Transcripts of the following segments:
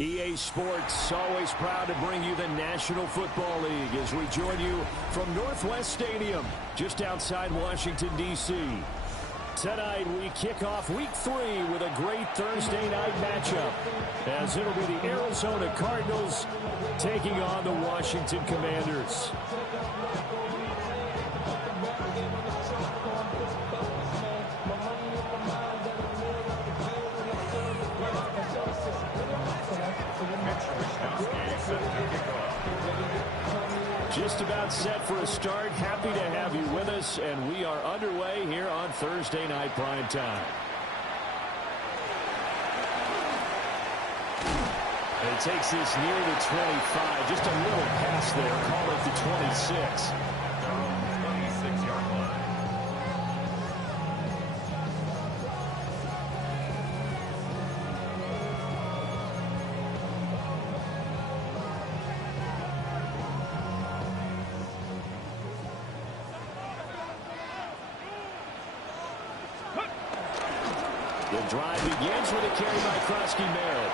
EA Sports, always proud to bring you the National Football League as we join you from Northwest Stadium, just outside Washington, D.C. Tonight, we kick off Week 3 with a great Thursday night matchup, as it'll be the Arizona Cardinals taking on the Washington Commanders. Just about set for a start. Happy to have you with us, and we are underway here on Thursday Night Prime Time. And it takes this near the 25, just a little past there, call it the 26. 26-yard line. The drive begins with a carry by Krosky-Merritt.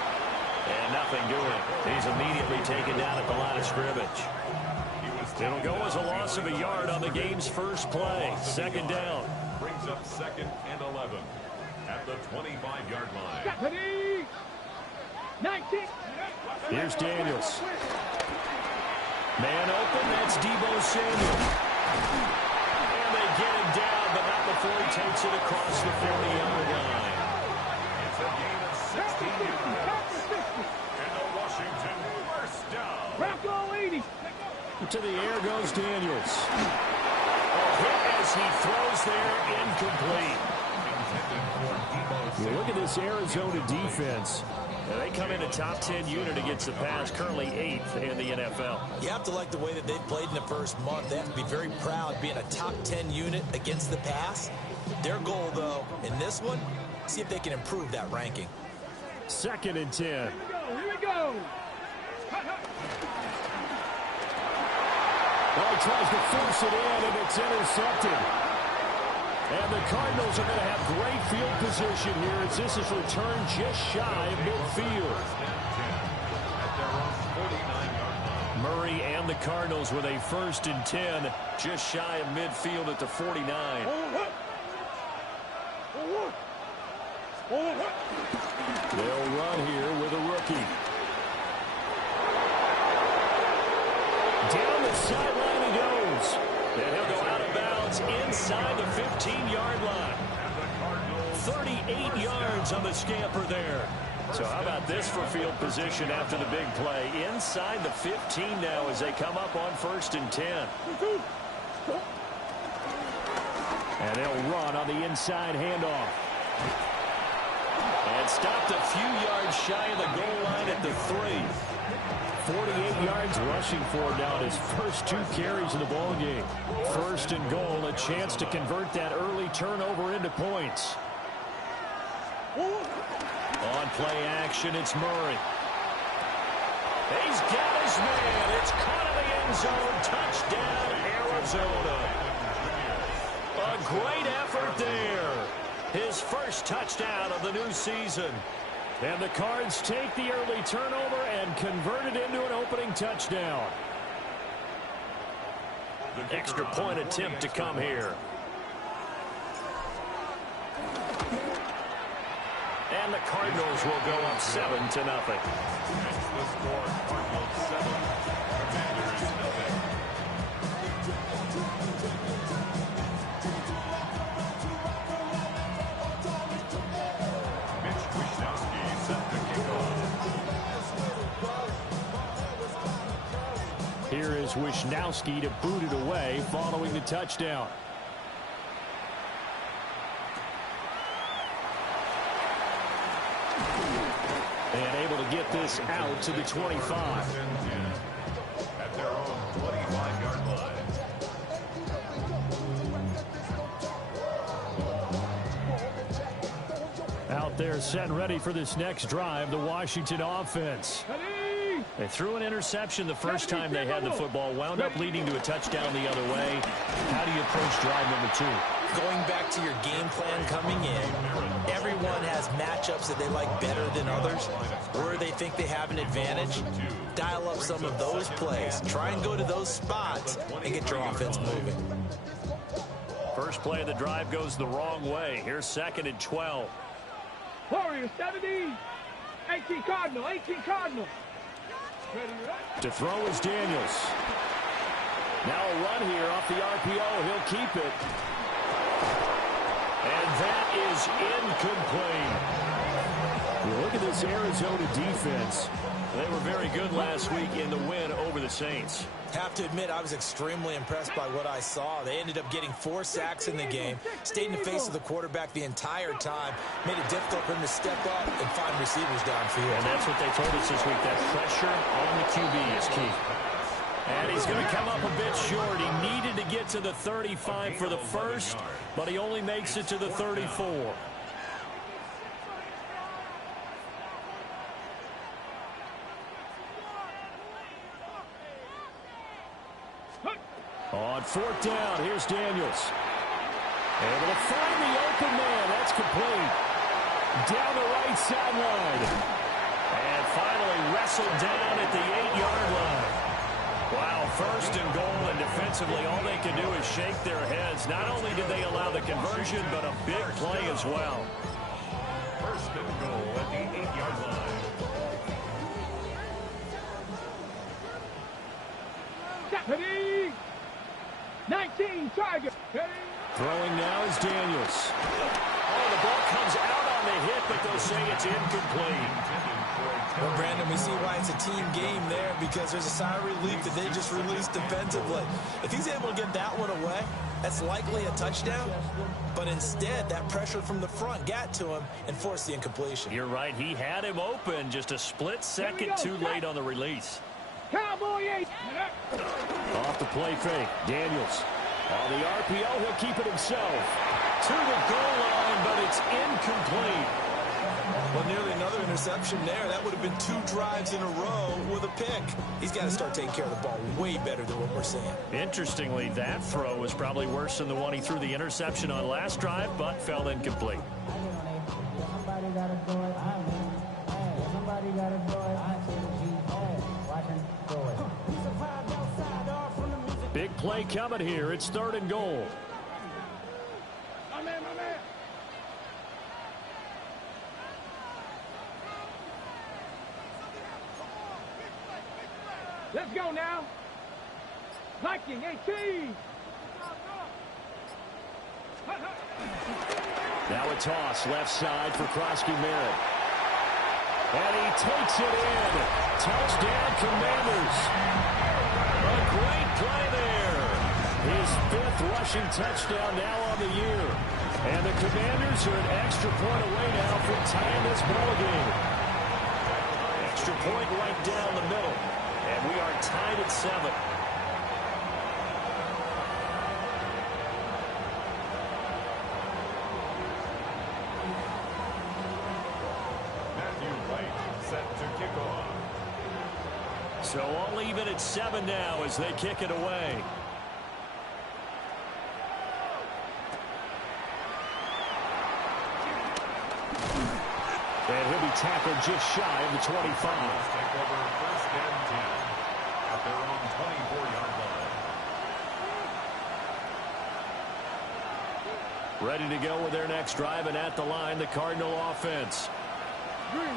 And nothing doing. He's immediately taken down at the line of scrimmage. It'll go as a loss of a yard on the game's first play. Second down. Brings up 2nd and 11 at the 25-yard line. 19. Here's Daniels. Man open, that's Deebo Samuel. And they get him down, but not before he takes it across the 40-yard line. It's a gain of 16 yards. And a Washington first down. Bronco 80. To the air goes Daniels. A hit as he throws there, incomplete. You look at this Arizona defense. They come in a top 10 unit against the pass, currently 8th in the NFL. You have to like the way that they've played in the first month. They have to be very proud being a top 10 unit against the pass. Their goal, though, in this one, see if they can improve that ranking. 2nd and 10. Here we go. Well, he tries to force it in, and it's intercepted. And the Cardinals are going to have great field position here as this is returned just shy of midfield. Murray and the Cardinals with a 1st and 10 just shy of midfield at the 49. They'll run here with a rookie. Down the sideline he goes. And he'll go out of bounds inside the 15-yard line. 38 yards on the scamper there. So how about this for field position after the big play? Inside the 15 now as they come up on 1st and 10. And they'll run on the inside handoff. And stopped a few yards shy of the goal line at the 3. 48 yards rushing for now on his first 2 carries in the ballgame. 1st and goal, a chance to convert that early turnover into points. On play action, it's Murray. He's got his man. It's caught in the end zone. Touchdown, Arizona. A great effort there. His first touchdown of the new season. And the Cards take the early turnover and convert it into an opening touchdown. Extra point attempt to come here. And the Cardinals will go up 7-0. The score, Cardinals 7, Commanders 0. Mitch Wishnowsky set the kickoff. Here is Wishnowsky to boot it away following the touchdown. And able to get this out to the 25. At their own 25-yard line. Out there set and ready for this next drive, the Washington offense. They threw an interception the first time they had the football, wound up leading to a touchdown the other way. How do you approach drive number 2? Going back to your game plan coming in, everyone has matchups that they like better than others, where they think they have an advantage. Dial up some of those plays. Try and go to those spots and get your offense moving. First play of the drive goes the wrong way. Here's 2nd and 12. Warriors 70. 18 Cardinal. 18 Cardinal. Ready, right? To throw is Daniels. Now a run here off the RPO. He'll keep it. And that is incomplete. Look at this Arizona defense. They were very good last week in the win over the Saints. Have to admit, I was extremely impressed by what I saw. They ended up getting 4 sacks in the game, stayed in the face of the quarterback the entire time, made it difficult for him to step up and find receivers downfield. And that's what they told us this week, that pressure on the QB is key. And he's going to come up a bit short. He needed to get to the 35 for the first, but he only makes it to the 34. On 4th down, here's Daniels. Able to find the open man. That's complete. Down the right sideline. And finally wrestled down at the 8-yard line. Wow, 1st and goal, and defensively all they can do is shake their heads. Not only did they allow the conversion, but a big play as well. 1st and goal at the 8-yard line. Ready. 19 Tiger. Ready. Throwing now is Daniels. Oh, the ball comes out on the hit, but they'll say it's incomplete. Well, Brandon, we see why it's a team game there, because there's a sigh of relief that they just released defensively. If he's able to get that one away, that's likely a touchdown. But instead, that pressure from the front got to him and forced the incompletion. You're right. He had him open, just a split second too late on the release. Cowboy 8. Off the play fake. Daniels. On the RPO, he'll keep it himself. To the goal line, but it's incomplete. Well, nearly another interception there. That would have been 2 drives in a row with a pick. He's got to start taking care of the ball way better than what we're seeing. Interestingly, that throw was probably worse than the one he threw the interception on last drive, but fell incomplete. Big play coming here. It's 3rd and goal. My man, my man. Let's go now. Viking 18. Now a toss left side for Krosky-Merritt. And he takes it in. Touchdown, Commanders. A great play there. His 5th rushing touchdown now on the year. And the Commanders are an extra point away now from tying this ball game. Extra point right down the middle. And we are tied at 7. Set to kick off. So all even at 7 now as they kick it away. And he'll be tackled just shy of the 25. Take over 1st and 10 at their own 24-yard line. Ready to go with their next drive, and at the line, the Cardinal offense.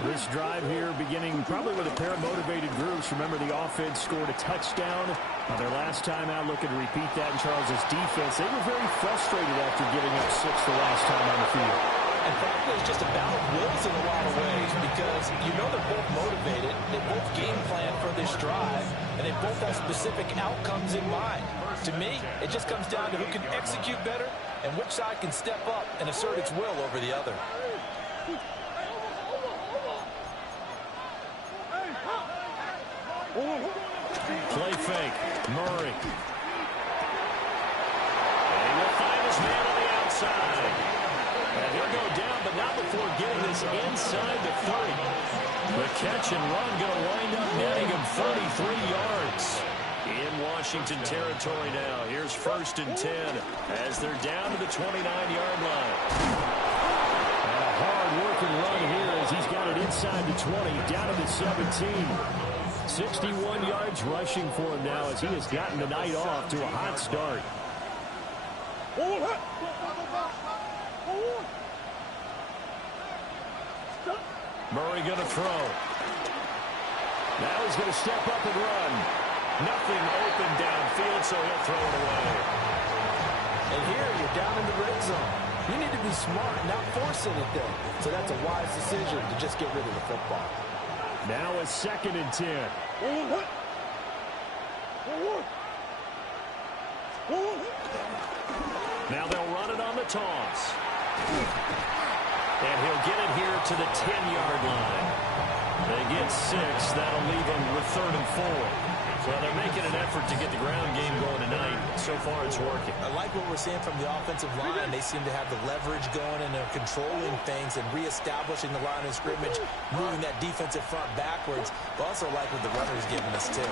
This drive here beginning probably with a pair of motivated groups. Remember, the offense scored a touchdown on their last time out. Looking to repeat that in Charles's defense. They were very frustrated after giving up 6 the last time on the field. And frankly, it's just a battle of wills in a lot of ways because you know they're both motivated. They both game plan for this drive, and they both have specific outcomes in mind. To me, it just comes down to who can execute better and which side can step up and assert its will over the other. Play fake. Murray. And he will find his man on the outside. And he'll go down, but not before getting this inside the 30. The catch and run going to wind up netting him 33 yards. In Washington territory now. Here's 1st and 10 as they're down to the 29-yard line. And a hard-working run here as he's got it inside the 20, down to the 17. 61 yards rushing for him now as he has gotten the night off to a hot start. Murray going to throw. Now he's going to step up and run. Nothing open downfield, so he'll throw it away. And here you're down in the red zone. You need to be smart, not force anything. So that's a wise decision to just get rid of the football. Now a 2nd and 10. Now they'll run it on the toss. And he'll get it here to the 10-yard line. They get 6. That'll leave them with 3rd and 4. Well, they're making an effort to get the ground game going tonight. So far, it's working. I like what we're seeing from the offensive line. They seem to have the leverage going, and they're controlling things and reestablishing the line of scrimmage, moving that defensive front backwards. But also like what the runner's giving us, too.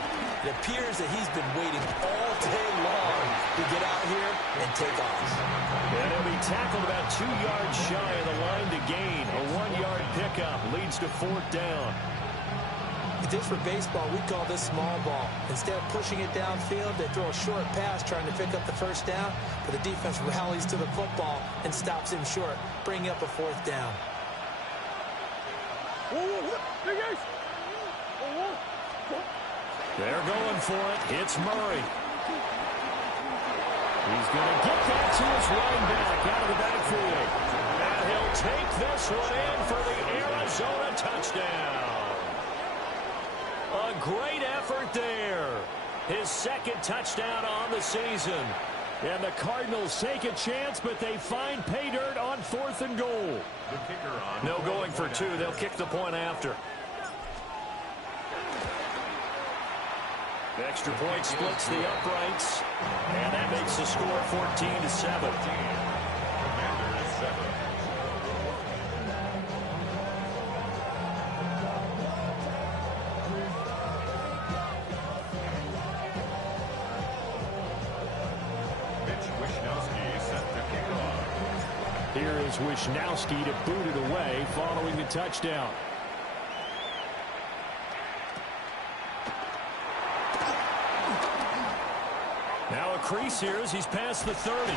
It appears that he's been waiting all day long to get out here and take off. And he'll be tackled about 2 yards shy of the line to gain. A 1-yard pickup leads to 4th down. If this were baseball, we'd call this small ball. Instead of pushing it downfield, they throw a short pass trying to pick up the 1st down, but the defense rallies to the football and stops him short, bringing up a 4th down. They're going for it. It's Murray. He's going to get that to his running back out of the backfield. And he'll take this one in for the Arizona touchdown. A great effort there. His 2nd touchdown on the season. And the Cardinals take a chance, but they find pay dirt on 4th and goal. No going for 2. They'll kick the point after. The extra point splits the uprights. And that makes the score 14-7. Commander is 7. Here is Wisnowski to boot it away following the touchdown. Now a crease here as he's past the 30.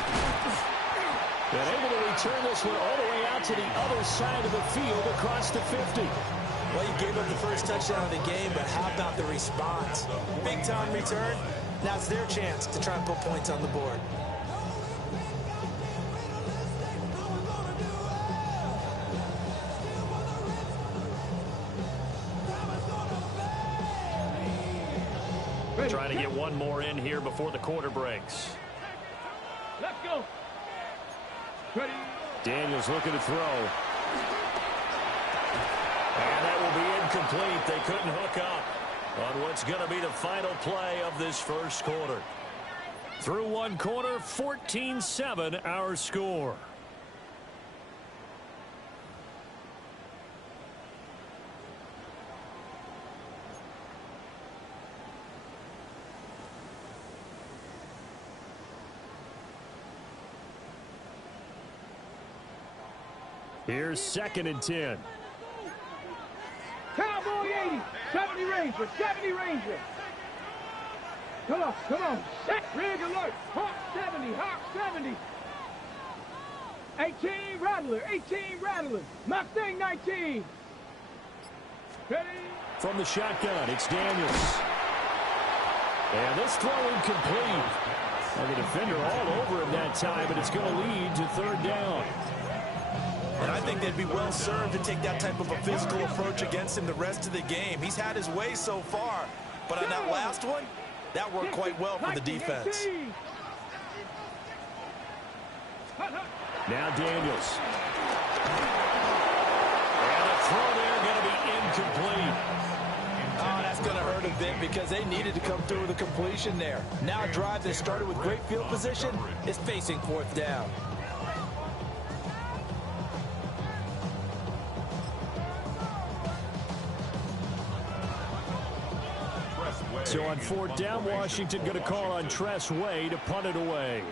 And able to return this one all the way out to the other side of the field across the 50. Well, you gave up the first touchdown of the game, but how about the response? Big-time return. Now it's their chance to try and put points on the board. Trying to get one more in here before the quarter breaks. Let's go. Ready. Daniels looking to throw. And that will be incomplete. They couldn't hook up on what's going to be the final play of this first quarter. Through one quarter, 14-7 our score. Here's 2nd and 10. Cowboy 80, 70 Ranger, 70 Ranger. Come on, set, rig alert, Hawk 70, Hawk 70. 18 Rattler, Mustang 19. Ready? From the shotgun, it's Daniels. And this throw incomplete. And the defender all over him that time, but it's going to lead to 3rd down. And I think they'd be well served to take that type of a physical approach against him the rest of the game. He's had his way so far, but on that last one, that worked quite well for the defense. Now Daniels. And the throw there going to be incomplete. Oh, that's going to hurt a bit because they needed to come through with a completion there. Now a drive that started with great field position is facing 4th down. So on 4th down, Washington going to call on Tress Way to punt it away.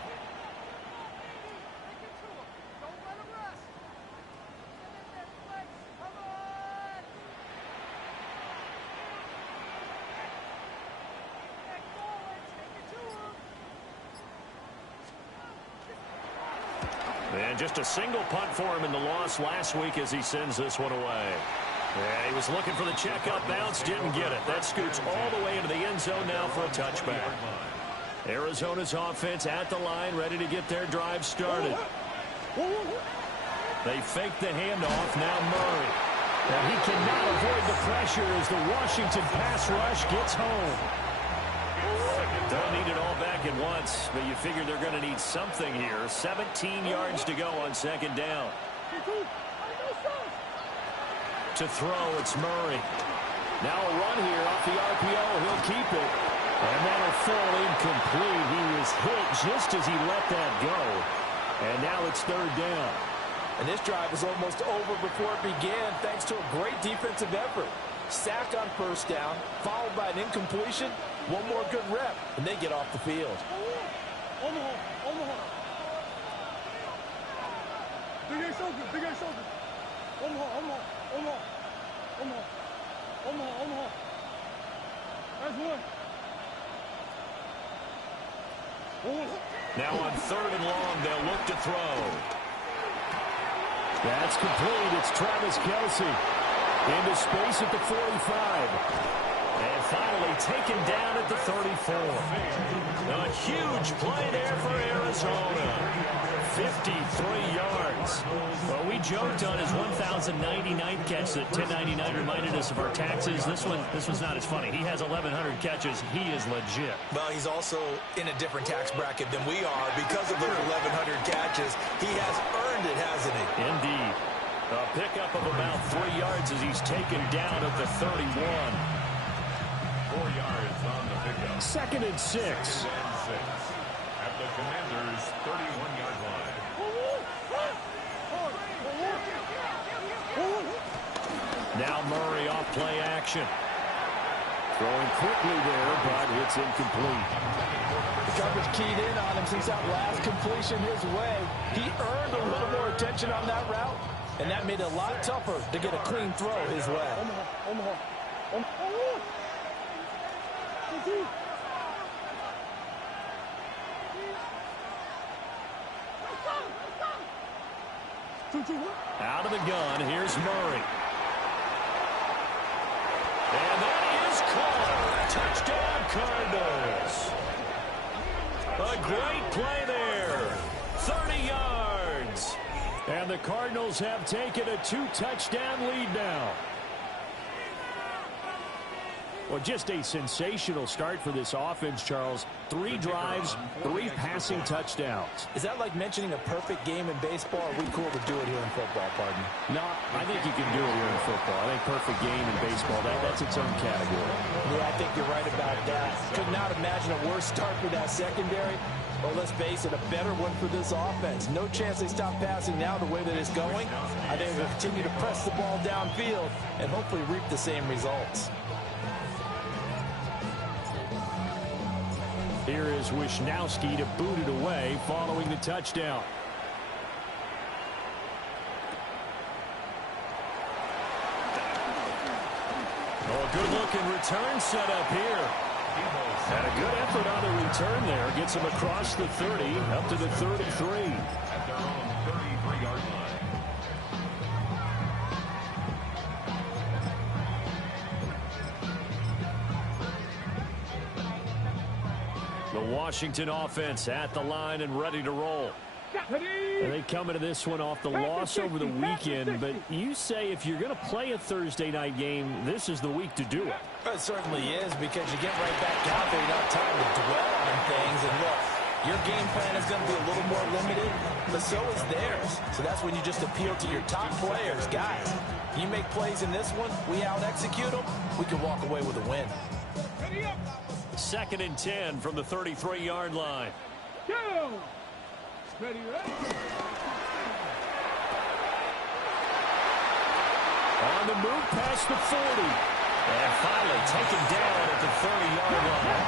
And just a single punt for him in the loss last week as he sends this one away. Yeah, he was looking for the check-up bounce, didn't get it. That scoots all the way into the end zone now for a touchback. Arizona's offense at the line, ready to get their drive started. They fake the handoff, now Murray. And he cannot avoid the pressure as the Washington pass rush gets home. Don't need it all back at once, but you figure they're going to need something here. 17 yards to go on 2nd down. To throw, it's Murray. Now a run here off the RPO. He'll keep it. And that'll fall incomplete. He was hit just as he let that go. And now it's 3rd down. And this drive was almost over before it began thanks to a great defensive effort. Sack on 1st down, followed by an incompletion. One more good rep, and they get off the field. Big air shoulder. Omaha. That's one. Now on 3rd and long, they'll look to throw. That's complete. It's Travis Kelce. Into space at the 45. And finally taken down at the 34. A huge play there for Arizona. 53 yards. Well, we joked on his 1,099th catch that 1099 reminded us of our taxes. This one's not as funny. He has 1,100 catches. He is legit. Well, he's also in a different tax bracket than we are because of those 1,100 catches. He has earned it, hasn't he? Indeed. A pickup of about 3 yards as he's taken down at the 31. 4 yards on the pickup. 2nd and 6. At the Commanders' 31-yard line. Now Murray off play action. Throwing quickly there, but it's incomplete. The coverage keyed in on him since that last completion his way. He earned a little more attention on that route, and that made it a lot tougher to get a clean throw his way. Omaha. Out of the gun, here's Murray. And that is caught. Touchdown, Cardinals. A great play there. 30 yards. And the Cardinals have taken a 2-touchdown lead now. Well, just a sensational start for this offense, Charles. 3 drives, 3 passing touchdowns. Is that like mentioning a perfect game in baseball? Or are we cool to do it here in football, pardon? No, I think you can do it here in football. I think perfect game in baseball, that's its own category. Yeah, I think you're right about that. Could not imagine a worse start for that secondary. Or let's face it, a better one for this offense. No chance they stop passing now the way that it's going. I think they'll continue to press the ball downfield and hopefully reap the same results. Here is Wisnowski to boot it away following the touchdown. Oh, a good-looking return set up here. And a good effort on the return there. Gets him across the 30, up to the 33. At their own 33-yard line. The Washington offense at the line and ready to roll. And they come into this one off the loss over the weekend, but you say if you're going to play a Thursday night game, this is the week to do it. It certainly is, because you get right back out there. You don't have time to dwell on things. And look, your game plan is going to be a little more limited, but so is theirs. So that's when you just appeal to your top players. Guys, you make plays in this one, we out-execute them, we can walk away with a win. 2nd and 10 from the 33-yard line. Go! Ready, ready. On the move past the 40. And finally taken down at the 30-yard line.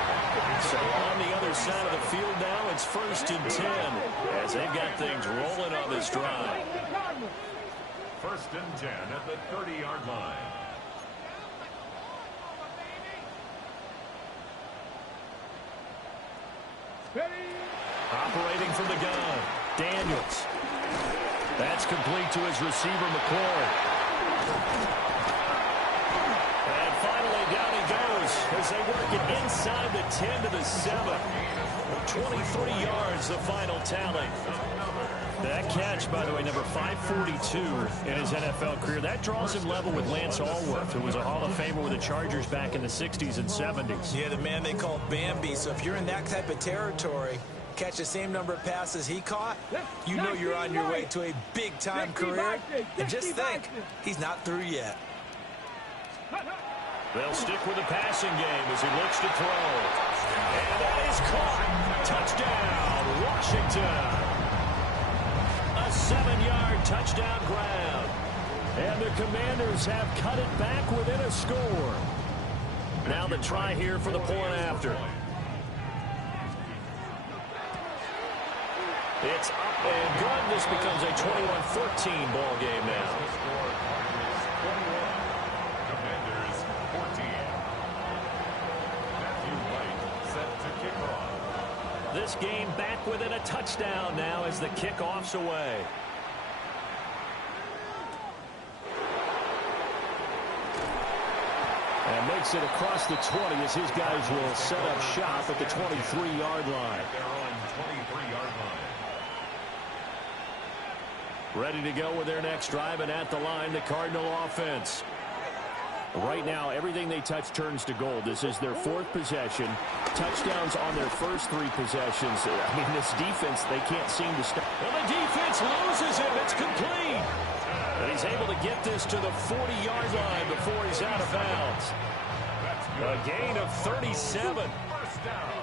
So on the other side of the field now, it's 1st and 10 as they've got things rolling on this drive. 1st and 10 at the 30-yard line. Operating from the gun, Daniels. That's complete to his receiver, McCoy. And finally, down he goes as they work it inside the 10 to the 7. 23 yards, the final tally. That catch, by the way, number 542 in his NFL career. That draws him level with Lance Allworth, who was a Hall of Famer with the Chargers back in the 60s and 70s. Yeah, the man they call Bambi. So if you're in that type of territory, catch the same number of passes he caught, you know you're on your way to a big-time career. And just think, he's not through yet. They'll stick with the passing game as he looks to throw. And that is caught. Touchdown, Washington. A 7-yard touchdown grab. And the Commanders have cut it back within a score. Now the try here for the point after. It's up and good. This becomes a 21-14 ball game now. Commanders 14. Matthew White set to kick off. This game back within a touchdown now as the kickoff's away. And makes it across the 20 as his guys will set up shop at the 23-yard line. They're on 23-yard line. Ready to go with their next drive, and at the line, the Cardinal offense. Right now, everything they touch turns to gold. This is their 4th possession. Touchdowns on their first 3 possessions. I mean, this defense, they can't seem to stop. Well, the defense loses him. It's complete. And he's able to get this to the 40-yard line before he's out of bounds. A gain of 37.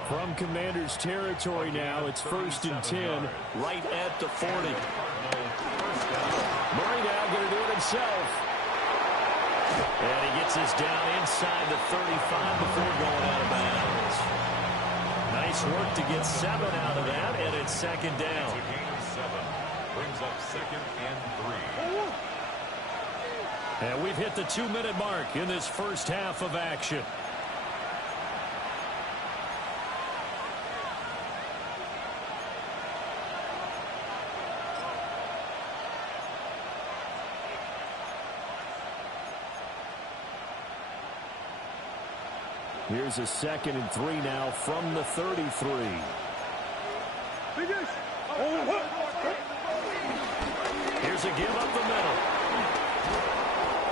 From Commanders territory now, it's 1st and 10, right at the 40. Murray now going to do it himself. And he gets this down inside the 35 before going out of bounds. Nice work to get 7 out of that, and it's 2nd down. It's a gain of 7. Brings up 2nd and 3. And we've hit the 2-minute mark in this first half of action. Here's a 2nd and 3 now from the 33. Here's a give up the middle.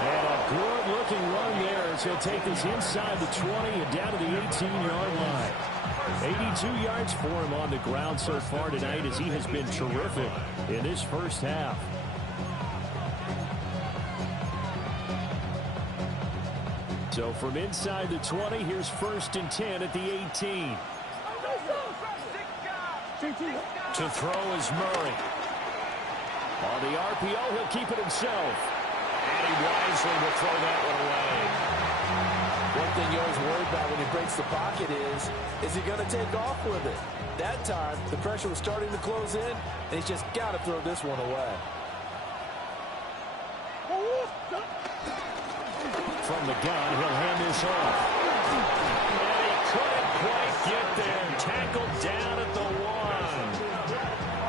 And a good-looking run there as he'll take this inside the 20 and down to the 18-yard line. 82 yards for him on the ground so far tonight as he has been terrific in this first half. So from inside the 20, here's 1st and 10 at the 18. To throw is Murray. On the RPO, he'll keep it himself. And he wisely will throw that one away. One thing you're always worried about when he breaks the pocket is he going to take off with it? That time, the pressure was starting to close in, and he's just got to throw this one away. from the gun. He'll hand this off. And he couldn't quite get there. Tackled down at the 1.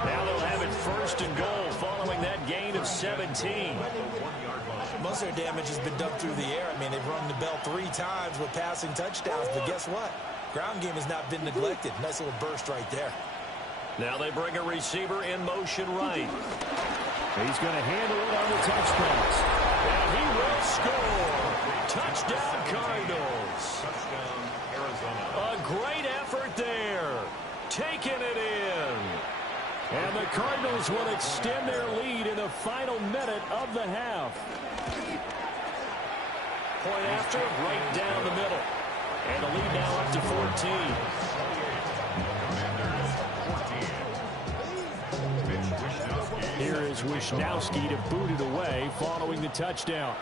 Now they'll have it first and goal following that gain of 17. Most of their damage has been done through the air. I mean, they've rung the bell 3 times with passing touchdowns, but guess what? Ground game has not been neglected. Nice little burst right there. Now they bring a receiver in motion right. He's going to handle it on the touch pass. And he will score. Touchdown, Cardinals. Touchdown, Arizona. A great effort there. Taking it in. And the Cardinals will extend their lead in the final minute of the half. Point after, right down the middle. And the lead now up to 14. Here is Wishnowski to boot it away following the touchdown.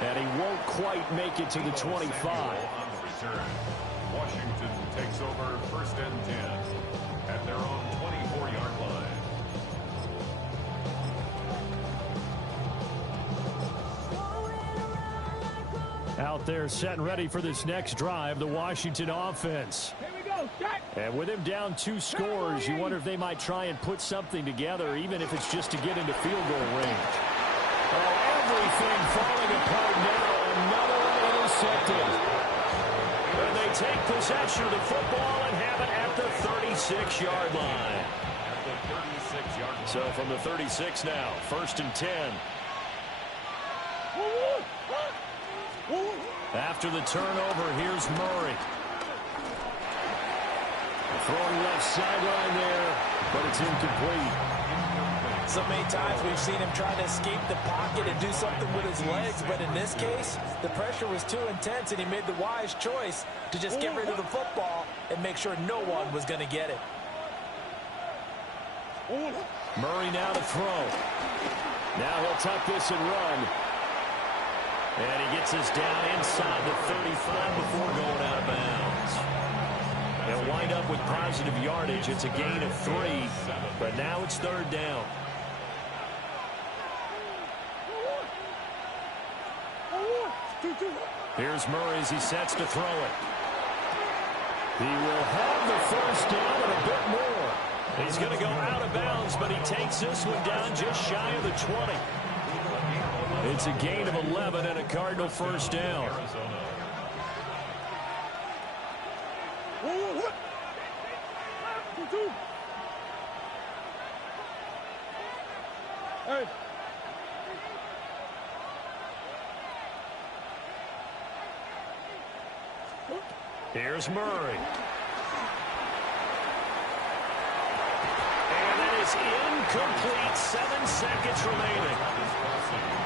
And he won't quite make it to the 25. Washington takes over first and 10 at their own 24-yard line. Out there set and ready for this next drive, the Washington offense. Here we go, set. And with him down 2 scores, you wonder if they might try and put something together, even if it's just to get into field goal range. Oh, everything falling apart now. Another one intercepted. And they take possession of the football and have it at the 36-yard line. So from the 36 now, first and 10. After the turnover, here's Murray. Throwing left sideline there, but it's incomplete. So many times we've seen him trying to escape the pocket and do something with his legs, but in this case, the pressure was too intense, and he made the wise choice to just get rid of the football and make sure no one was going to get it. Murray now to throw. Now he'll tuck this and run. And he gets us down inside the 35 before going out of bounds. They'll wind up with positive yardage. It's a gain of 3, but now it's third down. Here's Murray as he sets to throw it. He will have the first down and a bit more. He's going to go out of bounds, but he takes this one down just shy of the 20. It's a gain of 11 and a Cardinal first down. Hey. Here's Murray. And that is incomplete. 7 seconds remaining.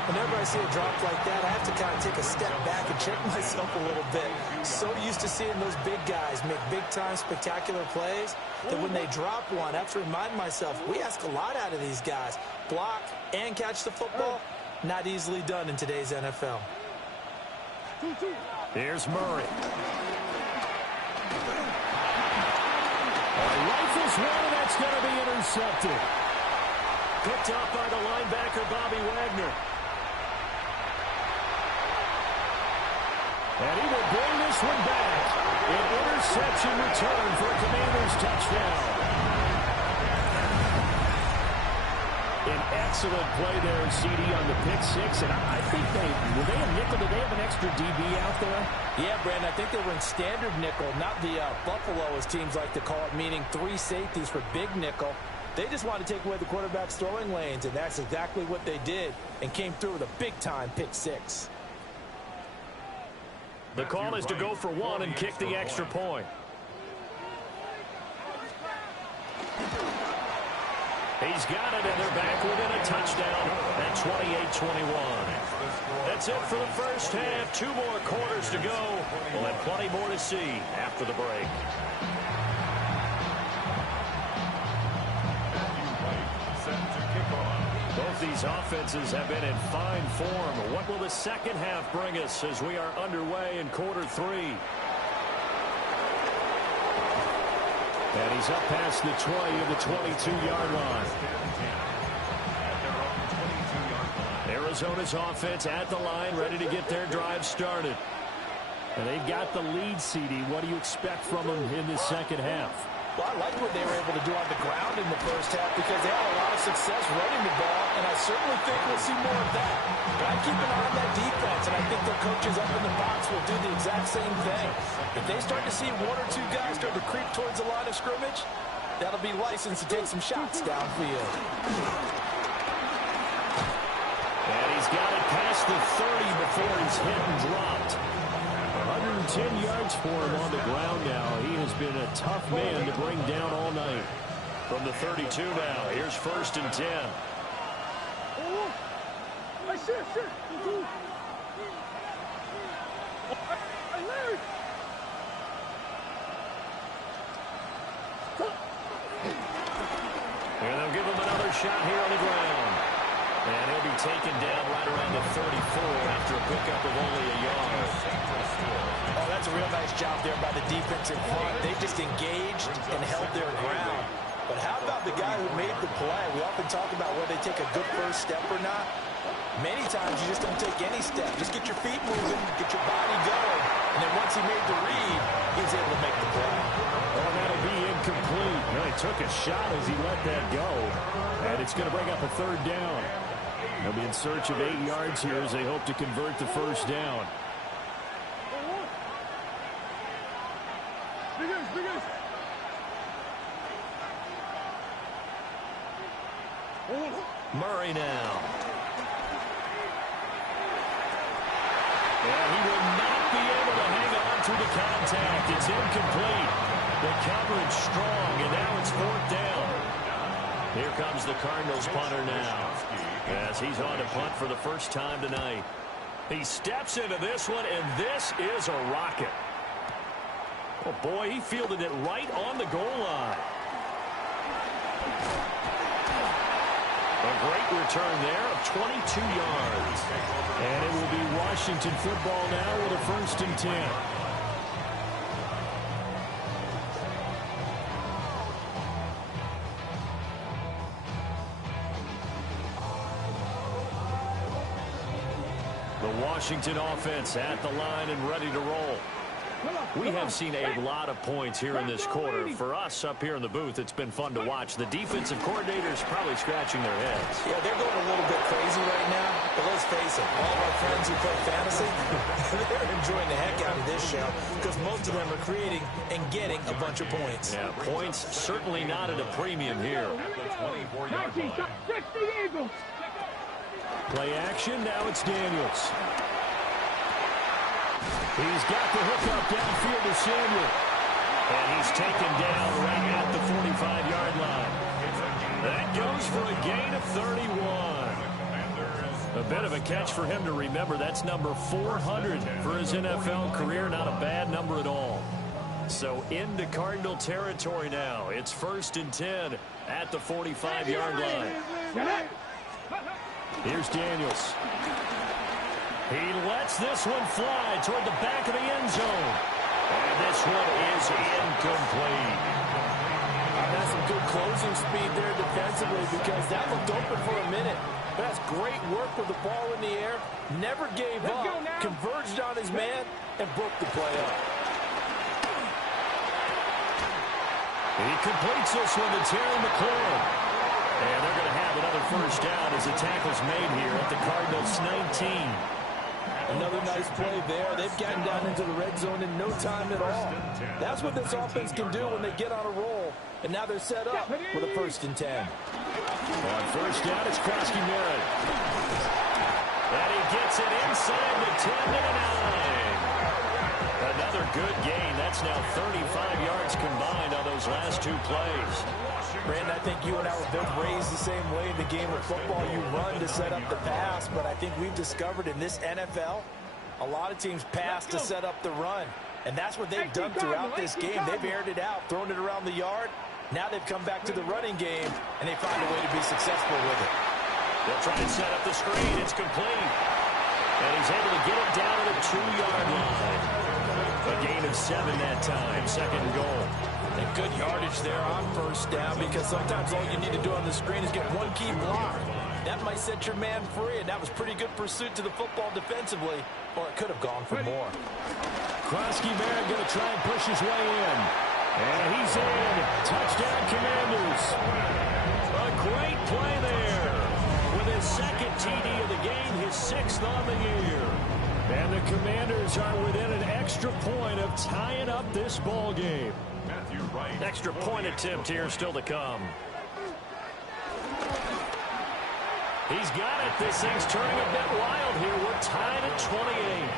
Whenever I see a drop like that, I have to kind of take a step back and check myself a little bit. So used to seeing those big guys make big-time spectacular plays that when they drop one, I have to remind myself, we ask a lot out of these guys. Block and catch the football, not easily done in today's NFL. Here's Murray. Rifles one, and that's going to be intercepted. Picked up by the linebacker, Bobby Wagner. And he will bring this one back. An interception return for a Commanders touchdown. An excellent play there, CD, on the pick 6. And I think were they a nickel? Did they have an extra DB out there? Yeah, Brandon, I think they were in standard nickel, not the Buffalo, as teams like to call it, meaning 3 safeties for big nickel. They just wanted to take away the quarterback's throwing lanes, and that's exactly what they did, and came through with a big-time pick 6. The call is to go for 1 and kick the extra point. He's got it, and they're back within a touchdown at 28-21. That's it for the first half. 2 more quarters to go. We'll have plenty more to see after the break. Both these offenses have been in fine form. What will the second half bring us as we are underway in quarter 3? And he's up past the 20 of the 22-yard line. Arizona's offense at the line, ready to get their drive started. And they've got the lead, CD. What do you expect from them in the second half? Well, I like what they were able to do on the ground in the first half because they had a lot of success running the ball, and I certainly think we'll see more of that. But I keep an eye on that defense, and I think their coaches up in the box will do the exact same thing. If they start to see one or two guys start to creep towards the line of scrimmage, that'll be license to take some shots downfield. And he's got it past the 30 before he's hit and dropped. 110 yards for him on the ground now. He has been a tough man to bring down all night. From the 32 now, here's 1st and 10. And they'll give him another shot here on the ground. And he'll be taken down right around the 34 after a pickup of only a yard. Oh, that's a real nice job there by the defense in front. They just engaged and held their ground. But how about the guy who made the play? We often talk about whether they take a good first step or not. Many times you just don't take any step. Just get your feet moving, get your body going. And then once he made the read, he was able to make the play. Oh, that'll be incomplete. Well, he took a shot as he let that go. And it's going to bring up a 3rd down. They'll be in search of 8 yards here as they hope to convert the 1st down. Murray now. And he will not be able to hang on to the contact. It's incomplete. The coverage strong, and now it's 4th down. Here comes the Cardinals punter now, as he's on to punt for the first time tonight. He steps into this one, and this is a rocket. Oh, boy, he fielded it right on the goal line. A great return there of 22 yards. And it will be Washington football now with a 1st and 10. The Washington offense at the line and ready to roll. We have seen a lot of points here in this quarter. For us up here in the booth, it's been fun to watch. The defensive coordinators probably scratching their heads. Yeah, they're going a little bit crazy right now. But let's face it, all of our friends who play fantasy, they're enjoying the heck out of this show because most of them are creating and getting a bunch of points. Yeah, points certainly not at a premium here. Play action, now it's Daniels. He's got the hook up downfield to Samuel. And he's taken down right at the 45-yard line. That goes for a gain of 31. A bit of a catch for him to remember. That's number 400 for his NFL career. Not a bad number at all. So into Cardinal territory now. It's 1st and 10 at the 45-yard line. Here's Daniels. He lets this one fly toward the back of the end zone. And this one is incomplete. That's some good closing speed there defensively because that looked open for a minute. That's great work with the ball in the air. Never gave up. Converged on his man and broke the play up. He completes this one to Terry McLaurin. And they're going to have another 1st down as the tackle's made here at the Cardinals 19. Another nice play there. They've gotten down into the red zone in no time at all. That's what this offense can do when they get on a roll. And now they're set up with a 1st and 10. On 1st down, it's Krosky Merritt. And he gets it inside the 10 to the 9. Another good gain. That's now 35 yards combined on those last 2 plays. Brandon, I think you and I were both raised the same way in the game of football. You run to set up the pass, but I think we've discovered in this NFL, a lot of teams pass to set up the run. And that's what they've done throughout this game. They've aired it out, thrown it around the yard. Now they've come back to the running game, and they find a way to be successful with it. They'll try to set up the screen. It's complete. And he's able to get it down to the 2-yard line. A gain of 7 that time. 2nd and goal. And good yardage there on first down, because sometimes all you need to do on the screen is get one key block. That might set your man free, and that was pretty good pursuit to the football defensively, or it could have gone for more. Krosky Barrett going to try and push his way in. And he's in. Touchdown, Commanders. A great play there. With his second TD of the game, his 6th on the year. And the Commanders are within an extra point of tying up this ball game. Extra point attempt here still to come. He's got it. This thing's turning a bit wild here. We're tied at 28.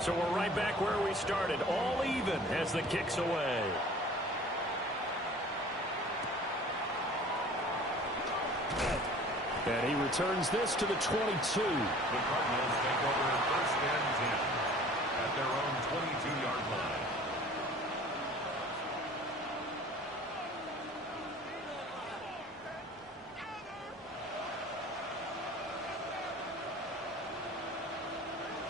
So we're right back where we started. All even as the kick's away. And he returns this to the 22. The Cardinals take over 1st and 10 at their own 22-yard line.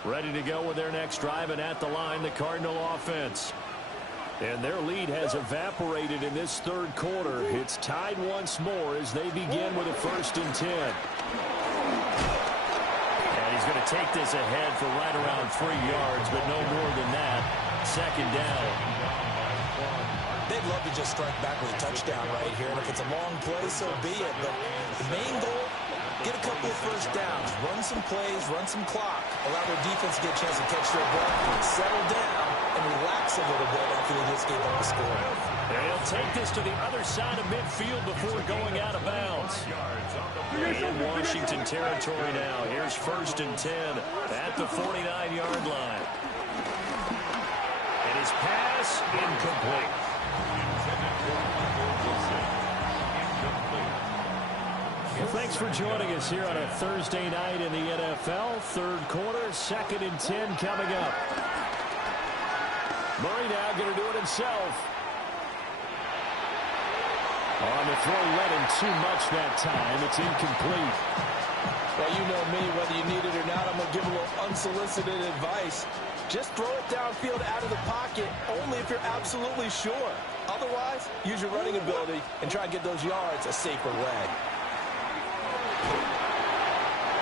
Ready to go with their next drive, and at the line, the Cardinal offense. And their lead has evaporated in this 3rd quarter. It's tied once more as they begin with a 1st and 10. And he's going to take this ahead for right around 3 yards, but no more than that. 2nd down. They'd love to just strike back with a touchdown right here, and if it's a long play, so be it. But the main goal, get a couple of 1st downs, run some plays, run some clock, allow their defense to get a chance to catch their breath, settle down, and relax a little bit after they just gave up a score. And he'll take this to the other side of midfield before going out of bounds. In Washington territory now. Here's 1st and 10 at the 49-yard line. And his pass incomplete. Well, thanks for joining us here on a Thursday night in the NFL. 3rd quarter, 2nd and 10 coming up. Murray now going to do it himself. On the throw, led him too much that time. It's incomplete. Well, you know me, whether you need it or not, I'm going to give a little unsolicited advice. Just throw it downfield out of the pocket, only if you're absolutely sure. Otherwise, use your running ability and try and get those yards a safer way.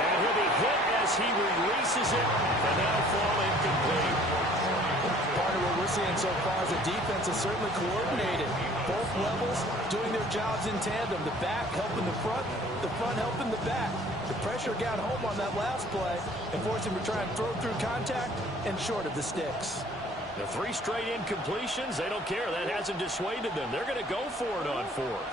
And he'll be hit as he releases it, and that'll fall incomplete. Part of what we're seeing so far is the defense is certainly coordinated. Both levels doing their jobs in tandem. The back helping the front helping the back. The pressure got home on that last play and forced him to try and throw through contact and short of the sticks. The 3 straight incompletions, they don't care. That hasn't dissuaded them. They're going to go for it on 4th.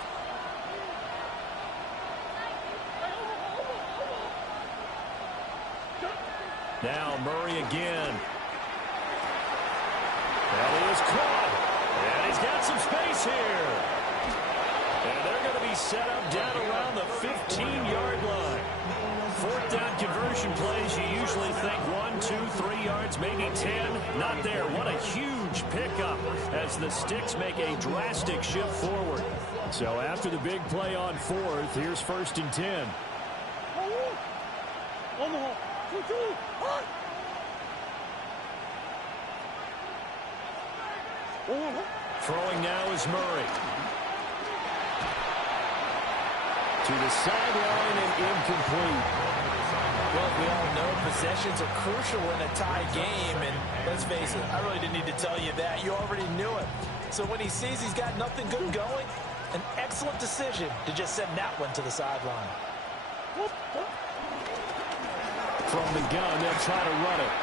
Now Murray again. And he is caught. And he's got some space here. And they're going to be set up down around the 15-yard line. 4th down conversion plays, you usually think 1, 2, 3 yards, maybe 10. Not there. What a huge pickup as the Sticks make a drastic shift forward. So after the big play on 4th, here's 1st and 10. Throwing now is Murray. To the sideline and incomplete. Well, we all know possessions are crucial in a tie game, and let's face it, I really didn't need to tell you that. You already knew it. So when he sees he's got nothing good going, an excellent decision to just send that one to the sideline. From the gun, they'll try to run it.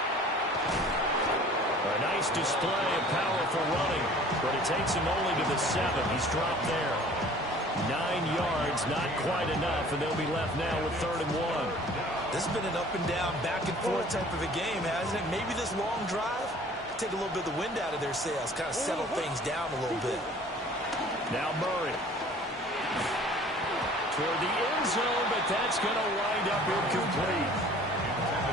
A nice display of powerful running, but it takes him only to the 7. He's dropped there. 9 yards, not quite enough, and they'll be left now with 3rd and 1. This has been an up and down, back and forth type of a game, hasn't it? Maybe this long drive, take a little bit of the wind out of their sails, kind of settle things down a little bit. Now Murray. Toward the end zone, but that's going to wind up incomplete.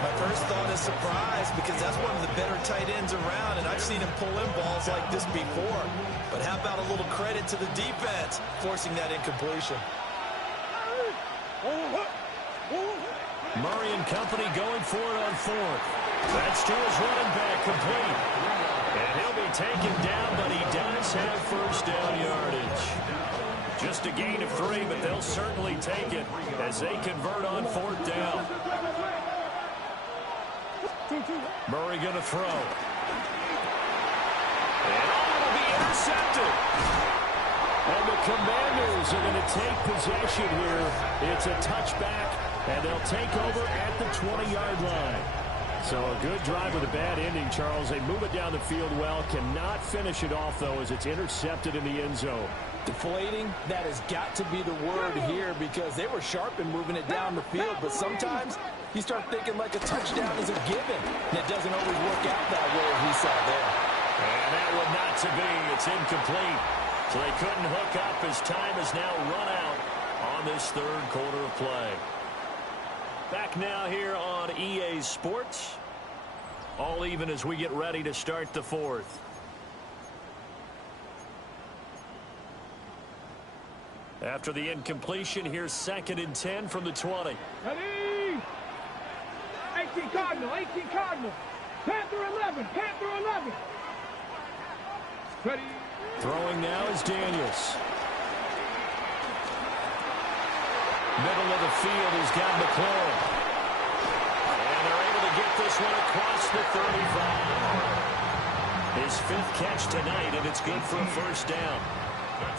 My first thought is surprise, because that's one of the better tight ends around, and I've seen him pull in balls like this before. But how about a little credit to the defense forcing that incompletion? Murray and company going for it on fourth. That's to his running back, complete. And he'll be taken down, but he does have first down yardage. Just a gain of 3, but they'll certainly take it as they convert on fourth down. Murray going to throw. And it'll be intercepted. And the Commanders are going to take possession here. It's a touchback, and they'll take over at the 20-yard line. So a good drive with a bad ending, Charles. They move it down the field well. Cannot finish it off, though, as it's intercepted in the end zone. Deflating, that has got to be the word here because they were sharp in moving it down the field. But sometimes you start thinking like a touchdown is a given. And it doesn't always work out that way as we saw there. And that one not to be. It's incomplete. So they couldn't hook up as time has now run out on this third quarter of play. Back now here on EA Sports. All even as we get ready to start the fourth. After the incompletion, here's 2nd and 10 from the 20. Ready? 18 Cardinal, 18 Cardinal. Panther 11, Panther 11. Ready? Throwing now is Daniels. Middle of the field has got McLaurin. And they're able to get this one across the 35. His 5th catch tonight, and it's good for a first down.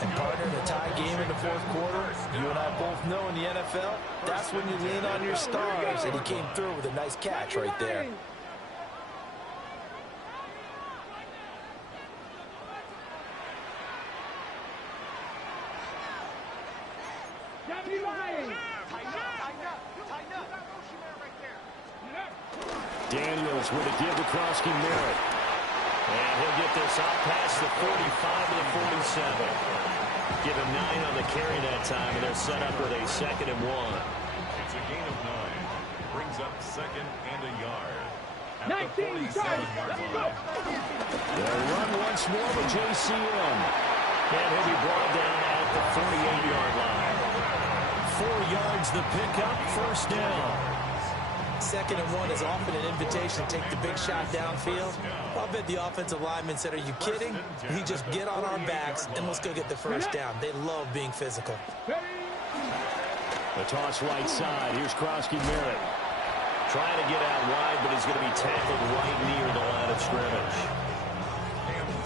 And partner, in a tie game in the fourth quarter, you and I both know in the NFL, that's when you lean on your stars. And he came through with a nice catch right there. Daniels with a give to Krosky Merritt. And he'll get this out past the 45 to the 47. Give him 9 on the carry that time, and they're set up with a 2nd and 1. It's a gain of 9. Brings up 2nd and a yard. 19 yards. Let's go. They'll run once more with JCM. And he'll be brought down at the 48-yard line. 4 yards the pickup, first down. 2nd and 1 is often an invitation to take the big shot downfield. I'll bet the offensive linemen said, are you kidding? We just get on our backs and let's go get the first down. They love being physical. The toss right side. Here's Krosky Merritt. Trying to get out wide, but he's going to be tackled right near the line of scrimmage.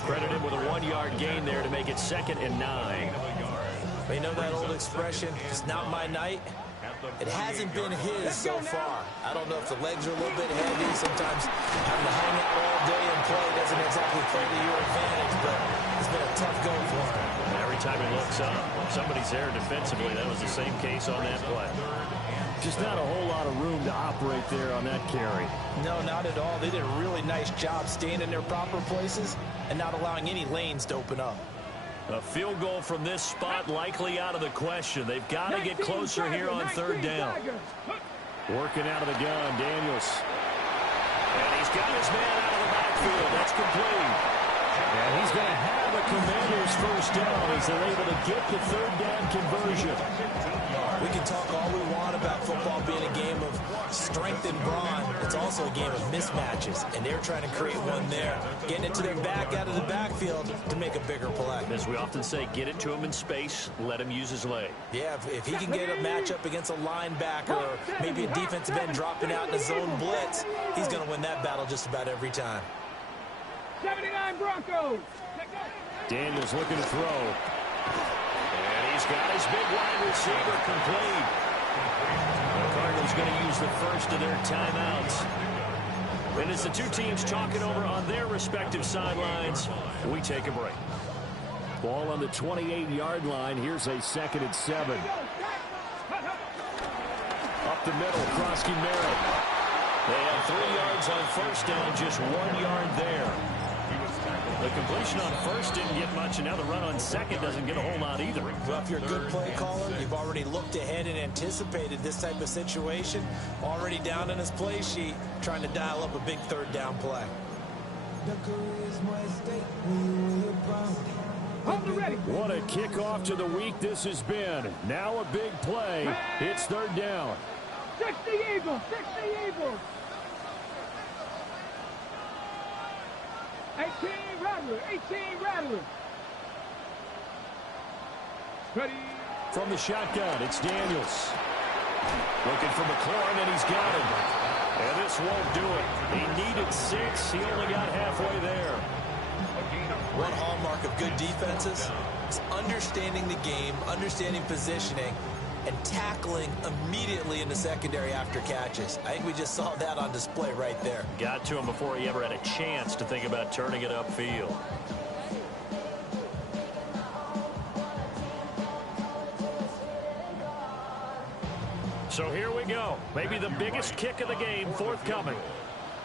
Credited with a 1-yard gain there to make it 2nd and 9. You know that old expression, it's not my night? It hasn't been his so far. I don't know if the legs are a little bit heavy. Sometimes having to hang out all day and play doesn't exactly play to your advantage, but it's been a tough go for him. Every time he looks up, somebody's there defensively. That was the same case on that play. Just not a whole lot of room to operate there on that carry. No, not at all. They did a really nice job staying in their proper places and not allowing any lanes to open up. A field goal from this spot likely out of the question. They've got to get closer here on 3rd down. Working out of the gun, Daniels. And he's got his man out of the backfield. That's complete. And he's going to have a Commanders first down as they're able to get the 3rd down conversion. We can talk all we want about football being a game of strength and brawn. It's also a game of mismatches, and they're trying to create one there. Getting it to their back out of the backfield to make a bigger play. As we often say, get it to him in space, let him use his leg. Yeah, if he can get a matchup against a linebacker or maybe a defensive end dropping out in a zone blitz, he's going to win that battle just about every time. 79 Broncos. Daniels looking to throw. And he's got his big wide receiver complete. The Cardinals going to use the first of their timeouts. And as the two teams talking over on their respective sidelines, we take a break. Ball on the 28-yard line. Here's a 2nd and 7. Up the middle, Krosky Merritt. They have 3 yards on first down, just 1 yard there. The completion on first didn't get much, and now the run on second doesn't get a whole lot either. Well, if you're a good play caller, you've already looked ahead and anticipated this type of situation. Already down in his play sheet, trying to dial up a big 3rd down play. Hold the ready. What a kickoff to the week this has been. Now a big play. It's third down. 60 Eagles, 60 Eagles. 18 Rattler, 18 Rattler. Ready. From the shotgun, it's Daniels. Looking for McLaurin, and he's got him. And this won't do it. He needed 6. He only got halfway there. One hallmark of good defenses is understanding the game, understanding positioning, and tackling immediately in the secondary after catches. I think we just saw that on display right there. Got to him before he ever had a chance to think about turning it upfield. So here we go. Maybe the biggest kick of the game forthcoming.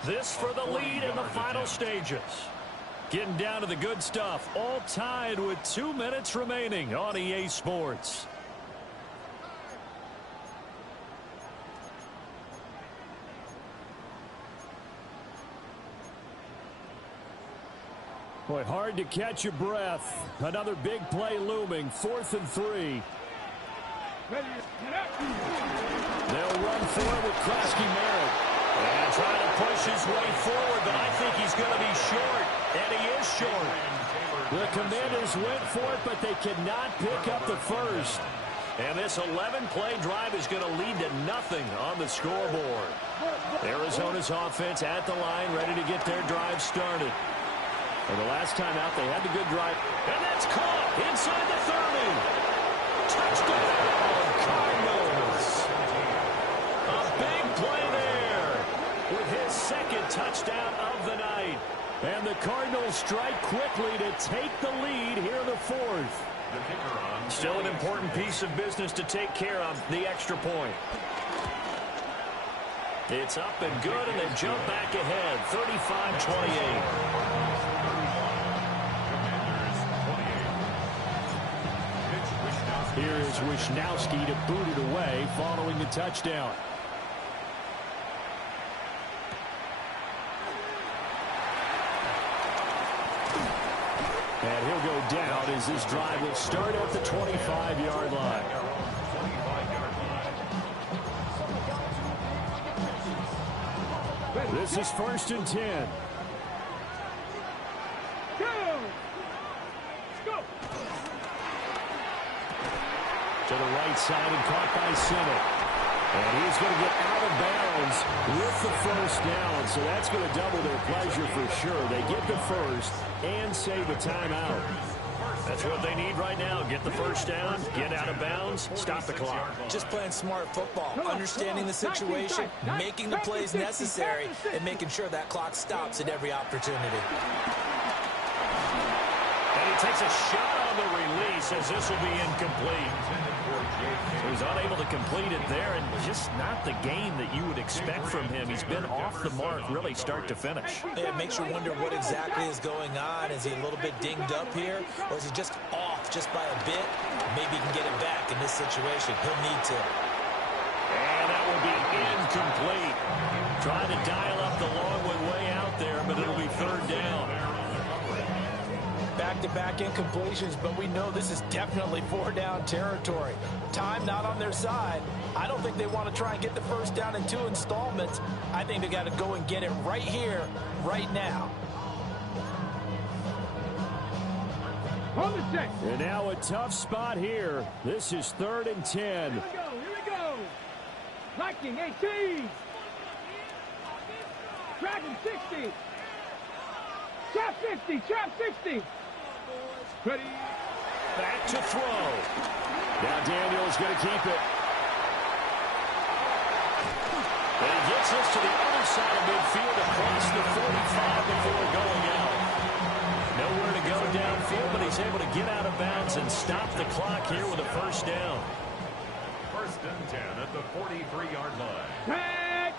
This for the lead in the final stages. Getting down to the good stuff. All tied with 2 minutes remaining on EA Sports. Boy, hard to catch your breath. Another big play looming. 4th and 3. They'll run for it with Krusty Merritt. And trying to push his way forward, but I think he's going to be short. And he is short. The Commanders went for it, but they could not pick up the first. And this 11-play drive is going to lead to nothing on the scoreboard. Arizona's offense at the line, ready to get their drive started. For the last time out, they had the good drive. And that's caught inside the 30. Touchdown, Cardinals. A big play there with his second touchdown of the night. And the Cardinals strike quickly to take the lead here in the 4th. Still an important piece of business to take care of, the extra point. It's up and good, and they jump back ahead, 35-28. Here is Wisnowski to boot it away following the touchdown. And he'll go down as this drive will start at the 25-yard line. This is 1st and 10. To the right side and caught by Simmons. And he's going to get out of bounds with the first down. So that's going to double their pleasure for sure. They get the first and save a timeout. That's what they need right now. Get the first down, get out of bounds, stop the clock. Just playing smart football, understanding the situation, making the plays necessary, and making sure that clock stops at every opportunity. And he takes a shot on the release as this will be incomplete. So he's unable to complete it there, and just not the game that you would expect from him. He's been off the mark really start to finish. Yeah, it makes you wonder what exactly is going on. Is he a little bit dinged up here, or is he just off just by a bit? Maybe he can get it back in this situation. He'll need to. And that will be incomplete. Trying to dial up the long one way out there, but it'll be 3rd down. Back-to-back incompletions, but we know this is definitely 4-down territory. Time not on their side. I don't think they want to try and get the first down in 2 installments. I think they got to go and get it right here, right now. On the check. And now a tough spot here. This is 3rd and 10. Here we go. Viking 18. Dragon 60. Trap 50, trap 60. Ready. Back to throw. Now Daniels going to keep it. And he gets this to the other side of midfield across the 45 before going out. Nowhere to go downfield, but he's able to get out of bounds and stop the clock here with a first down. 1st and 10 at the 43-yard line. Tag.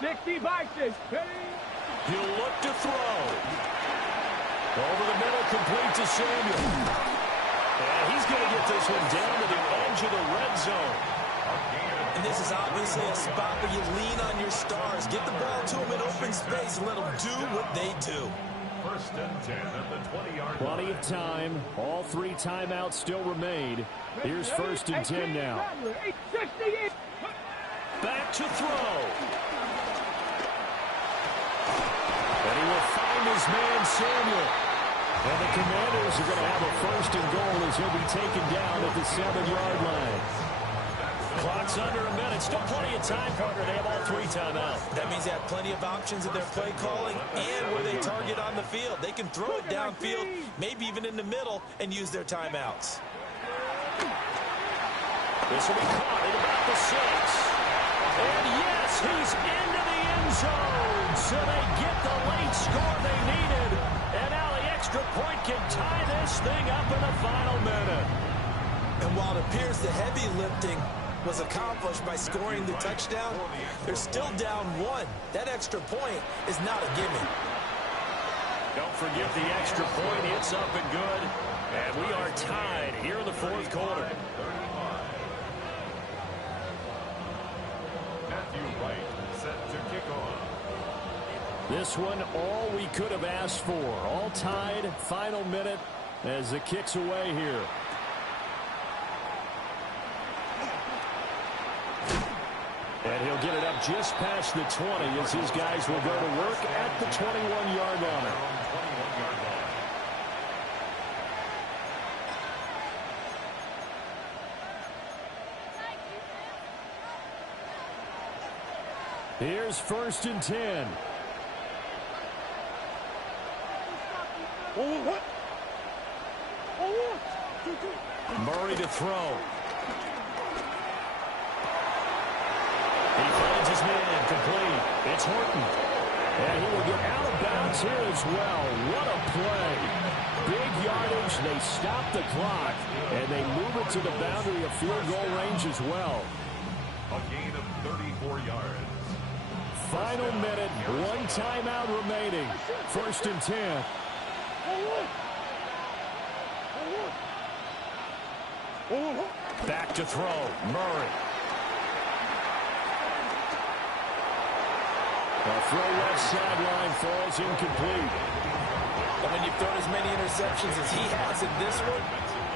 60 Vikings. Ready. He'll look to throw. Over the middle, complete to Samuel. And he's going to get this one down to the edge of the red zone. And this is obviously a spot where you lean on your stars. Get the ball to them in open space and let them do what they do. first and 10 at the 20-yard line. Plenty of time. All 3 timeouts still remain. Here's first and 10 now. Back to throw. And he will find his man, Samuel. And the Commanders are going to have a first and goal as he'll be taken down at the 7-yard line. Clock's under a minute. Still plenty of time, partner. They have all 3 timeouts. That means they have plenty of options in their play calling and where they target on the field. They can throw it downfield, maybe even in the middle, and use their timeouts. This will be caught at about the 6. And yes, he's into the end zone. So they get the late score they needed. And now the extra point can tie this thing up in the final minute. And while it appears the heavy lifting was accomplished by scoring the touchdown, they're still down 1. That extra point is not a gimme. Don't forget the extra point. It's up and good. And we are tied here in the 4th quarter. Set to kick off. This one, all we could have asked for. All tied, final minute as it kicks away here. And he'll get it up just past the 20 as his guys will go to work at the 21-yard line. Here's first and 10. Murray to throw. He finds his man complete. It's Horton. And he will get out of bounds here as well. What a play. Big yardage. They stop the clock. And they move it to the boundary of field goal range as well. A gain of 34 yards. Final minute, 1 timeout remaining. First and 10. Back to throw, Murray. A throw left sideline falls incomplete. And when you've thrown as many interceptions as he has in this one,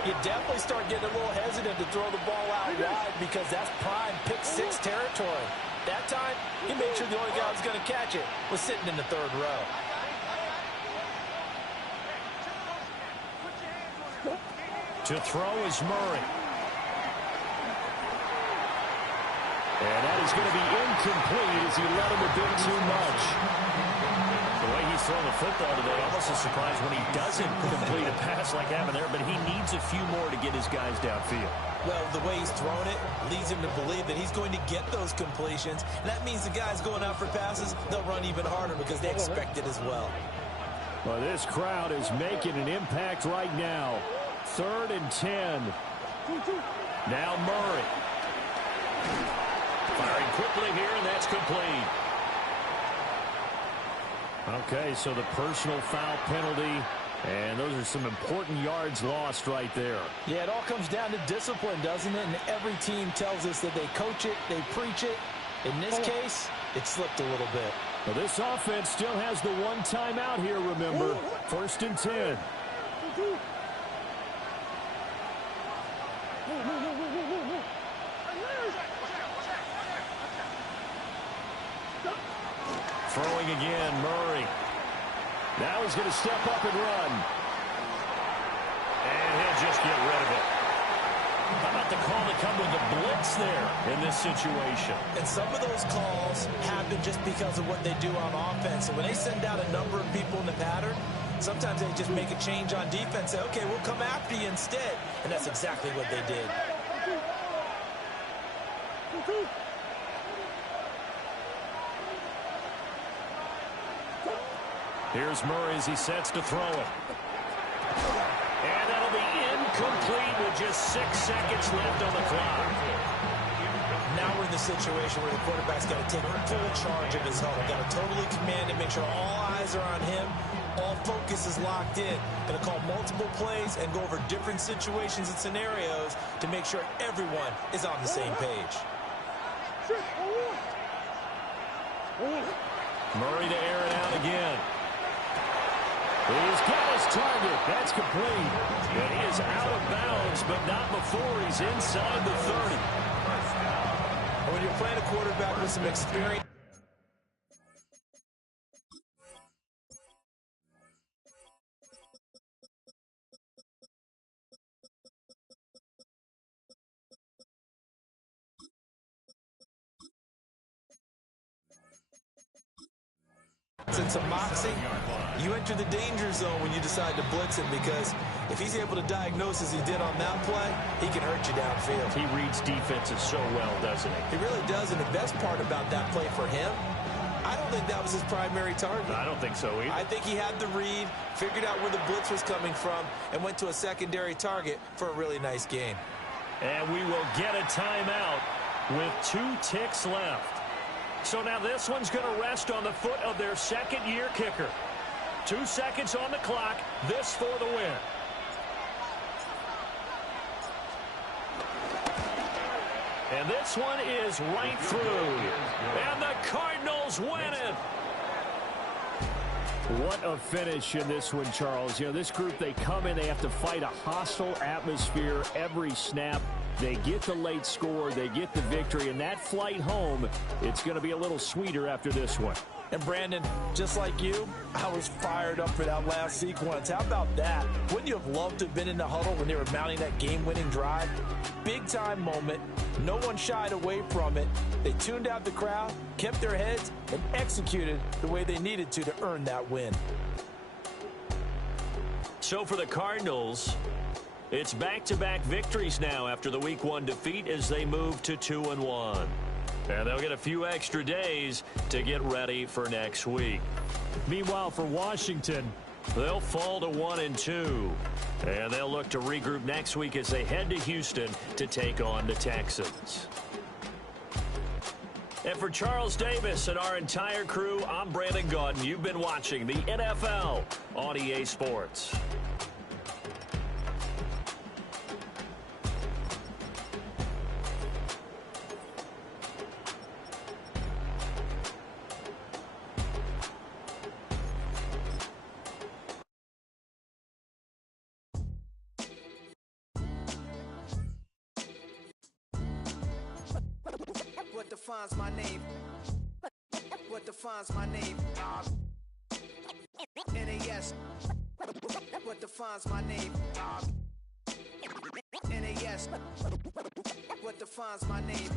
you definitely start getting a little hesitant to throw the ball out wide because that's prime pick 6 territory. That time, he made sure the only guy who was going to catch it was sitting in the 3rd row. To throw is Murray. And that is going to be incomplete as he let him a bit too much. The way he's throwing the football today, almost a surprise when he doesn't complete a pass like having there, but he needs a few more to get his guys downfield. Well, the way he's thrown it leads him to believe that he's going to get those completions. And that means the guys going out for passes, they'll run even harder because they expect it as well. Well, this crowd is making an impact right now. 3rd and 10. Now Murray. Firing quickly here, and that's complete. Okay, so the personal foul penalty, and those are some important yards lost right there. Yeah, it all comes down to discipline, doesn't it? And every team tells us that they coach it, they preach it. In this case, it slipped a little bit. Well, this offense still has the 1 timeout here, remember. First and 10. Throwing again, Murray. Now he's going to step up and run. And he'll just get rid of it. How about the call to come with the blitz there in this situation? And some of those calls happen just because of what they do on offense. And when they send out a number of people in the pattern, sometimes they just make a change on defense. Say, okay, we'll come after you instead. And that's exactly what they did. Here's Murray as he sets to throw it. And that'll be incomplete with just 6 seconds left on the clock. Now we're in the situation where the quarterback's got to take full charge of his huddle. Got to totally command and make sure all eyes are on him. All focus is locked in. Going to call multiple plays and go over different situations and scenarios to make sure everyone is on the same page. Murray to air it out again. He's got his target. That's complete. And he is out of bounds, but not before he's inside the 30. When you're playing a quarterback with some experience, and some moxie, you enter the danger zone when you decide to blitz him, because if he's able to diagnose as he did on that play, he can hurt you downfield. He reads defenses so well, doesn't he? He really does, and the best part about that play for him, I don't think that was his primary target. I don't think so either. I think he had the read, figured out where the blitz was coming from, and went to a secondary target for a really nice game. And we will get a timeout with 2 ticks left. So now this one's going to rest on the foot of their second-year kicker. 2 seconds on the clock. This for the win. And this one is right through. And the Cardinals win it. What a finish in this one, Charles. You know, this group, they come in, they have to fight a hostile atmosphere every snap. They get the late score, they get the victory, and that flight home, it's going to be a little sweeter after this one. And Brandon, just like you, I was fired up for that last sequence. How about that? Wouldn't you have loved to have been in the huddle when they were mounting that game-winning drive? Big-time moment. No one shied away from it. They tuned out the crowd, kept their heads, and executed the way they needed to earn that win. So for the Cardinals, it's back-to-back victories now after the Week 1 defeat as they move to 2-1. And they'll get a few extra days to get ready for next week. Meanwhile, for Washington, they'll fall to 1-2. And they'll look to regroup next week as they head to Houston to take on the Texans. And for Charles Davis and our entire crew, I'm Brandon Gaudin. You've been watching the NFL on EA Sports. What defines my name? What defines my name? NAS. What defines my name? NAS. What defines my name?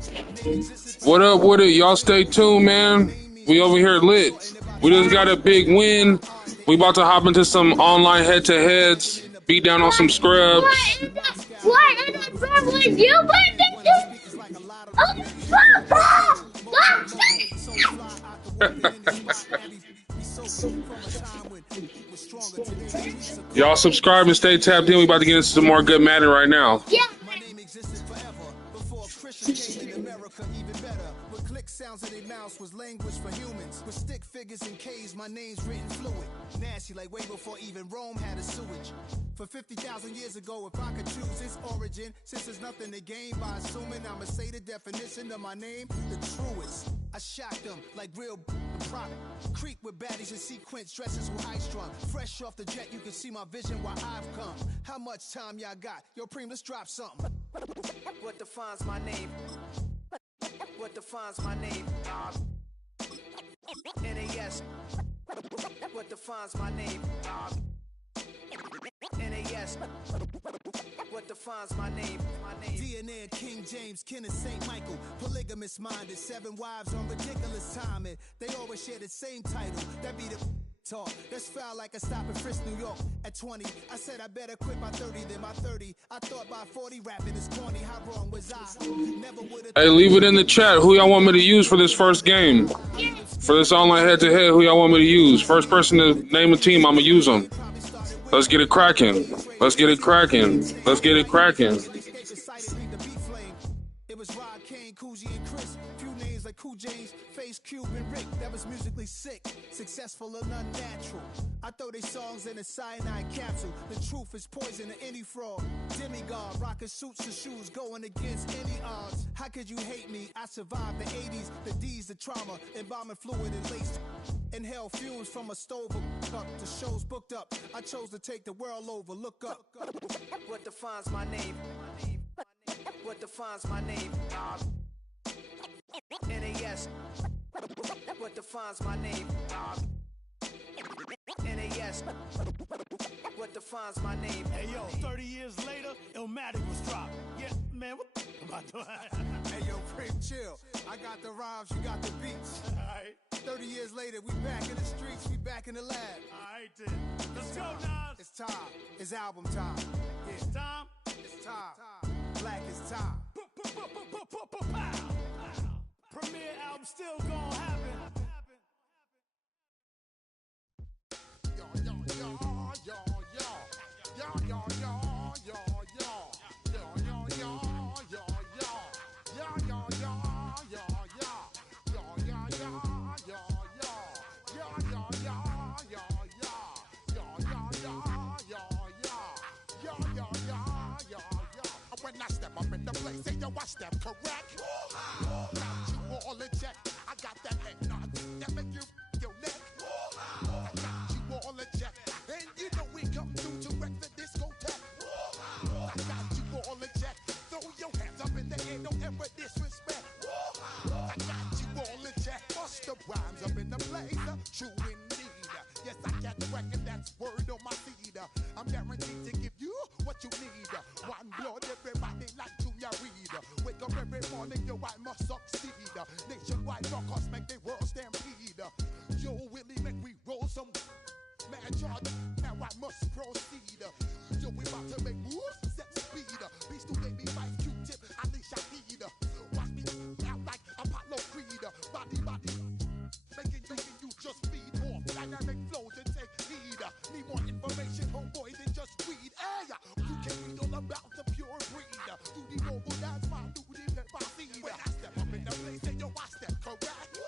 What up with it? Y'all stay tuned, man. We over here lit. We just got a big win. We about to hop into some online head-to-heads. Beat down on some scrubs. What in the privilege you put Y'all subscribe and stay tapped in. We about to get into some more good Madden right now. Yeah. Sounds of their mouths was language for humans. With stick figures and K's, my name's written fluid. Nasty like way before even Rome had a sewage. For 50,000 years ago, if I could choose its origin, since there's nothing to gain by assuming I'ma say the definition of my name, the truest. I shocked them like real product. Creep with baddies in sequence, dresses with high strung. Fresh off the jet, you can see my vision where I've come. How much time y'all got? Yo, Preem, let's drop something. What defines my name? What defines my name? NAS. What defines my name? NAS. What defines my name? DNA of King James, kin of St. Michael. Polygamous minded, 7 wives on ridiculous timing. They always share the same title. That be the talk. That's foul like a stop in Frisk, New York. At 20, I said I better quit by 30 than by 30. I thought by 40 rapping is corny. How wrong was I? Never would have. Hey, leave it in the chat. Who y'all want me to use for this first game? For this online head-to-head, who y'all want me to use? First person to name a team, I'm going to use them. Let's get it cracking. Let's get it cracking. Let's get it cracking. It was Rod Kane, Coogee, and Chris. Few names like Cool James, Ice Cube and Rick, that was musically sick, successful and unnatural. I throw they songs in a cyanide capsule. The truth is poison to any fraud. Demigod, rocking suits and shoes, going against any odds. How could you hate me? I survived the 80s, the D's, the trauma, embalming fluid and laced. Inhale fumes from a stove up. The show's booked up. I chose to take the world over. Look up. What defines my name? What defines my name? NAS. What defines my name? NAS. What defines my name? Hey yo, 30 years later, Illmatic was dropped. Yeah, man, what the am I doing? Hey yo, Prim, chill. I got the rhymes, you got the beats. Alright. 30 years later, we back in the streets, we back in the lab. Alright then. Let's go, Nas. It's time. It's album time. Yeah. It's time. It's time. Black is time. Premiere album still gonna happen. Yo, yo, yo, yo, yo. Yo, yo, yo, yo, yo. Yo, yo, yo, yo, yo. Yo, yo, yo, yo, yo. Yo, yo, yo, yo, yo. Yo, yo, yo, yo, yo. Yo, yo, yo, yo, yo. Yo, yo, yo, yo, yo. When I step up in the place, say yo, I step correct. Got you all in check. I got that head nod that make you your neck. I got you all in check. And you know we come through to wreck the discotheque. I got you all in check. Throw your hands up in the air, don't ever disrespect. I got you all in check. Bust the rhymes up in the blazer. True indeed. Yes, I got the record, that's word on my seed. I'm guaranteed to give you what you need. One blood, everybody like Junior Reed. Wake up every morning, yo, I must succeed. Nationwide rockers make the world stampede. Yo, Willie, make we roll some man charge. Now I must proceed. Yo, we about to make moves, set speed. Beast to make me fight Q-tip, Alicia Heed. Watch me out like Apollo Creed. Body, making you just feed off dynamic flows and take heed. Need more information, homeboy, than just read. Hey, you can read all about the pure breed. Do the mobile dance, my do the pepper seed. When I step up in the place, say yo, I step correct.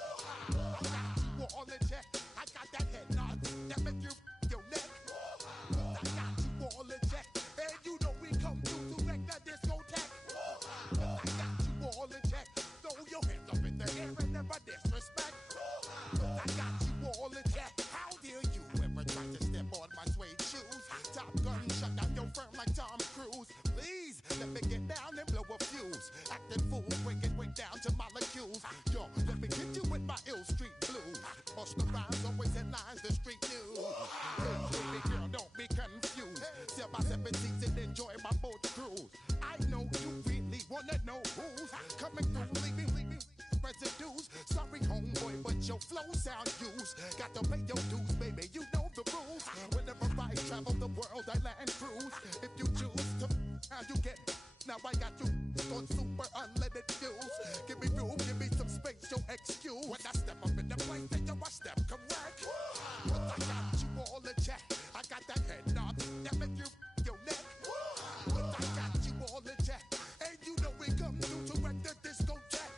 I got you all in check. I got that head nod that make you your neck. I got you all in check. And you know we come through to wreck the discotheque. I got you all in check. Throw your hands up in the air and never disrespect. I got you all in check. How dare you ever try to step on my suede shoes? Top Gun shut down your firm like Tom Cruise. Please let me get down and blow a fuse. Acting fool, break it way down to molecules. Yo, let me hit you with my ill street blues. Bust the rhymes, always headlines the street news. Hey, baby girl, don't be confused. Sell my 7 seats and enjoy my boat cruise. I know you really wanna know who's coming through, leaving residues. Sorry, homeboy, but your flow sound used. Got to pay your dues, baby, you know the rules. Whenever I travel the world, I land cruise. If you choose to, how you get. Now I got you on super unleaded fuels. Give me room, give me some space, your excuse. When I step up in the place, then yo, I step correct. But I got you all in check. I got that head nod that make you your neck. But I got you all in check. And you know we come through to wreck the discotheque.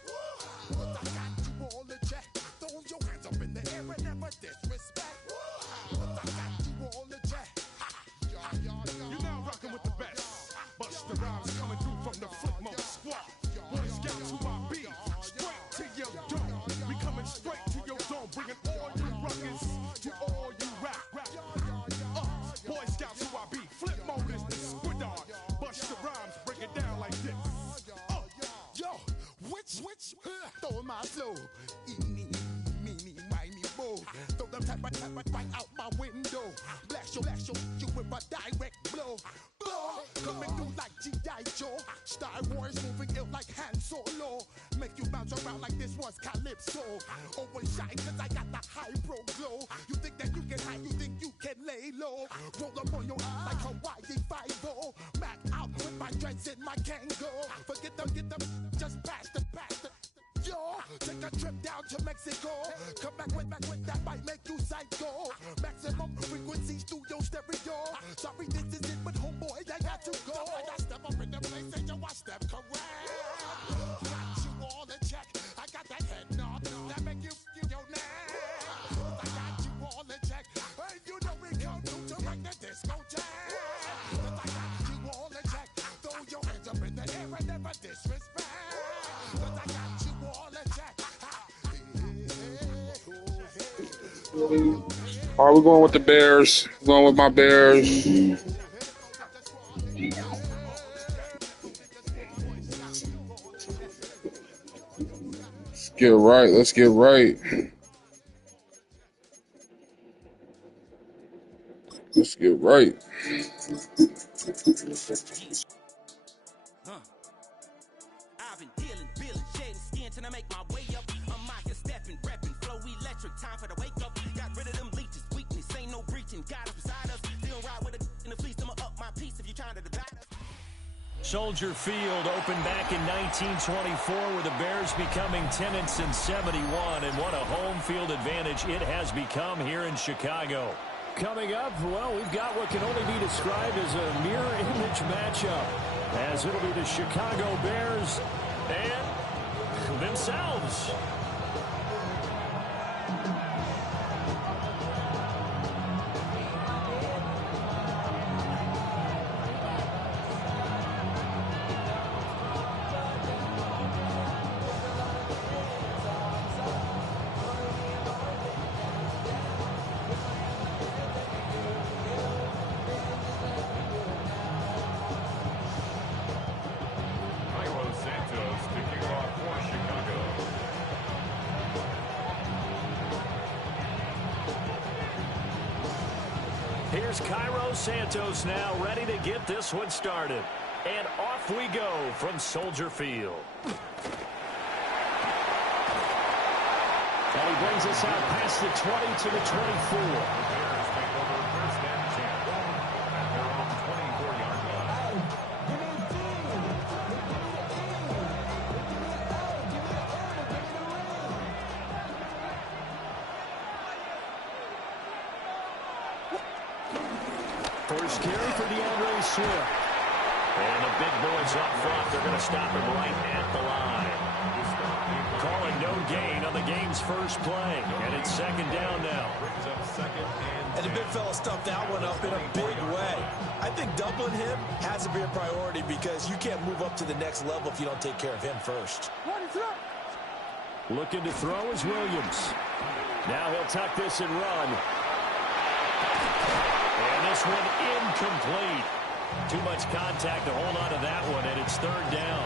But I got you all in check. Throw your hands up in the air and never disrespect. But I got you all in check. You're now rocking with the best. Bust the rhymes coming through from the Flipmode squad. Boy Scouts who I be. Straight to your dome. We coming straight to your dome. Bringing all you ruckus to all you rap. Boy Scouts who I be. Flipmode is the squid dog. Bust the rhymes, break it down like this. Yo, which throw my flow. Eeny, meeny, miny, mo. Throw them type right out my window. Blast you with a direct blow. Coming through like G.I. Joe. Star Wars moving ill like Han Solo. Make you bounce around like this was Calypso. Always shine cause I got the high pro glow. You think that you can hide, you think you can lay low. Roll up on your eye like Hawaii 5-0. Mac out with my dreads in my Kango. Forget them, just pass the. Yo, take a trip down to Mexico. Come back with that might make you psycho. Maximum frequency studio stereo. Sorry, this is it, but homeboy, I got to go. When I step up in the place, say yo, I step correct. Got you all in check. I got that head nod that make you All right, we're going with the Bears. Going with my Bears. Let's get right. Let's get right. Let's get right. I've been dealing, billing, shedding skin till I make my way up. I'm mocking, stepping, repping, flow electric. Time for the wake up. Got rid of them leeches, weakness, ain't no breaching. Got us beside us. Still ride with a in the fleece. I'ma up my piece if you trying to divide us. Soldier Field opened back in 1924 with the Bears becoming tenants in 71, and what a home field advantage it has become here in Chicago. Coming up, well, we've got what can only be described as a mirror image matchup, as it'll be the Chicago Bears and themselves. Here's Cairo Santos now ready to get this one started. And off we go from Soldier Field. And he brings us out past the 20 to the 24. First carry for DeAndre Swift. And the big boys up front, they're going to stop him right at the line. Calling no gain on the game's first play. And it's second down now. And the big fella stuffed that one up in a big way. I think doubling him has to be a priority because you can't move up to the next level if you don't take care of him first. Looking to throw is Williams. Now he'll tuck this and run. And this one incomplete. Too much contact to hold on to that one, and it's third down.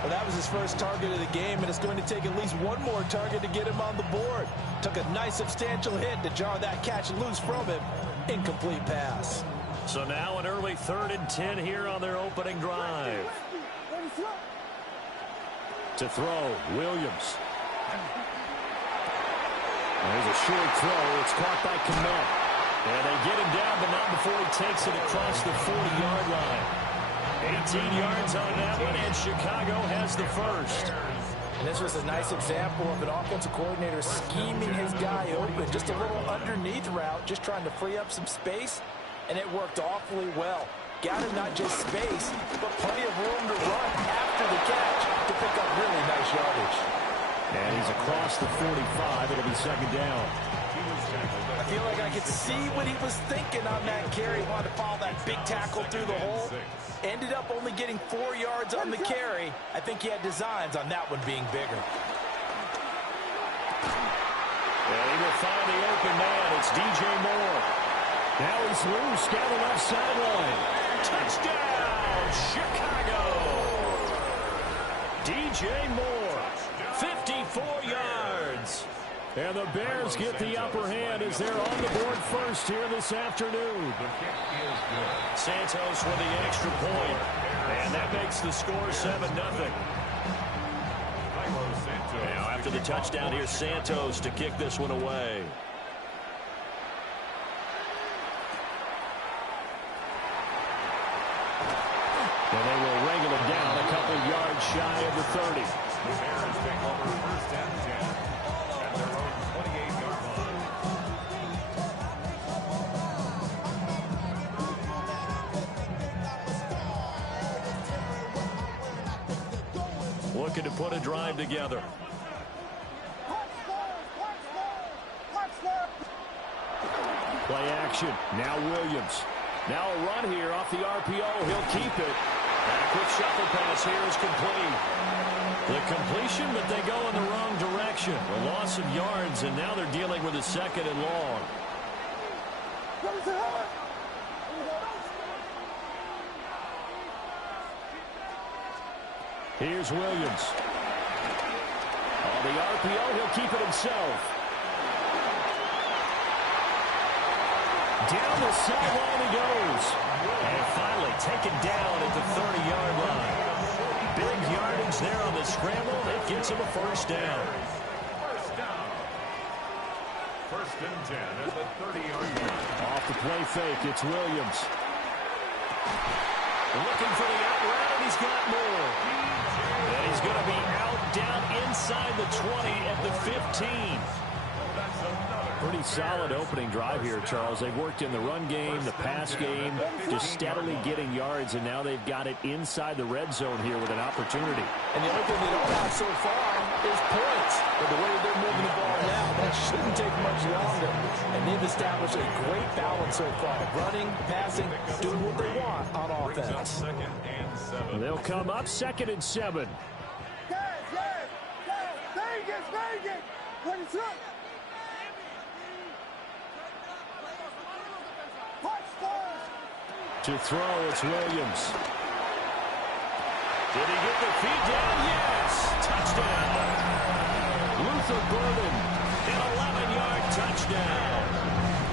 Well, that was his first target of the game, and it's going to take at least one more target to get him on the board. Took a nice substantial hit to jar that catch loose from him. Incomplete pass. So now an early 3rd and 10 here on their opening drive. To throw, Williams. There's a short throw. It's caught by Kmet. And they get him down, but not before he takes it across the 40-yard line. 18 yards on that one, and Chicago has the first. And this was a nice example of an offensive coordinator scheming his guy open. Just a little underneath route, just trying to free up some space, and it worked awfully well. Got him not just space, but plenty of room to run after the catch to pick up really nice yardage. And he's across the 45. It'll be second down. I feel like I could see what he was thinking on that carry. Wanted to follow that big tackle through the hole. Ended up only getting 4 yards on the carry. I think he had designs on that one being bigger. And he will find the open man. It's DJ Moore. Now he's loose down the left sideline. Touchdown, Chicago. DJ Moore, 54 yards. And the Bears get the upper hand as they're on the board first here this afternoon. Santos with the extra point. And that makes the score 7-0. Now after the touchdown, here's Santos to kick this one away. And they will wrangle it down a couple yards shy of the 30. The Bears take over first and 10. Looking to put a drive together. Play action. Now Williams. Now a run here off the RPO. He'll keep it. And a quick shuffle pass here is complete. The completion, but they go in the wrong direction. action. A loss of yards, and now they're dealing with a 2nd and long. Here's Williams. On the RPO, he'll keep it himself. Down the sideline he goes. And finally taken down at the 30-yard line. Big yardage there on the scramble. It gets him a first down. First and 10 at the 30-yard line. Off the play fake, it's Williams. Looking for the out route, and he's got more. And he's going to be out down inside the 20 at the 15. Pretty solid opening drive here, Charles. They've worked in the run game, the pass game, just steadily getting yards, and now they've got it inside the red zone here with an opportunity. And the only thing they don't have so far is points. But the way they're moving the ball now, that shouldn't take much longer. And they've established a great balance so far. Running, passing, doing what they want on offense. They'll come up 2nd and 7. Vegas! What is up? To throw, it's Williams. Did he get the feet down? Yes! Touchdown! Luther Burden, an 11-yard touchdown.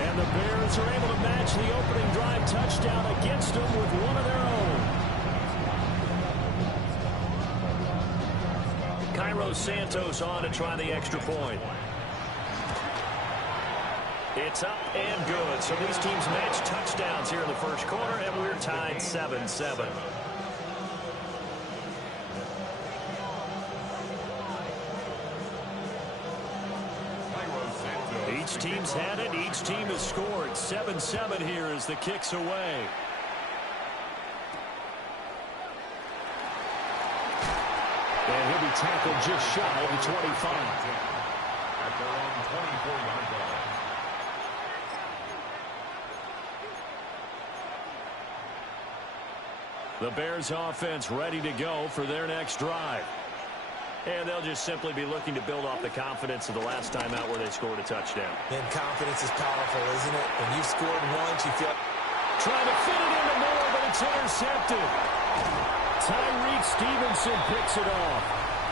And the Bears are able to match the opening drive touchdown against them with one of their own. Cairo Santos on to try the extra point. It's up and good. So these teams match touchdowns here in the first quarter, and we're tied 7-7. Each team's had it. Each team has scored. 7-7 here as the kick's away. And he'll be tackled just shy of the 25. At their own 24-yard line. The Bears offense ready to go for their next drive. And they'll just simply be looking to build off the confidence of the last time out where they scored a touchdown. And confidence is powerful, isn't it? When you've scored once, you feel... Trying to fit it into Miller, but it's intercepted. Tyreek Stevenson picks it off.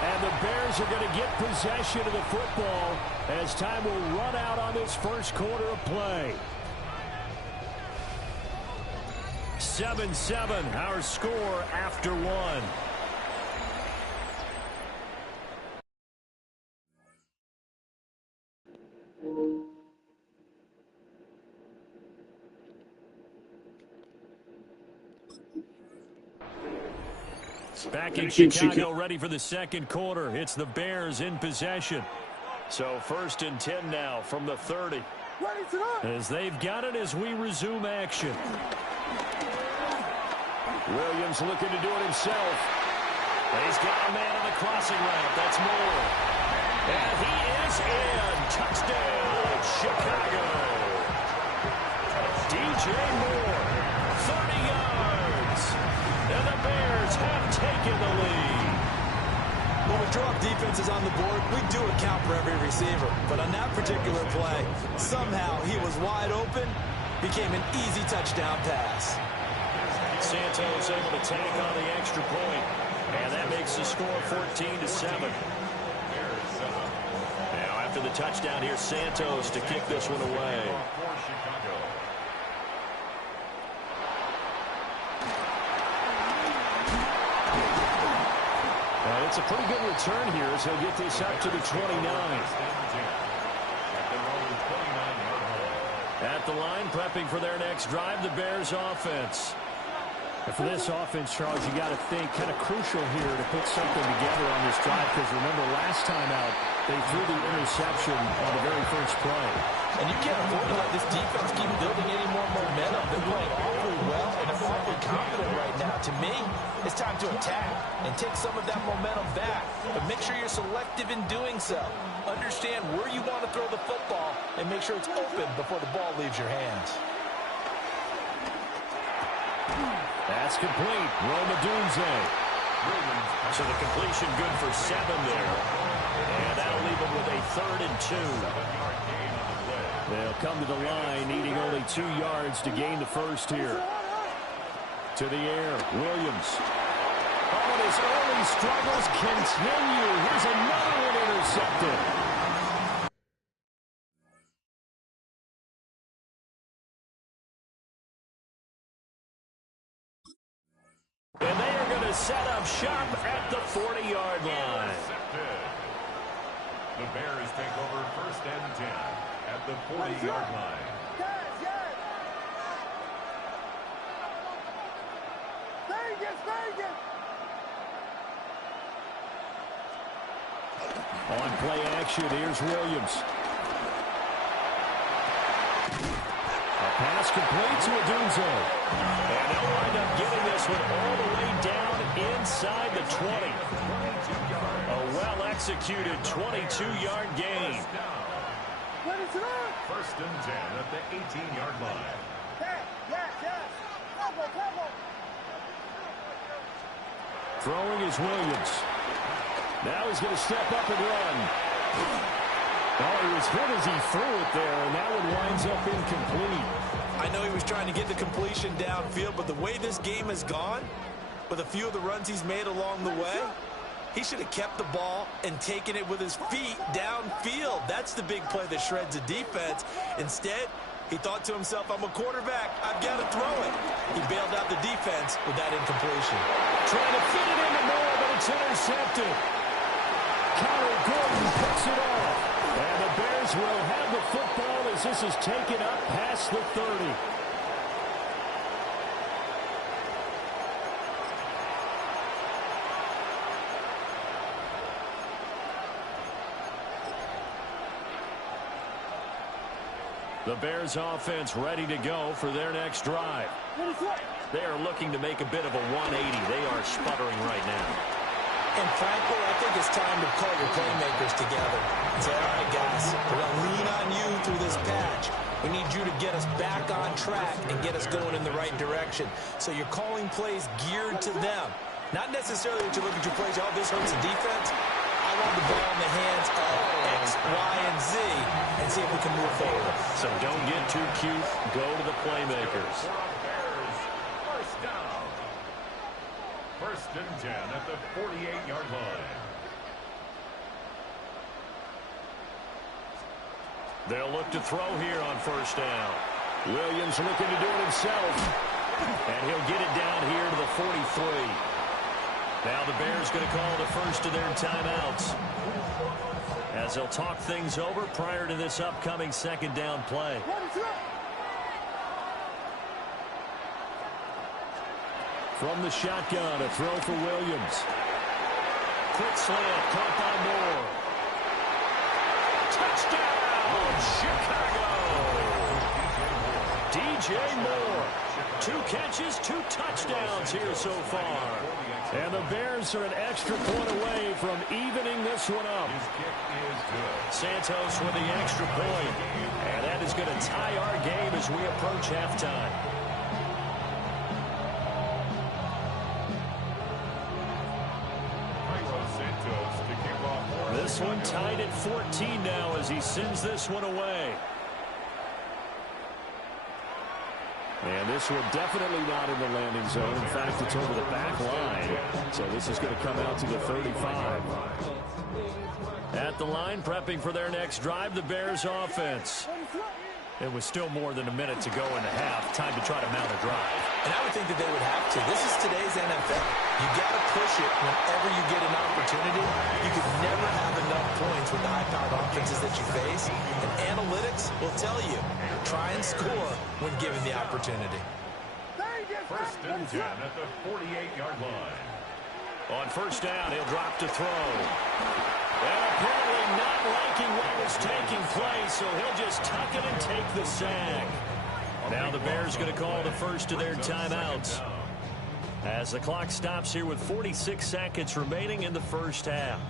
And the Bears are going to get possession of the football as time will run out on this first quarter of play. 7-7, our score after one. Back in Chicago, ready for the second quarter. It's the Bears in possession. So 1st and 10 now from the 30. As they've got it as we resume action. Williams looking to do it himself. He's got a man on the crossing route. That's Moore. And he is in. Touchdown, Chicago. DJ Moore, 30 yards. And the Bears have taken the lead. When we drop defenses on the board, we do account for every receiver. But on that particular play, somehow he was wide open, became an easy touchdown pass. Santos able to take on the extra point, and that makes the score 14-7. Now after the touchdown, here's Santos to kick this one away. It's a pretty good return here as he'll get this up to the 29. At the line, prepping for their next drive, the Bears offense. And for this offense, Charles, you got to think kind of crucial here to put something together on this drive, because remember last time out, they threw the interception on the very first play. And you can't afford to let this defense keep building any more momentum. They're playing awfully well, and they're awfully confident right now. To me, it's time to attack and take some of that momentum back. But make sure you're selective in doing so. Understand where you want to throw the football and make sure it's open before the ball leaves your hands. That's complete. Roma Dunze. So the completion good for 7 there. And that'll leave them with a 3rd and 2. They'll come to the line, needing only 2 yards to gain the first here. To the air, Williams. Oh, and his early struggles continue. Here's another one intercepted. And they are going to set up shop at the 40-yard line. The Bears take over 1st and 10 at the 40-yard line. On play action, here's Williams. A pass complete to Odunze. And they'll wind up getting this one all the way down inside the 20. A well-executed 22-yard gain. 1st and 10 at the 18-yard line. Throwing is Williams. Now he's going to step up and run. Oh, he was hit as he threw it there, and that one winds up incomplete. I know he was trying to get the completion downfield, but the way this game has gone, with a few of the runs he's made along the way, he should have kept the ball and taken it with his feet downfield. That's the big play that shreds a defense. Instead, he thought to himself, I'm a quarterback. I've got to throw it. He bailed out the defense with that incompletion. Trying to fit it into Moore, but it's intercepted. Connor Gordon picks it off. And the Bears will have the football as this is taken up past the 30. The Bears offense ready to go for their next drive. They are looking to make a bit of a 180. They are sputtering right now. And frankly, I think it's time to call your playmakers together and say, all right, guys, we're going to lean on you through this patch. We need you to get us back on track and get us going in the right direction. So you're calling plays geared to them. Not necessarily that you look at your plays, oh, this hurts the defense. I want the ball in the hands of X, Y, and Z and see if we can move forward. So don't get too cute. Go to the playmakers. First down. 1st and 10 at the 48-yard line. They'll look to throw here on 1st down. Williams looking to do it himself. And he'll get it down here to the 43. Now the Bears going to call the first of their timeouts, as they'll talk things over prior to this upcoming 2nd down play. From the shotgun, a throw for Williams. Quick slant, caught by Moore. Touchdown, Chicago! DJ Moore. 2 catches, 2 touchdowns here so far. And the Bears are an extra point away from evening this one up. Santos with the extra point. And that is going to tie our game as we approach halftime. This one tied at 14 now as he sends this one away. And this one definitely not in the landing zone. In fact, it's over the back line. So this is going to come out to the 35. At the line, prepping for their next drive, the Bears offense. It was still more than a minute to go in the half. Time to try to mount a drive. And I would think that they would have to. This is today's NFL. You got to push it whenever you get an opportunity. You could never have enough points with the high-powered offenses that you face. And analytics will tell you, try and score when given the opportunity. 1st and 10 at the 48-yard line. On 1st down, he'll drop to throw. And apparently not liking what was taking place, so he'll just tuck it and take the sack. Now the Bears going to call the first of their timeouts, as the clock stops here with 46 seconds remaining in the first half.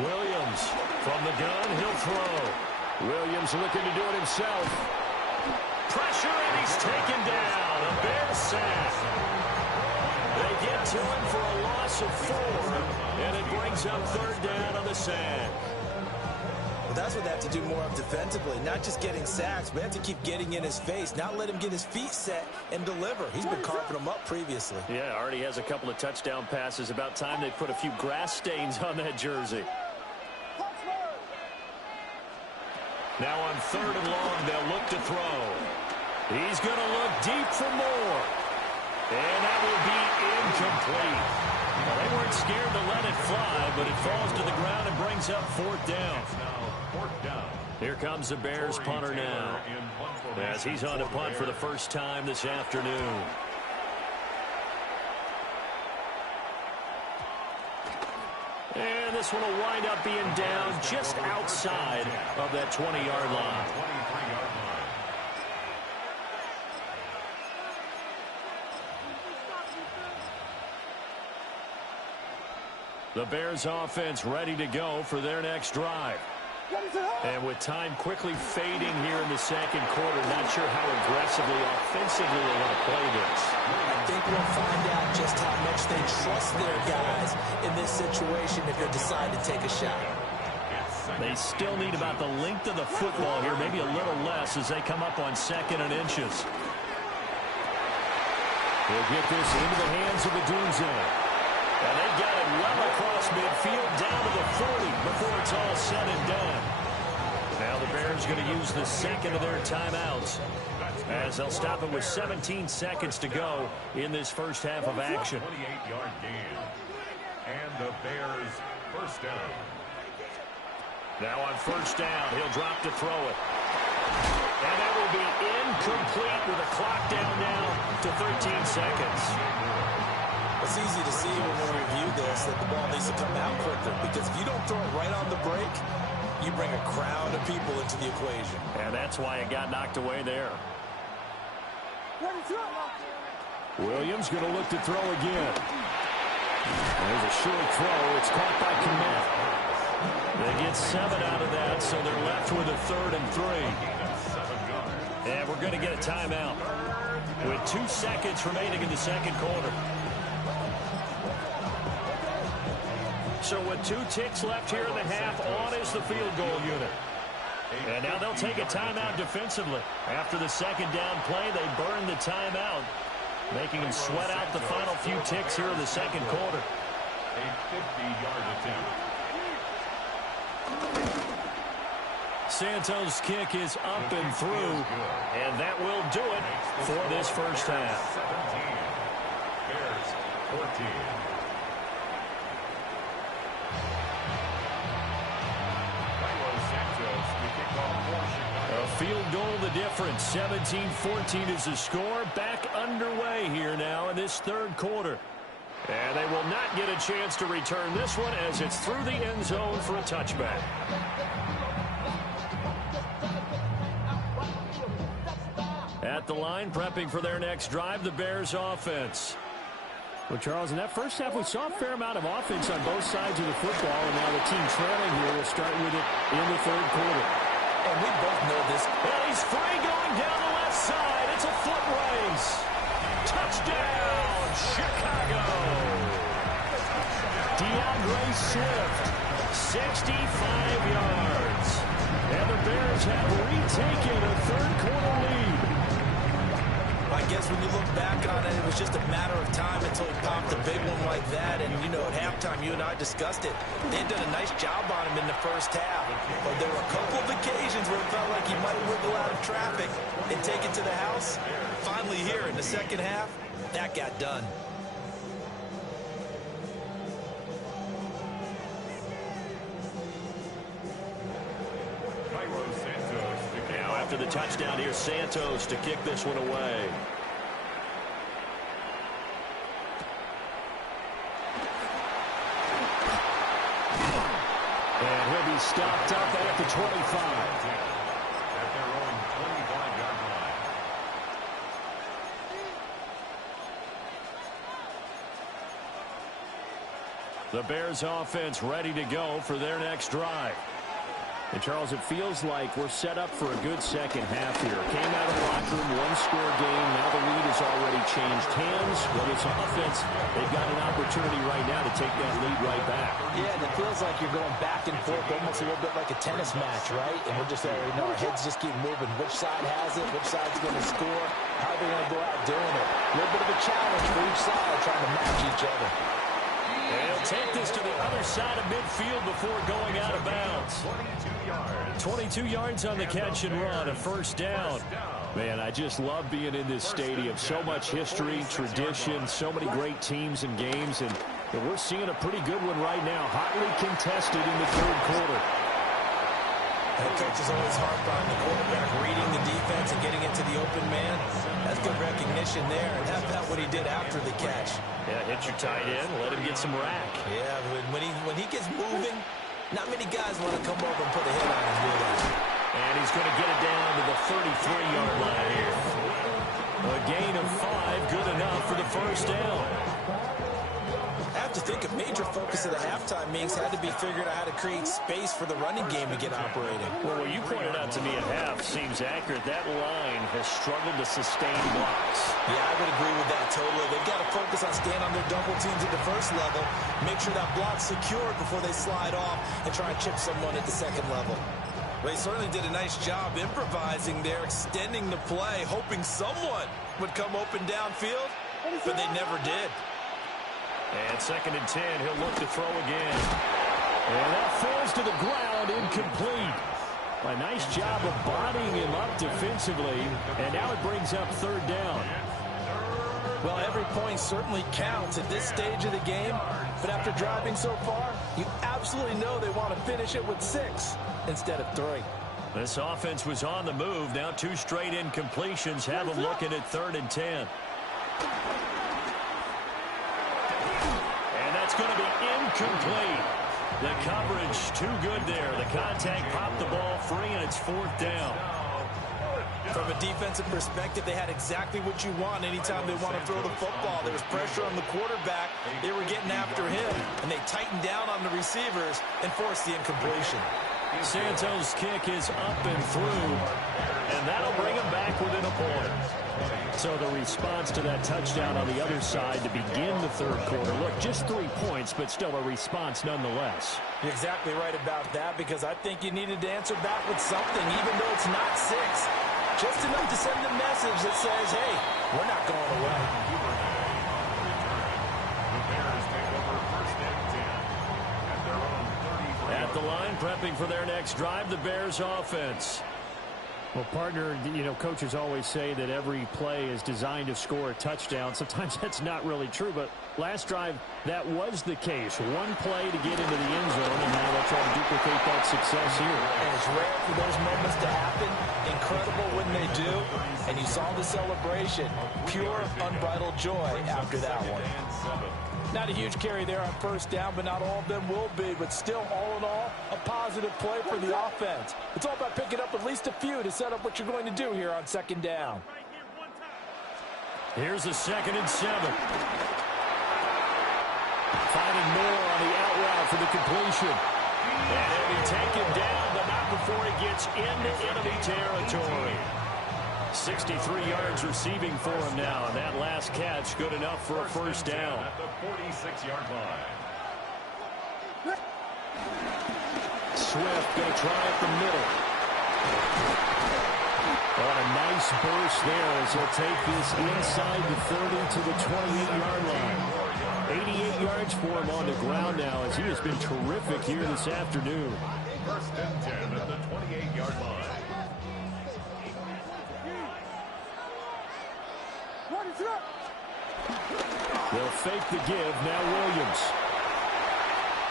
Williams from the gun, he'll throw. Williams looking to do it himself. Pressure, and he's taken down. A big sack. They get to him for a loss of 4, and it brings up 3rd down on the sack. Well, that's what they have to do more of defensively, not just getting sacks, but they have to keep getting in his face, not let him get his feet set and deliver. He's been carving them up previously. Yeah, already has a couple of touchdown passes. About time they put a few grass stains on that jersey. Now on 3rd and long, they'll look to throw. He's going to look deep for more. And that will be incomplete. Well, they weren't scared to let it fly, but it falls to the ground and brings up 4th down. Here comes the Bears punter now, as he's on to punt for the first time this afternoon. And this one will wind up being down just outside of that 20-yard line. The Bears offense ready to go for their next drive. And with time quickly fading here in the second quarter, not sure how aggressively, offensively they want to play this. I think we'll find out just how much they trust their guys in this situation if they decide to take a shot. They still need about the length of the football here, maybe a little less as they come up on 2nd and inches. They'll get this into the hands of Adunze. And they've got it well across midfield down to the 40 before it's all said and done. Now the Bears going to use the second of their timeouts as they'll stop it with 17 seconds to go in this first half of action. 28-yard gain. And the Bears first down. Now on 1st down, he'll drop to throw it. And that will be incomplete with a clock down now to 13 seconds. It's easy to see when we review this that the ball needs to come out quicker, because if you don't throw it right on the break, you bring a crowd of people into the equation. And that's why it got knocked away there. Williams going to look to throw again. There's a short throw. It's caught by Kmet. They get 7 out of that, so they're left with a 3rd and 3. And we're going to get a timeout with 2 seconds remaining in the second quarter. So with 2 ticks left here in the half, on is the field goal unit. And now they'll take a timeout defensively. After the second down play, they burn the timeout, making them sweat out the final few ticks here in the second quarter. A 50-yard attempt. Santos' kick is up and through, and that will do it for this first half. 17. Bears 14. A field goal the difference. 17-14 is the score. Back underway here now in this third quarter. And they will not get a chance to return this one as it's through the end zone for a touchback. At the line, prepping for their next drive, the Bears offense. Well, Charles, in that first half, we saw a fair amount of offense on both sides of the football, and now the team trailing here will start with it in the third quarter. And we both know this. And he's free going down the left side. It's a foot race. Touchdown, Chicago. DeAndre Swift, 65 yards. And the Bears have retaken a third quarter lead. I guess when you look back on it, it was just a matter of time until he popped a big one like that. And, you know, at halftime, you and I discussed it. They had done a nice job on him in the first half. But there were a couple of occasions where it felt like he might wiggle out of traffic and take it to the house. Finally here in the second half, that got done. Now after the touchdown, here's Santos to kick this one away. And he'll be stopped up at the 25. At their own 25-yard line. The Bears offense ready to go for their next drive. And, Charles, it feels like we're set up for a good second half here. Came out of the locker room, one-score game. Now the lead has already changed hands. Well, this offense, they've got an opportunity right now to take that lead right back. Yeah, and it feels like you're going back and forth, almost a little bit like a tennis match, right? And we're just already know our heads just keep moving. Which side has it? Which side's going to score? How are they going to go out doing it? A little bit of a challenge for each side, trying to match each other. They'll take this to the other side of midfield before going out of bounds. 22 yards on the catch and run, a first down. Man, I just love being in this stadium. So much history, tradition, so many great teams and games, and we're seeing a pretty good one right now, hotly contested in the third quarter. Head coach is always hard on the quarterback, reading the defense and getting into the open man. That's good recognition there, and how about what he did after the catch? Yeah, hit your tight end, let him get some rack. Yeah, when he gets moving, not many guys want to come over and put a hit on him, do they? And he's going to get it down to the 33-yard line here. A gain of 5, good enough for the first down. I have to think a major focus of the halftime meetings had to be figuring out how to create space for the running game to get operating. Well, what you pointed out to me at half seems accurate. That line has struggled to sustain blocks. Yeah, I would agree with that totally. They've got to focus on staying on their double teams at the first level, make sure that block's secured before they slide off and try and chip someone at the second level. They certainly did a nice job improvising there, extending the play, hoping someone would come open downfield, but they never did. And 2nd and 10, he'll look to throw again. And that falls to the ground, incomplete. A nice job of bodying him up defensively, and now it brings up 3rd down. Well, every point certainly counts at this stage of the game, but after driving so far, you absolutely know they want to finish it with 6 instead of 3. This offense was on the move. Now 2 straight incompletions have them looking at 3rd and 10. And that's going to be incomplete. The coverage too good there. The contact popped the ball free, and it's 4th down. From a defensive perspective, they had exactly what you want anytime they want to throw the football. There was pressure on the quarterback. They were getting after him, and they tightened down on the receivers and forced the incompletion. Santos' kick is up and through, and that'll bring him back within a point. So the response to that touchdown on the other side to begin the 3rd quarter. Look, just 3 points, but still a response nonetheless. You're exactly right about that, because I think you needed to answer back with something, even though it's not 6. Just enough to send a message that says, hey, we're not going away. At the line, prepping for their next drive, the Bears offense. Well, partner, you know, coaches always say that every play is designed to score a touchdown. Sometimes that's not really true, but last drive, that was the case. One play to get into the end zone, and now they'll try to duplicate that success here. And it's rare for those moments to happen. Incredible when they do. And you saw the celebration. Pure, unbridled joy after that one. Not a huge carry there on 1st down, but not all of them will be. But still, all in all, a positive play for the offense. It's all about picking up at least a few to set up what you're going to do here on 2nd down. Here's a 2nd and 7. Finding Moore on the out route for the completion. And he'll be taken down, but not before he gets into enemy territory. 63 yards receiving for him now, and that last catch good enough for a 1st down. At the 46-yard line. Swift going to try up the middle. Oh, a nice burst there as he'll take this inside the 30 to the 28-yard line. 88 yards for him on the ground now as he has been terrific here this afternoon. 1st and 10 at the 28-yard line. They'll fake the give, now Williams.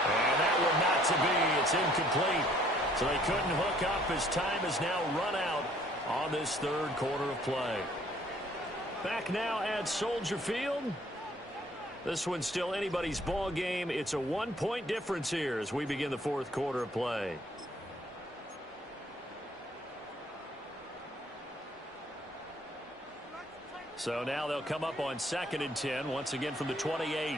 And that one not to be. It's incomplete. So they couldn't hook up as time has now run out on this 3rd quarter of play. Back now at Soldier Field. This one's still anybody's ball game. It's a 1-point difference here as we begin the 4th quarter of play. So now they'll come up on 2nd and 10, once again from the 28.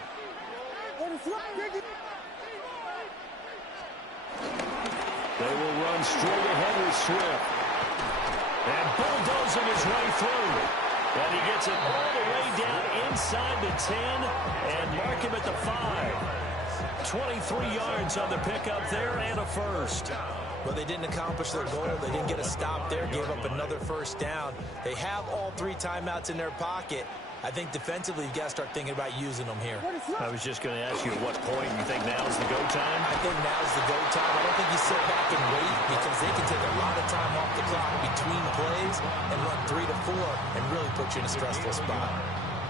They will run straight ahead with Swift. And bulldozing his way through. And he gets it all the way down inside the 10 and mark him at the 5. 23 yards on the pickup there and a first. Well, they didn't accomplish their goal. They didn't get a stop there, gave up another first down. They have all 3 timeouts in their pocket. I think defensively, you've got to start thinking about using them here. I was just going to ask you at what point you think now is the go time? I think now is the go time. I don't think you sit back and wait because they can take a lot of time off the clock between plays and run 3 to 4 and really put you in a stressful spot.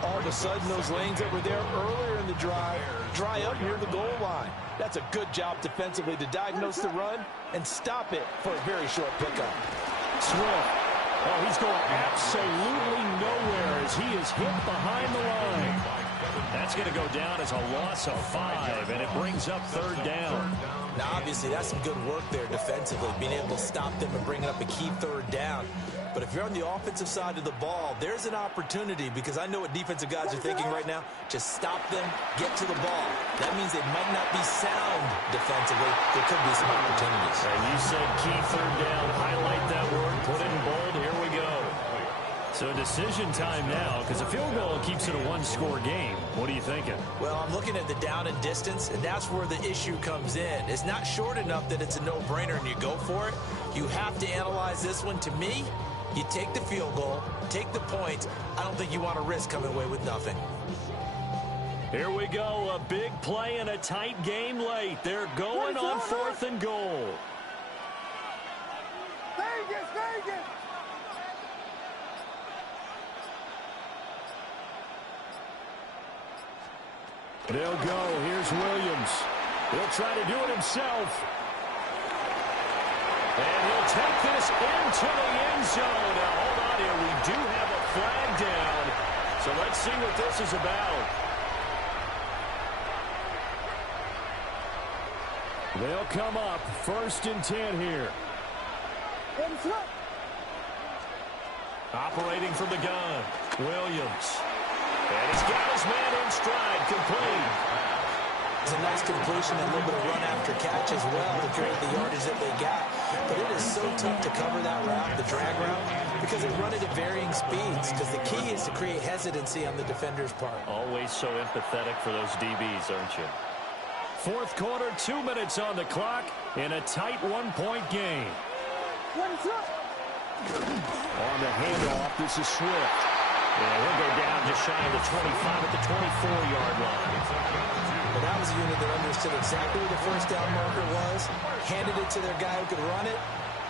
All of a sudden, those lanes that were there earlier in the drive dry up near the goal line. That's a good job defensively to diagnose the run and stop it for a very short pickup. Swift. Oh, he's going absolutely nowhere as he is hit behind the line. That's going to go down as a loss of 5, and it brings up 3rd down. Now, obviously, that's some good work there defensively, being able to stop them and bringing up a key 3rd down. But if you're on the offensive side of the ball, there's an opportunity because I know what defensive guys are thinking right now. Just stop them, get to the ball. That means they might not be sound defensively. There could be some opportunities. And you said key 3rd down. Highlight that word. Put it in bold. Here we go. So decision time now because a field goal keeps it a 1-score game. What are you thinking? Well, I'm looking at the down and distance, and that's where the issue comes in. It's not short enough that it's a no-brainer and you go for it. You have to analyze this one. To me, you take the field goal, take the points. I don't think you want to risk coming away with nothing. Here we go. A big play in a tight game late. They're going on 4th and goal. Vegas! They'll go. Here's Williams. He'll try to do it himself. And he'll take this into the end zone. Now, hold on here. We do have a flag down. So let's see what this is about. They'll come up 1st and 10 here. Operating from the gun, Williams. And he's got his man in stride, complete. It's a nice completion, a little bit of run after catch as well to create the yardage that they got. But it is so tough to cover that route, the drag route, because they run it at varying speeds. Because the key is to create hesitancy on the defender's part. Always so empathetic for those DBs, aren't you? 4th quarter, 2 minutes on the clock in a tight 1-point game. On the handoff, this is Swift. And he'll go down just shy of the 25 at the 24-yard line. But that was a unit that understood exactly where the first down marker was, handed it to their guy who could run it,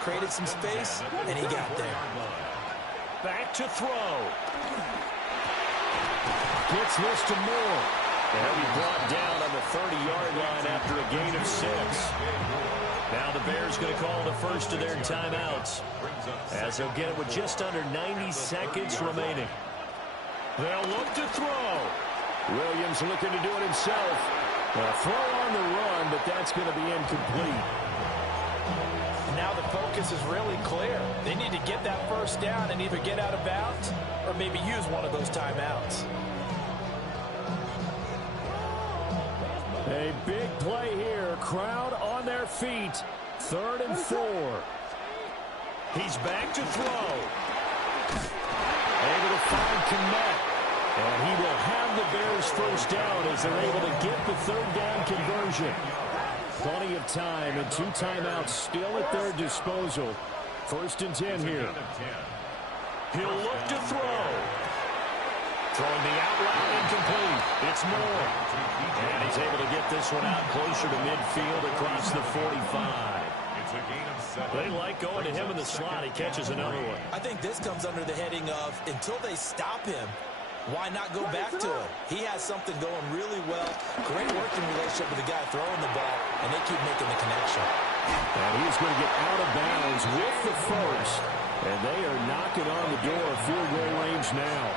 created some space, and he got there. Back to throw. Gets this to Moore. And he'll be brought down on the 30-yard line after a gain of 6. Now the Bears going to call the first of their timeouts as they'll get it with just under 90 seconds remaining. They'll look to throw. Williams looking to do it himself. A throw on the run, but that's going to be incomplete. Now the focus is really clear. They need to get that first down and either get out of bounds or maybe use one of those timeouts. A big play here. Crowd on their feet. 3rd and 4. He's back to throw. Able to find Kmet. And he will have the Bears first down as they're able to get the 3rd down conversion. Plenty of time and 2 timeouts still at their disposal. 1st and 10 here. He'll look to throw. Throwing the out route incomplete. It's Moore. And he's able to get this one out closer to midfield across the 45. They like going to him in the slot. He catches another one. I think this comes under the heading of until they stop him, why not go back to him? He has something going really well. Great working relationship with the guy throwing the ball, and they keep making the connection. And he's going to get out of bounds with the first. And they are knocking on the door of field goal range now.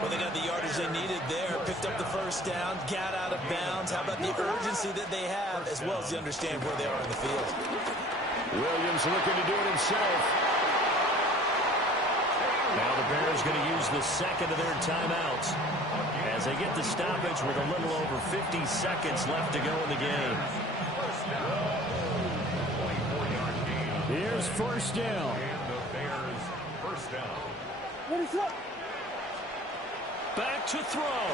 Well, they got the yardage they needed there. Picked up the first down, got out of bounds. How about the urgency that they have, as well as they understand where they are in the field? Williams looking to do it himself. Now the Bears going to use the second of their timeouts as they get the stoppage with a little over 50 seconds left to go in the game. Bears first down. And the Bears first down. What is up? Back to throw.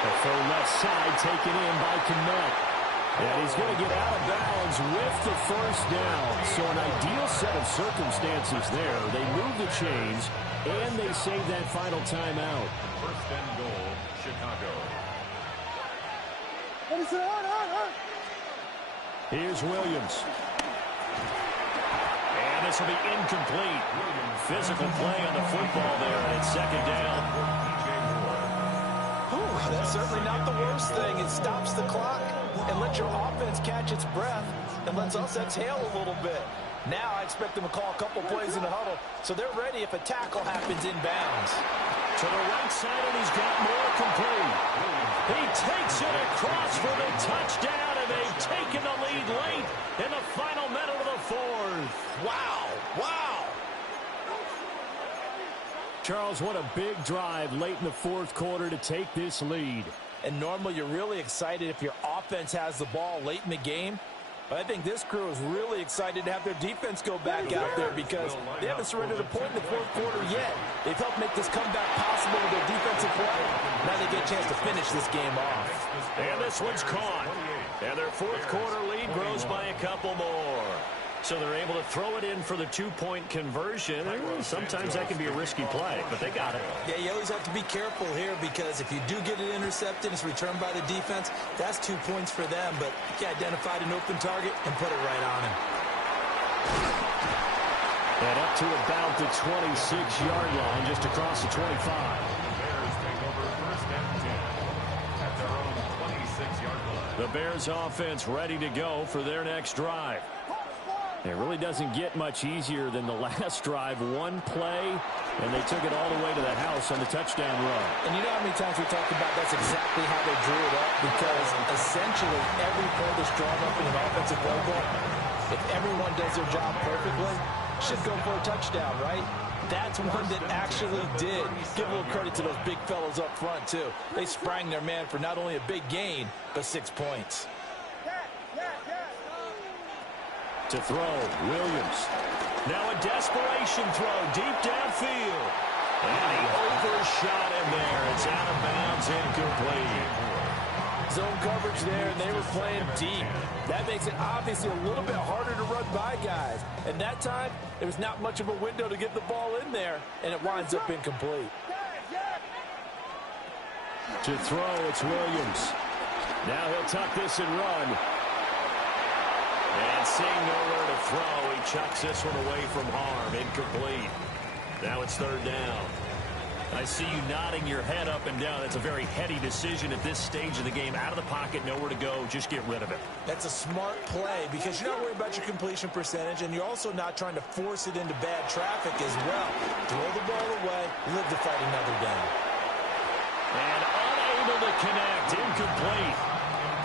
The full left side taken in by Kmet. And he's going to get out of bounds with the first down. So an ideal set of circumstances there. They move the chains, and they save that final timeout. First and goal, Chicago. What is up? Here's Williams. And this will be incomplete. Physical play on the football there, and it's second down. That's certainly not the worst thing. It stops the clock and lets your offense catch its breath and lets us exhale a little bit. Now I expect them to call a couple plays in the huddle so they're ready if a tackle happens inbounds. To the right side, and he's got more complete. He takes it across for the touchdown, and they've taken the lead late in the final minute of the fourth. Wow. Charles, what a big drive late in the fourth quarter to take this lead. And normally you're really excited if your offense has the ball late in the game. But I think this crew is really excited to have their defense go back out there because they haven't surrendered a point in the fourth quarter yet. They've helped make this comeback possible with their defensive play. Now they get a chance to finish this game off. And this one's caught. And their fourth quarter lead grows by a couple more. So they're able to throw it in for the two-point conversion. Sometimes that can be a risky play, but they got it. Yeah, you always have to be careful here because if you do get it intercepted, it's returned by the defense, that's 2 points for them. But you identified an open target and put it right on him. And up to about the 26-yard line, just across the 25. Bears take over first and 10 at their own 26-yard line. The Bears offense ready to go for their next drive. It really doesn't get much easier than the last drive. One play, and they took it all the way to the house on the touchdown run. And you know how many times we talked about that's exactly how they drew it up? Because essentially every play that's drawn up in an offensive playbook, if everyone does their job perfectly, should go for a touchdown, right? That's one that actually did. Give a little credit to those big fellas up front, too. They sprang their man for not only a big gain, but 6 points. To throw, Williams. Now a desperation throw deep downfield. And he overshot him there. It's out of bounds, incomplete. Zone coverage there, and they were playing deep. That makes it obviously a little bit harder to run by guys. And that time, there was not much of a window to get the ball in there, and it winds up incomplete. To throw, it's Williams. Now he'll tuck this and run. And seeing nowhere to throw, he chucks this one away from harm. Incomplete. Now it's third down. I see you nodding your head up and down. That's a very heady decision at this stage of the game. Out of the pocket, nowhere to go. Just get rid of it. That's a smart play because you're not worried about your completion percentage, and you're also not trying to force it into bad traffic as well. Throw the ball away, live to fight another down. And unable to connect. Incomplete.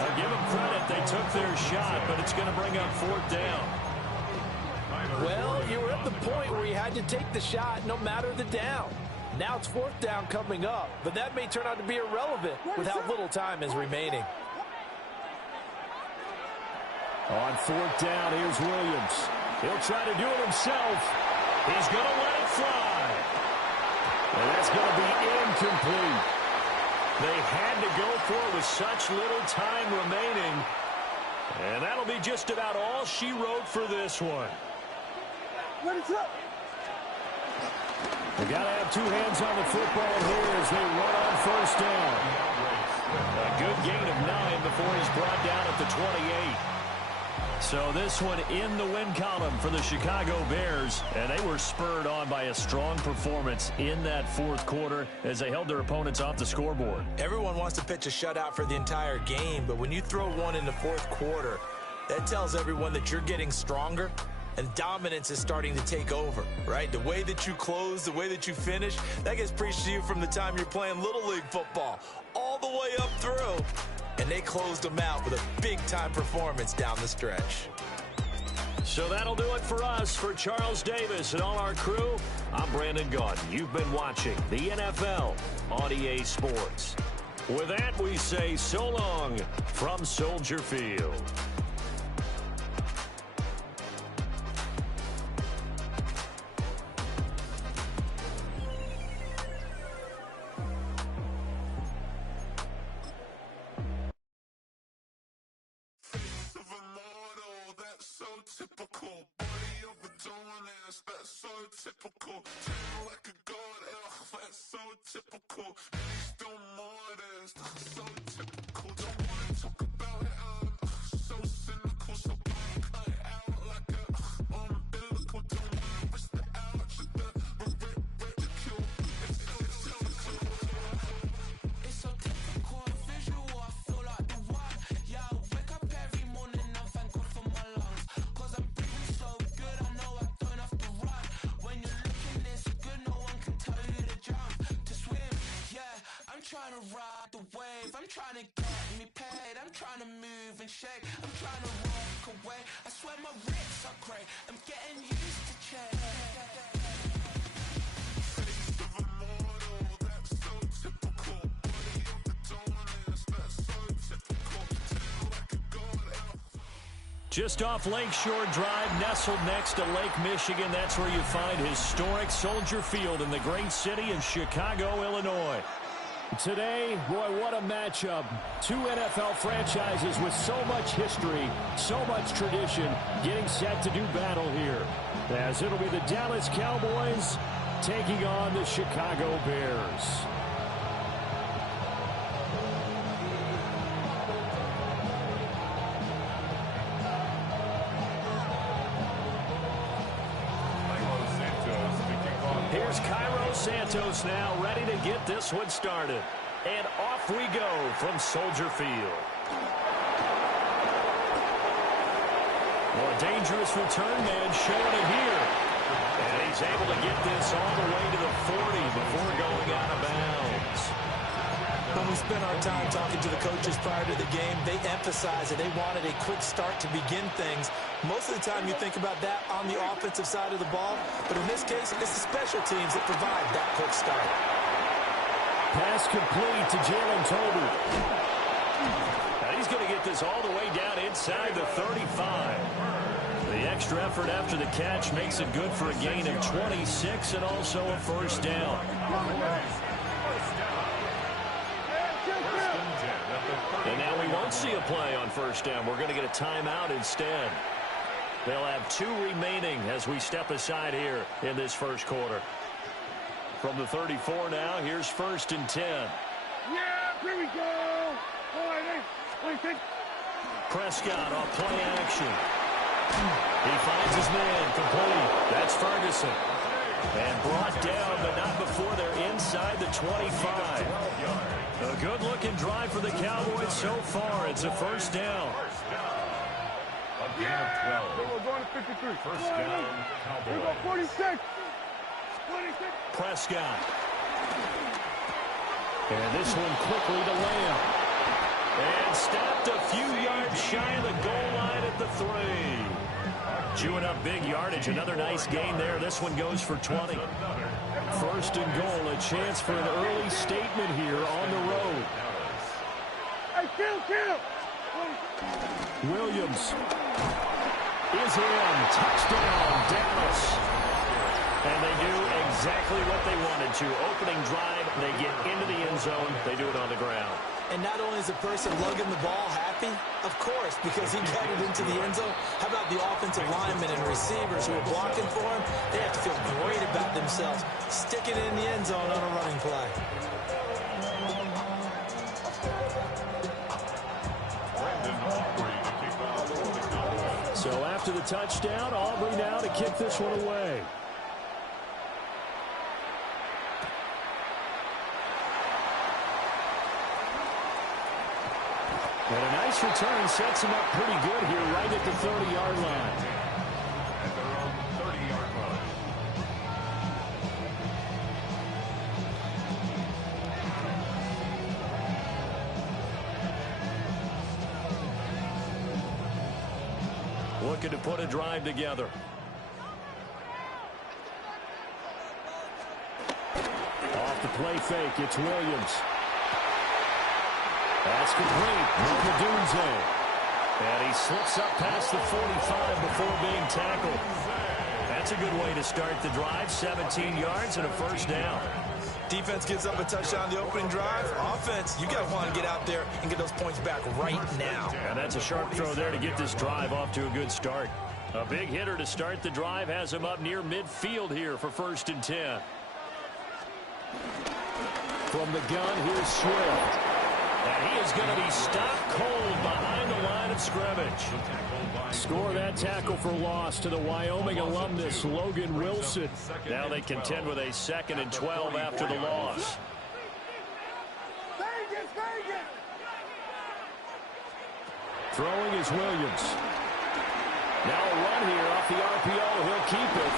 I'll give them credit. They took their shot, but it's going to bring up fourth down. Well, you were at the point where you had to take the shot no matter the down. Now it's fourth down coming up, but that may turn out to be irrelevant with how little time is remaining. On fourth down, here's Williams. He'll try to do it himself. He's going to let it fly. And that's going to be incomplete. They had to go for it with such little time remaining. And that'll be just about all she wrote for this one. What is up? They got to have two hands on the football here as they run on first down. A good gain of 9 before he's brought down at the 28. So this one in the win column for the Chicago Bears, and they were spurred on by a strong performance in that fourth quarter as they held their opponents off the scoreboard. Everyone wants to pitch a shutout for the entire game, but when you throw one in the fourth quarter, that tells everyone that you're getting stronger and dominance is starting to take over, right? The way that you close, the way that you finish, that gets preached to you from the time you're playing Little League football all the way up through. And they closed them out with a big-time performance down the stretch. So that'll do it for us. For Charles Davis and all our crew, I'm Brandon Gaudin. You've been watching the NFL on EA Sports. With that, we say so long from Soldier Field. so typical. Body overdoing it, that's so typical. Tail like a god, that's so typical. He's still more than that's so typical. Don't wanna talk about it, so cynical. So cut it out like a umbilical. Don't wanna risk the ouch, the ridicule. It's so typical. It's so typical, visual, I feel like the one. Yeah, I wake up every morning, I'm thankful for my lungs. Cause I'm breathing so good, I know I don't have to run. When you're looking this good, no one can tell you to jump, to swim. Yeah, I'm trying to ride the wave, I'm trying to get me paid, I'm trying to move and shake, I'm trying to walk away. I swear my wrists are great, I'm getting used to change. Just off Lakeshore Drive, nestled next to Lake Michigan. That's where you find historic Soldier Field in the great city of Chicago, Illinois. Today, boy, what a matchup. Two NFL franchises with so much history, so much tradition, getting set to do battle here. As it'll be the Dallas Cowboys taking on the Chicago Bears. Here's Cairo Santos now, ready to get this one started. And off we go from Soldier Field. Well, a dangerous return man showing it here. And he's able to get this all the way to the 40 before going out of bounds. When we spent our time talking to the coaches prior to the game, they emphasized that they wanted a quick start to begin things. Most of the time you think about that on the offensive side of the ball, but in this case, it's the special teams that provide that quick start. Pass complete to Jalen Tolbert. Now he's going to get this all the way down inside the 35. The extra effort after the catch makes it good for a gain of 26 and also a first down. And now we won't see a play on first down. We're going to get a timeout instead. They'll have 2 remaining as we step aside here in this first quarter. From the 34 now, here's 1st and 10. Yeah, here we go. Prescott off play action. He finds his man complete. That's Ferguson. And brought down, but not before they're inside the 25. A good-looking drive for the Cowboys so far. It's a first down. A gain of 12. We're going to 53. First down, We go Cowboys. 46. Prescott. And this one quickly to Lamb. And stopped a few yards shy of the goal line at the 3. Chewing up big yardage. Another nice gain there. This one goes for 20. 1st and goal. A chance for an early statement here on the road. Hey, kill. Williams is in. Touchdown, Dallas. And they do exactly what they wanted to. Opening drive, they get into the end zone. They do it on the ground. And not only is the person lugging the ball happy, of course, because he got it into the end zone. How about the offensive linemen and receivers who are blocking for him? They have to feel great about themselves. Stick it in the end zone on a running play. So after the touchdown, Aubrey now to kick this one away. And a nice return sets him up pretty good here right at the 30-yard line. At their own 30-yard line. Looking to put a drive together. Off the play fake, it's Williams. That's complete. Dunze. And he slips up past the 45 before being tackled. That's a good way to start the drive. 17 yards and a first down. Defense gives up a touchdown the opening drive. Offense, you got to want to get out there and get those points back right now. And that's a sharp throw there to get this drive off to a good start. A big hitter to start the drive has him up near midfield here for 1st and 10. From the gun, here's Swift. And he is going to be stopped cold behind the line of scrimmage. Score that tackle for loss to the Wyoming alumnus, Logan Wilson. Now they contend with a 2nd and 12 after the loss. Throwing is Williams. Now a run here off the RPO. He'll keep it.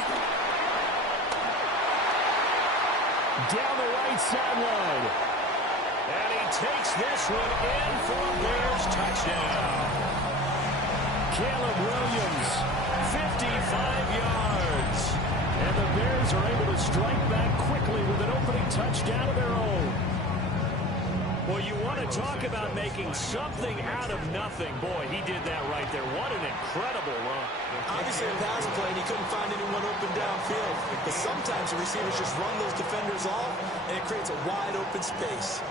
Down the right sideline. And he takes this one in for a Bears touchdown. Caleb Williams, 55 yards. And the Bears are able to strike back quickly with an opening touchdown of their own. Well, you want to talk about making something out of nothing. Boy, he did that right there. What an incredible run. Obviously a pass play, and he couldn't find anyone open downfield. But sometimes the receivers just run those defenders off, and it creates a wide open space.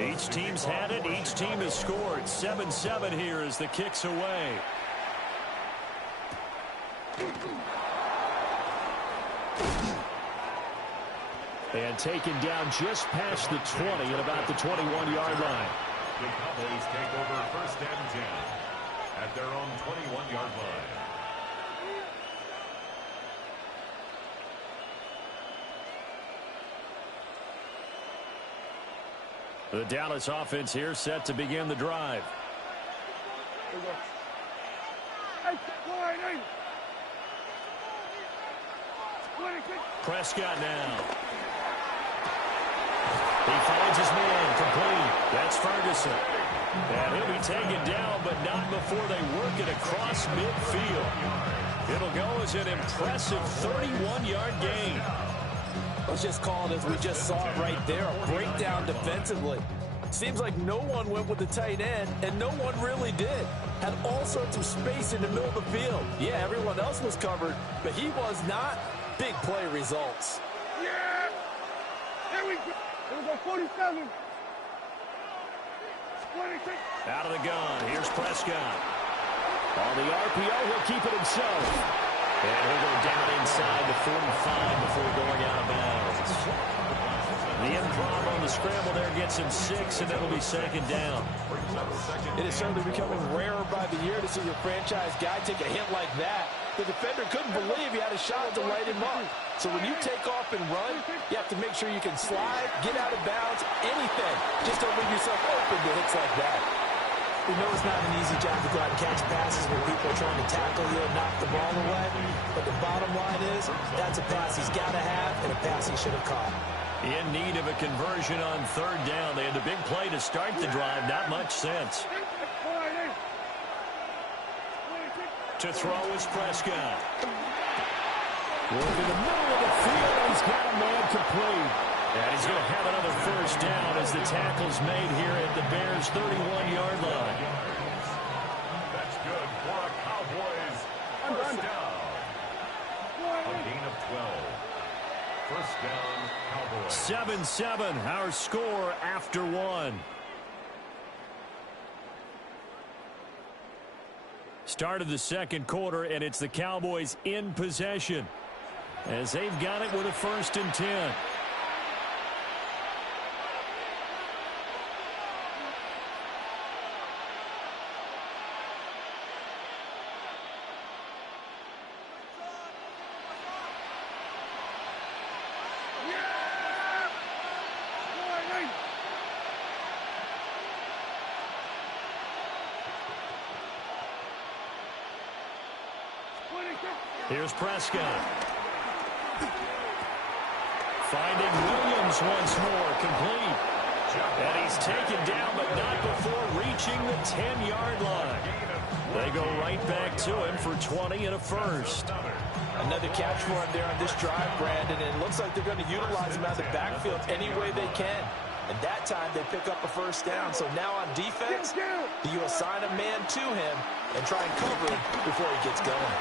Each team's had it. Each team has scored. 7-7 here as the kick's away. And taken down just past the 20 at about the 21-yard line. The Cowboys take over 1st and 10 at their own 21-yard line. The Dallas offense here set to begin the drive. Prescott now. He finds his man complete. That's Ferguson. And he'll be taken down, but not before they work it across midfield. It'll go as an impressive 31-yard gain. Let's just call it as we just saw it right there, a breakdown defensively. Seems like no one went with the tight end, and no one really did. Had all sorts of space in the middle of the field. Yeah, everyone else was covered, but he was not. Big play results. Yeah! There we go. There we go, 47. 26. Out of the gun, here's Prescott. On the RPO, he'll keep it himself. And he'll go down inside the 45 before going out of bounds. The improv on the scramble there gets him 6, and it'll be 2nd down. It is certainly becoming rarer by the year to see your franchise guy take a hit like that. The defender couldn't believe he had a shot to light him up. So when you take off and run, you have to make sure you can slide, get out of bounds, anything. Just don't leave yourself open to hits like that. We know it's not an easy job to go out and catch passes when people are trying to tackle you and knock the ball away. But the bottom line is, that's a pass he's got to have and a pass he should have caught. In need of a conversion on 3rd down. They had the big play to start the drive. Not much sense. To throw is Prescott. Work in the middle of the field. He's got a man complete. And he's going to have another 1st down as the tackle's made here at the Bears' 31-yard line. That's good for a Cowboys 1st down. A gain of 12. 1st down, Cowboys. 7-7, our score after 1. Start of the 2nd quarter, and it's the Cowboys in possession as they've got it with a 1st and 10. Here's Prescott. Finding Williams once more, complete. And he's taken down, but not before reaching the 10-yard line. They go right back to him for 20 and a 1st. Another catch for him there on this drive, Brandon, and it looks like they're going to utilize him out of the backfield any way they can. And that time they pick up a 1st down. So now on defense, do you assign a man to him and try and cover him before he gets going?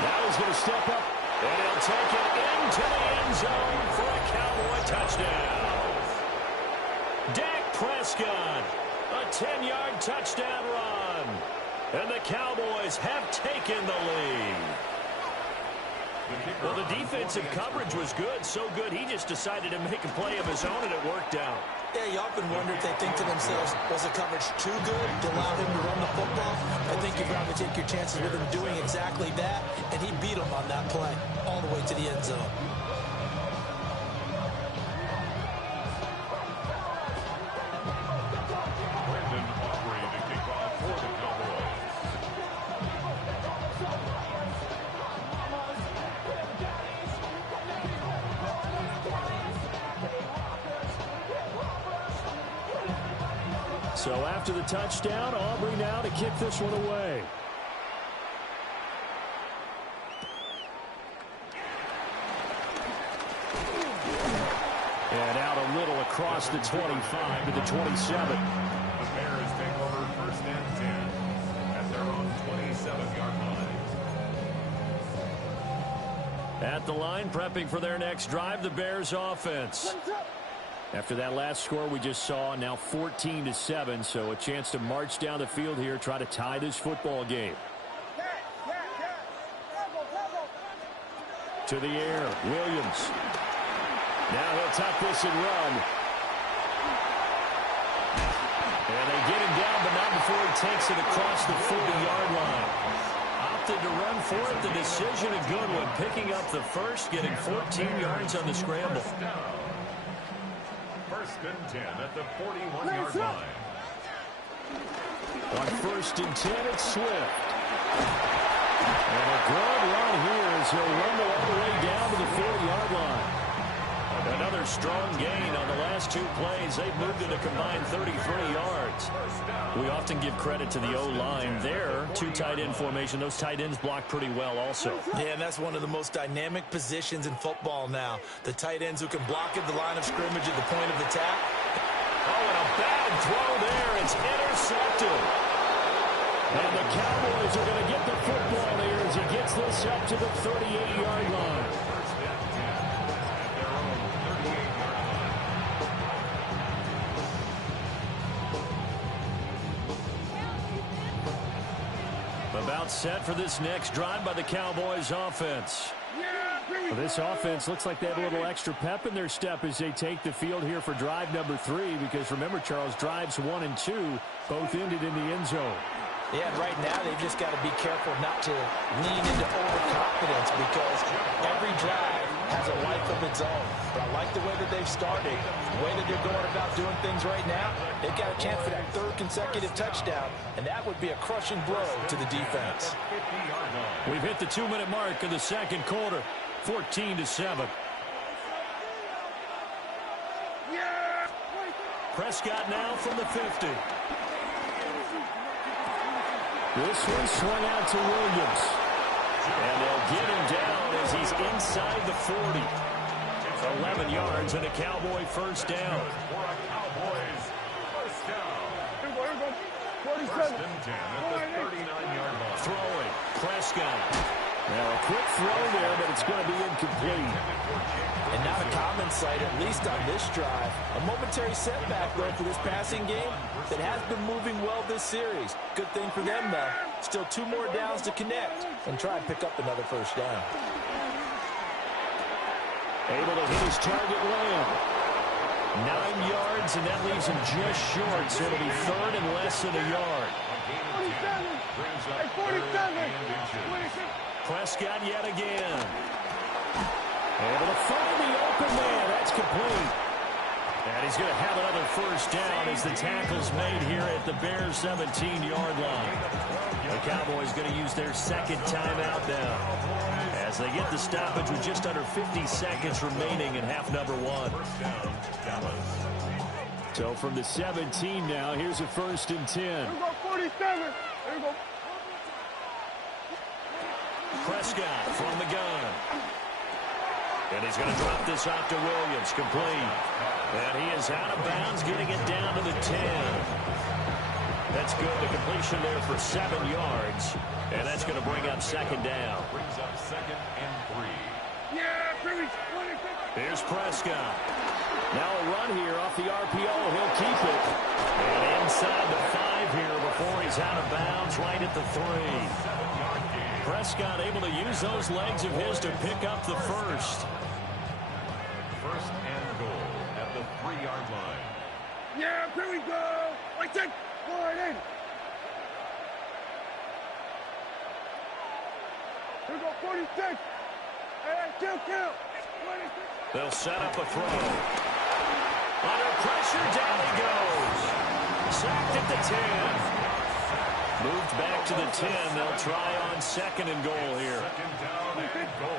Now he's going to step up, and he'll take it into the end zone for a Cowboy touchdown. Dak Prescott, a 10-yard touchdown run. And the Cowboys have taken the lead. Well, the defensive coverage was good, so good he just decided to make a play of his own, and it worked out. Yeah, you often wonder if they think to themselves, was the coverage too good to allow him to run the football? I think you'd rather take your chances with him doing exactly that, and he beat him on that play all the way to the end zone. So after the touchdown, Aubrey now to kick this one away. And out a little across the 25 to the 27. The Bears take over 1st and 10 at their own 27-yard line. At the line, prepping for their next drive, the Bears offense. After that last score we just saw, now 14-7, so a chance to march down the field here, try to tie this football game. To the air, Williams. Now he'll tuck this and run. And they get him down, but not before he takes it across the 40-yard line. Opted to run for it, the decision a good one, picking up the first, getting 14 yards on the scramble. 1st and 10 at the 41-yard line. On 1st and 10, it's Swift. And a good run here as he'll rumble all the way down to the 40-yard line. Another strong gain on the last 2 plays. They've moved it a combined 33 yards. We often give credit to the O-line there. 2 tight end formation. Those tight ends block pretty well also. Yeah, and that's one of the most dynamic positions in football now. The tight ends who can block at the line of scrimmage at the point of attack. Oh, and a bad throw there. It's intercepted. And the Cowboys are going to get the football here as he gets this up to the 38-yard line. About set for this next drive by the Cowboys offense. Well, this offense looks like they have a little extra pep in their step as they take the field here for drive number 3, because remember, Charles, drives 1 and 2 both ended in the end zone. Yeah, and right now they've just got to be careful not to lean into overconfidence, because every drive has a life of its own. But I like the way that they've started, the way that they're going about doing things right now. They've got a chance for that 3rd consecutive touchdown, and that would be a crushing blow to the defense. We've hit the 2-minute mark of the 2nd quarter, 14-7. Prescott now from the 50. This one swung out to Williams. And they'll get him down as he's inside the 40. 11 yards and a Cowboy first down. For a Cowboys first down. 1st and 10 at the 39-yard line. Throwing, Prescott. Now a quick throw there, but it's going to be incomplete. And not a common sight, at least on this drive. A momentary setback, though, for this passing game that has been moving well this series. Good thing for them, though. Still 2 more downs to connect and try and pick up another first down. Able to hit his target Lamb. 9 yards, and that leaves him just short, so it'll be 3rd and less than a yard. 47. Prescott yet again. Able to find the open man. That's complete. And he's going to have another first down as the tackle's made here at the Bears' 17-yard line. The Cowboys going to use their 2nd timeout now as they get the stoppage with just under 50 seconds remaining in half number 1. So from the 17 now, here's a 1st and 10. Here we go, 47. Here we go. Prescott from the gun. And he's going to drop this off to Williams, complete. And he is out of bounds, getting it down to the 10. That's good. The completion there for 7 yards. And that's going to bring up second down. Brings up 2nd and 3. Here's Prescott. Now a run here off the RPO. He'll keep it. And inside the 5 here before he's out of bounds right at the 3. Prescott able to use those legs of his to pick up the first. 1st and goal at the 3-yard line. Yeah, here we go. Like that. Forward in. Here we go, 46. Hey, kill. They'll set up a throw. Under pressure, down he goes. Sacked at the 10. Moved back to the 10. They'll try on 2nd and goal here.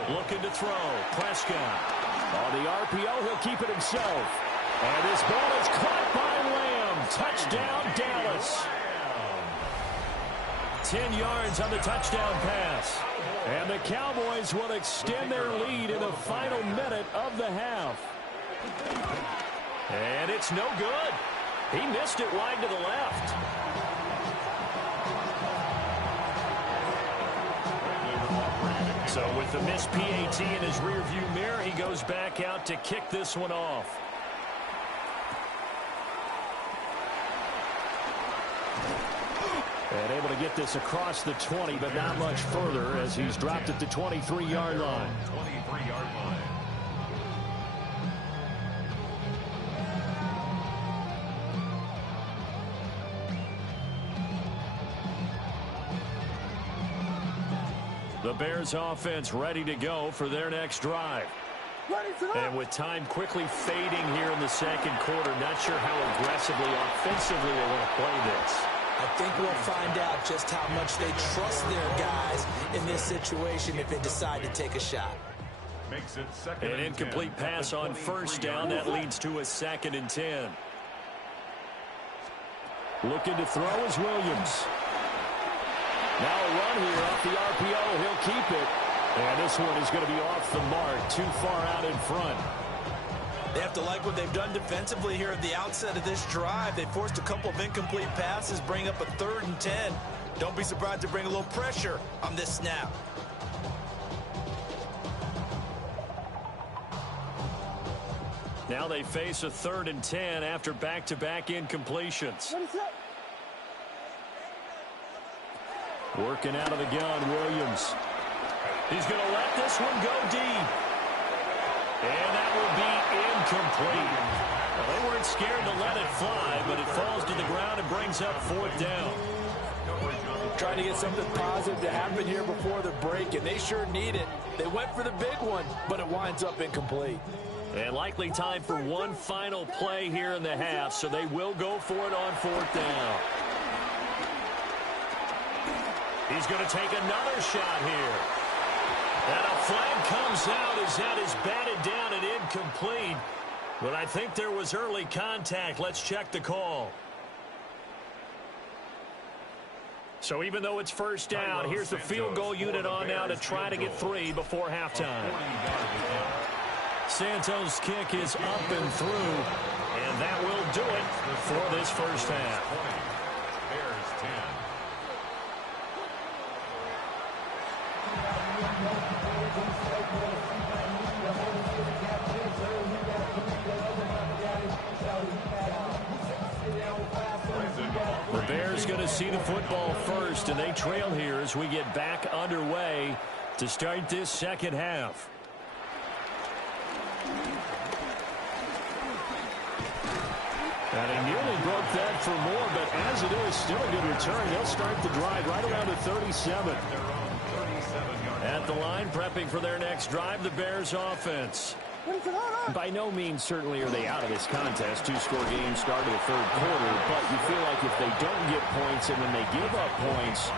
Looking to throw. Prescott. On the RPO, he'll keep it himself. And this ball is caught by Lamb. Touchdown, Dallas. 10 yards on the touchdown pass. And the Cowboys will extend their lead in the final minute of the half. And it's no good. He missed it wide to the left. So with the missed PAT in his rearview mirror, he goes back out to kick this one off. And able to get this across the 20, but not much further as he's dropped at the 23-yard line. 23-yard line. The Bears offense ready to go for their next drive. And with time quickly fading here in the 2nd quarter, not sure how aggressively, offensively they want to play this. I think we'll find out just how much they trust their guys in this situation if they decide to take a shot. Makes it 2nd An incomplete pass on 1st down. That leads to a 2nd and 10. Looking to throw is Williams. Now a run here off the RPO. He'll keep it. And this one is going to be off the mark. Too far out in front. They have to like what they've done defensively here at the outset of this drive. They forced a couple of incomplete passes, bring up a 3rd and 10. Don't be surprised to bring a little pressure on this snap. Now they face a 3rd and 10 after back-to-back incompletions. Working out of the gun, Williams. He's going to let this one go deep. And that will be incomplete. Well, they weren't scared to let it fly, but it falls to the ground and brings up 4th down. Trying to get something positive to happen here before the break, and they sure need it. They went for the big one, but it winds up incomplete. And likely time for one final play here in the half, so they will go for it on 4th down. He's going to take another shot here. And a flag comes out as that is batted down and incomplete. But I think there was early contact. Let's check the call. So even though it's 1st down, here's the field goal unit on now to try to get 3 before halftime. Santos' kick is up and through, and that will do it for this 1st half. Bears 10. The Bears going to see the football first, and they trail here as we get back underway to start this 2nd half. And he nearly broke that for more, but as it is, still a good return. They'll start the drive right around the 37. At the line, prepping for their next drive, the Bears offense. By no means certainly are they out of this contest. 2-score game start of the 3rd quarter, but you feel like if they don't get points and then they give up points,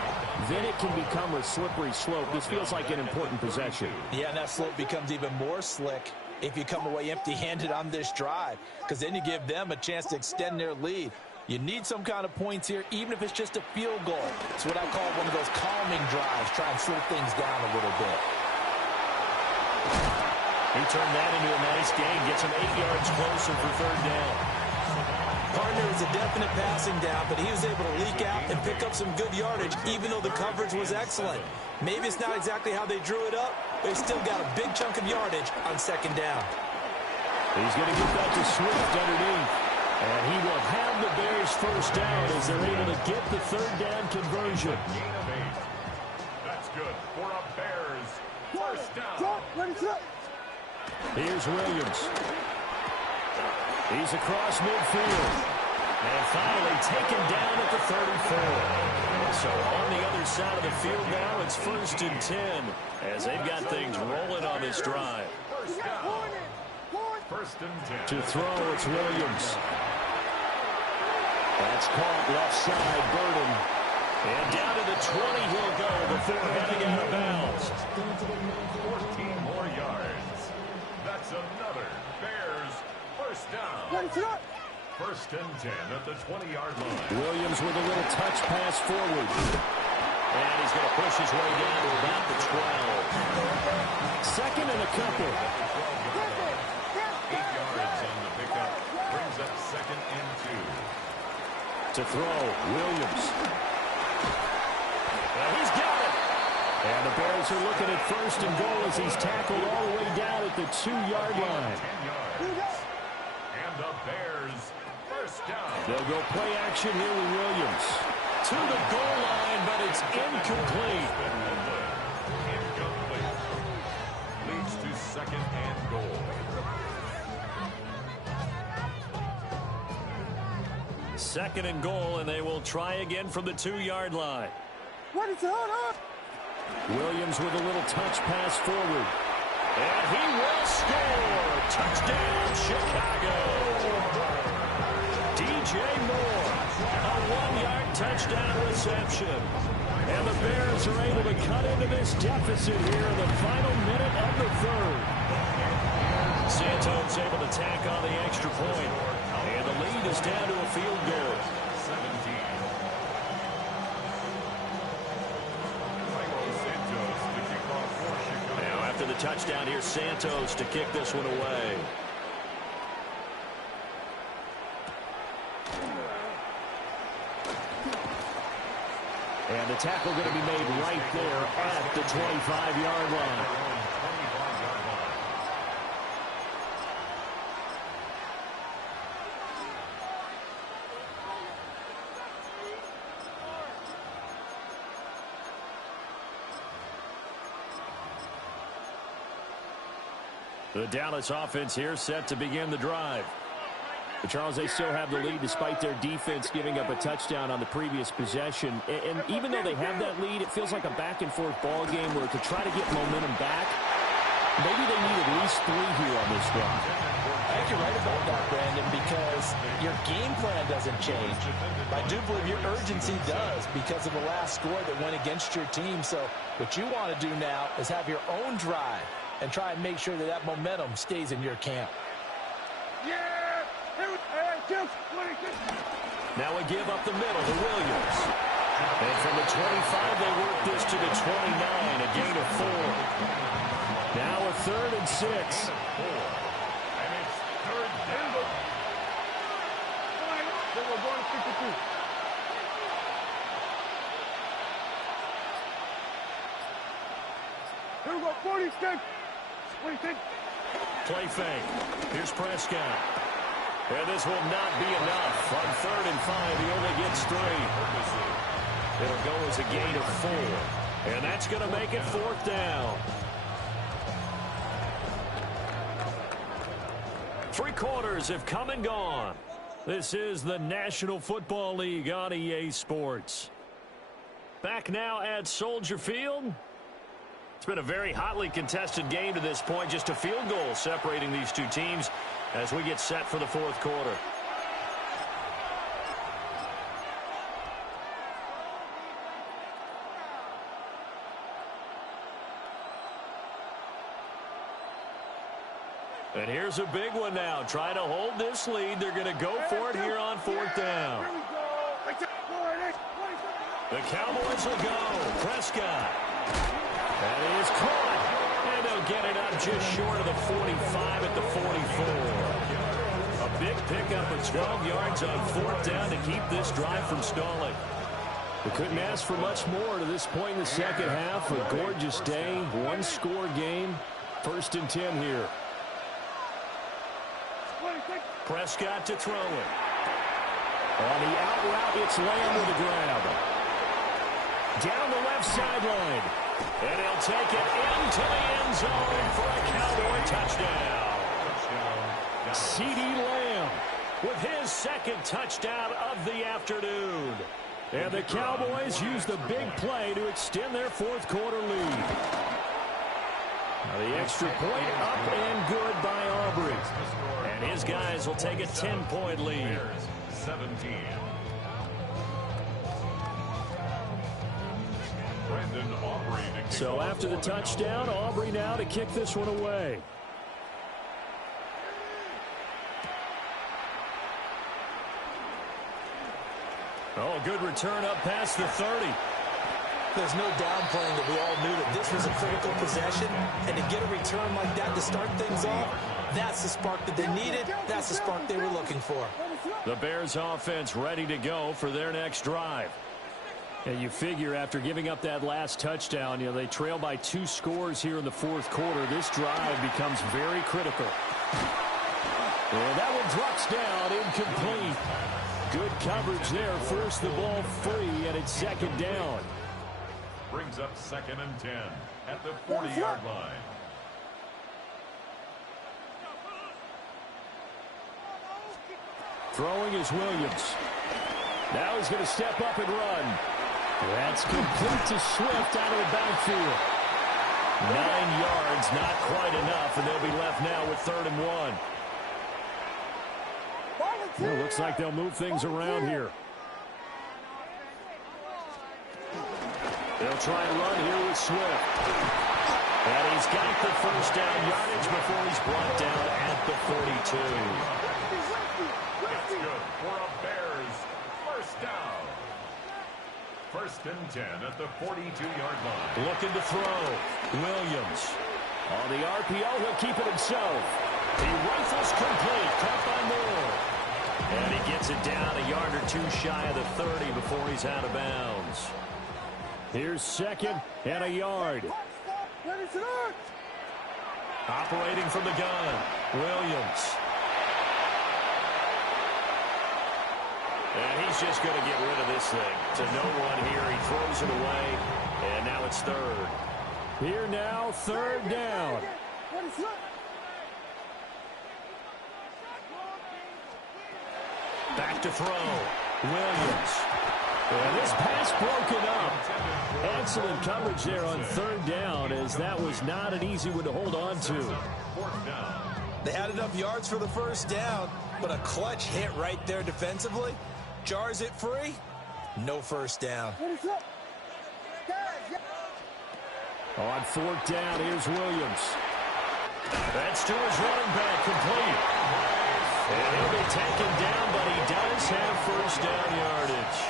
then it can become a slippery slope. This feels like an important possession. Yeah, and that slope becomes even more slick if you come away empty-handed on this drive, because then you give them a chance to extend their lead. You need some kind of points here, even if it's just a field goal. It's what I call one of those calming drives, try and slow things down a little bit. He turned that into a nice gain, gets him 8 yards closer for 3rd down. Partner is a definite passing down, but he was able to leak out and pick up some good yardage, even though the coverage was excellent. Maybe it's not exactly how they drew it up, but he still got a big chunk of yardage on second down. He's going to get that to Swift underneath. And he will have the Bears first down as they're able to get the third down conversion. Gain of 8. That's good for a Bears first down. Here's Williams. He's across midfield. And finally taken down at the 34. So on the other side of the field now, it's 1st and 10 as they've got things rolling on this drive. First down. 1st and 10. To throw, it's Williams. That's caught left side, Burden. And down to the 20 he'll go before heading out of bounds. 14 more yards. That's another Bears first down. 1st and 10 at the 20-yard line. Williams with a little touch pass forward. And he's going to push his way down to about the 12. Second and a couple. 8 yards on the pickup. Brings up 2nd and 2. To throw, Williams. And he's got it. And the Bears are looking at 1st and goal as he's tackled all the way down at the 2-yard line. 10 yards. And the Bears first down. They'll go play action here with Williams. To the goal line, but it's incomplete. Incomplete. Leads to 2nd and goal. 2nd and goal, and they will try again from the 2-yard line. Williams with a little touch pass forward. And he will score. Touchdown, Chicago. DJ Moore, a 1-yard touchdown reception. And the Bears are able to cut into this deficit here in the final minute of the 3rd. Santos able to tack on the extra point. And the lead is down to a field goal. 17. Now after the touchdown, here's Santos to kick this one away. And the tackle going to be made right there at the 25-yard line. The Dallas offense here set to begin the drive. But Charles, they still have the lead despite their defense giving up a touchdown on the previous possession. And even though they have that lead, it feels like a back-and-forth ball game where to try to get momentum back, maybe they need at least 3 here on this drive. I think you're right about that, Brandon, because your game plan doesn't change. I do believe your urgency does because of the last score that went against your team. So what you want to do now is have your own drive and try and make sure that that momentum stays in your camp. Now we give up the middle to Williams. And from the 25, they work this to the 29, a gain of 4. Now a 3rd and 6. And it's 3rd down. Then we're going to 52. Here we go, 46. 46. Play fake. Here's Prescott. And this will not be enough. On 3rd and 5, he only gets 3. It'll go as a gain of 4. And that's going to make it 4th down. 3 quarters have come and gone. This is the National Football League on EA Sports. Back now at Soldier Field. It's been a very hotly contested game to this point. Just a field goal separating these two teams as we get set for the 4th quarter. And here's a big one now. Trying to hold this lead. They're going to go for it here on 4th down. The Cowboys will go. Prescott. That is caught. And they'll get it up just short of the 45 at the 44. A big pickup of 12 yards on 4th down to keep this drive from stalling. We couldn't ask for much more to this point in the second half. A gorgeous day, one-score game. 1st and 10 here. Prescott to throw it. On the out route, it's Lamb with a grab. Down the left sideline. And he'll take it into the end zone for a Cowboy touchdown. CeeDee Lamb with his 2nd touchdown of the afternoon. And the Cowboys use the big play to extend their 4th quarter lead. Now the extra point up and good by Aubrey. And his guys will take a 10-point lead. 17. So after the touchdown, Aubrey now to kick this one away. Oh, a good return up past the 30. There's no downplaying that we all knew that this was a critical possession, and to get a return like that to start things off, that's the spark that they needed. That's the spark they were looking for. The Bears offense ready to go for their next drive. And you figure after giving up that last touchdown, they trail by 2 scores here in the 4th quarter. This drive becomes very critical. And that one drops down, incomplete. Good coverage there. Force the ball free, and it's 2nd down. Brings up 2nd and 10 at the 40-yard line. Throwing is Williams. Now he's going to step up and run. That's complete to Swift out of the backfield. 9 yards, not quite enough, and they'll be left now with 3rd and 1. Well, looks like they'll move things around here. They'll try and run here with Swift. And he's got the 1st down yardage before he's brought down at the 42. That's good for a Bears 1st down. 1st and 10 at the 42-yard line. Looking to throw. Williams. On the RPO, he'll keep it himself. He rifles complete. Caught by Moore. And he gets it down a yard or 2 shy of the 30 before he's out of bounds. Here's 2nd and a yard. Operating from the gun. Williams. And he's just going to get rid of this thing. To no one here. He throws it away. And now it's 3rd. Here now, 3rd down. Back to throw. Williams. And this pass broken up. Excellent coverage there on 3rd down, as that was not an easy one to hold on to. They had enough yards for the 1st down, but a clutch hit right there defensively. Jars it free. No 1st down. On 4th down, here's Williams. That's to his running back, complete. And he'll be taken down, but he does have 1st down yardage.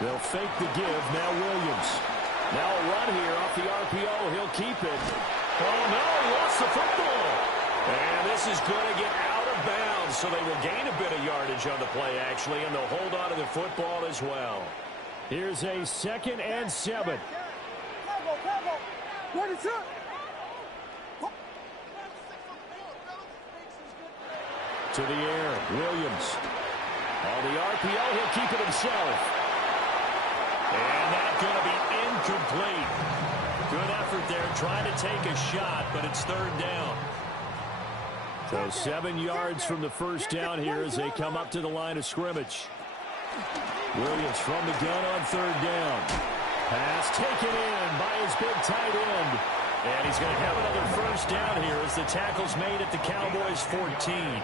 They'll fake the give. Now Williams. Now a run here off the RPO. He'll keep it. Oh, no, he lost the football. And this is going to get out of bounds, so they will gain a bit of yardage on the play, actually, and they'll hold on to the football as well. Here's a 2nd and 7. To the air, Williams. On the RPO, he'll keep it himself. And that's going to be incomplete. Good effort there, trying to take a shot, but it's 3rd down. So 7 yards from the 1st down here as they come up to the line of scrimmage. Williams from the gun on 3rd down. Pass taken in by his big tight end. And he's going to have another 1st down here as the tackle's made at the Cowboys' 14.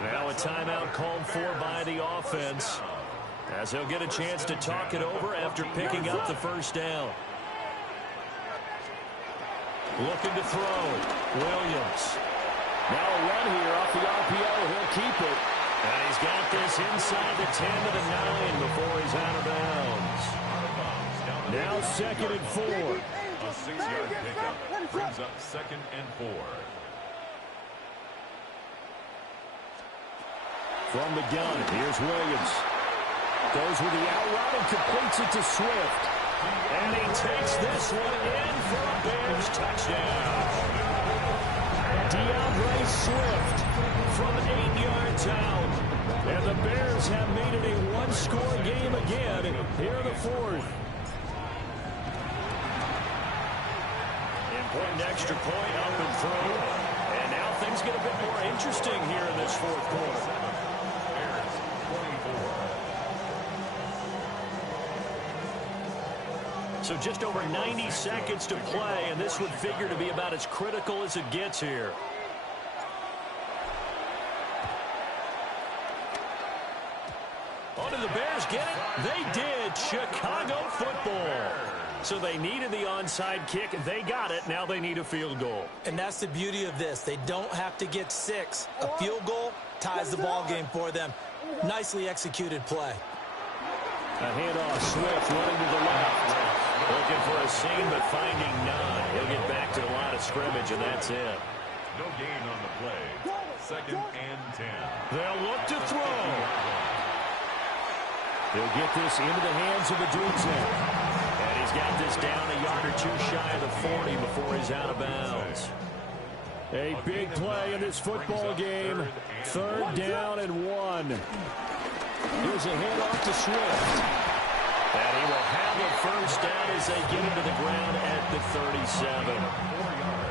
Now a timeout called for by the offense, as he'll get a chance to talk it over after picking up the 1st down. Looking to throw. Williams. Now a run here off the RPO. He'll keep it. And he's got this inside the 10 to the 9 before he's out of bounds. Now 2nd and 4. 6-yard pickup brings up 2nd and 4. From the gun, here's Williams. Goes with the out route and completes it to Swift. And he takes this one in for a Bears touchdown. DeAndre Swift from 8 yards out. And the Bears have made it a one-score game again here in the 4th. Important extra point up and through. And now things get a bit more interesting here in this 4th quarter. Bears 24. So just over 90 seconds to play, and this would figure to be about as critical as it gets here. Oh, did the Bears get it? They did. Chicago football. So they needed the onside kick. They got it. Now they need a field goal. And that's the beauty of this. They don't have to get 6. A field goal ties the ball game for them. Nicely executed play. A handoff, Swift running to the left. Looking for a seam, but finding none. He'll get back to the line of scrimmage, and that's it. No gain on the play. 2nd and 10. They'll look to throw. He'll get this into the hands of the Dunze. And he's got this down a yard or two shy of the 40 before he's out of bounds. A big play in this football game. 3rd down and 1. Here's a handoff to Swift. And he will have a first down as they get him to the ground at the 37.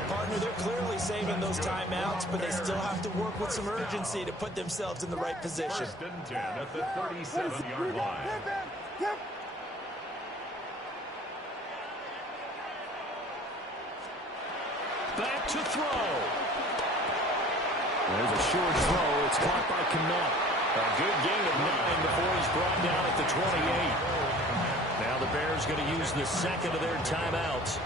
Partner, they're clearly saving those timeouts, but they still have to work with some urgency to put themselves in the right position. 1st and 10 at the 37-yard line. Back to throw. There's a short throw. It's caught by Kmet. A good gain of 9 before he's brought down at the 28. Now the Bears going to use the 2nd of their timeouts,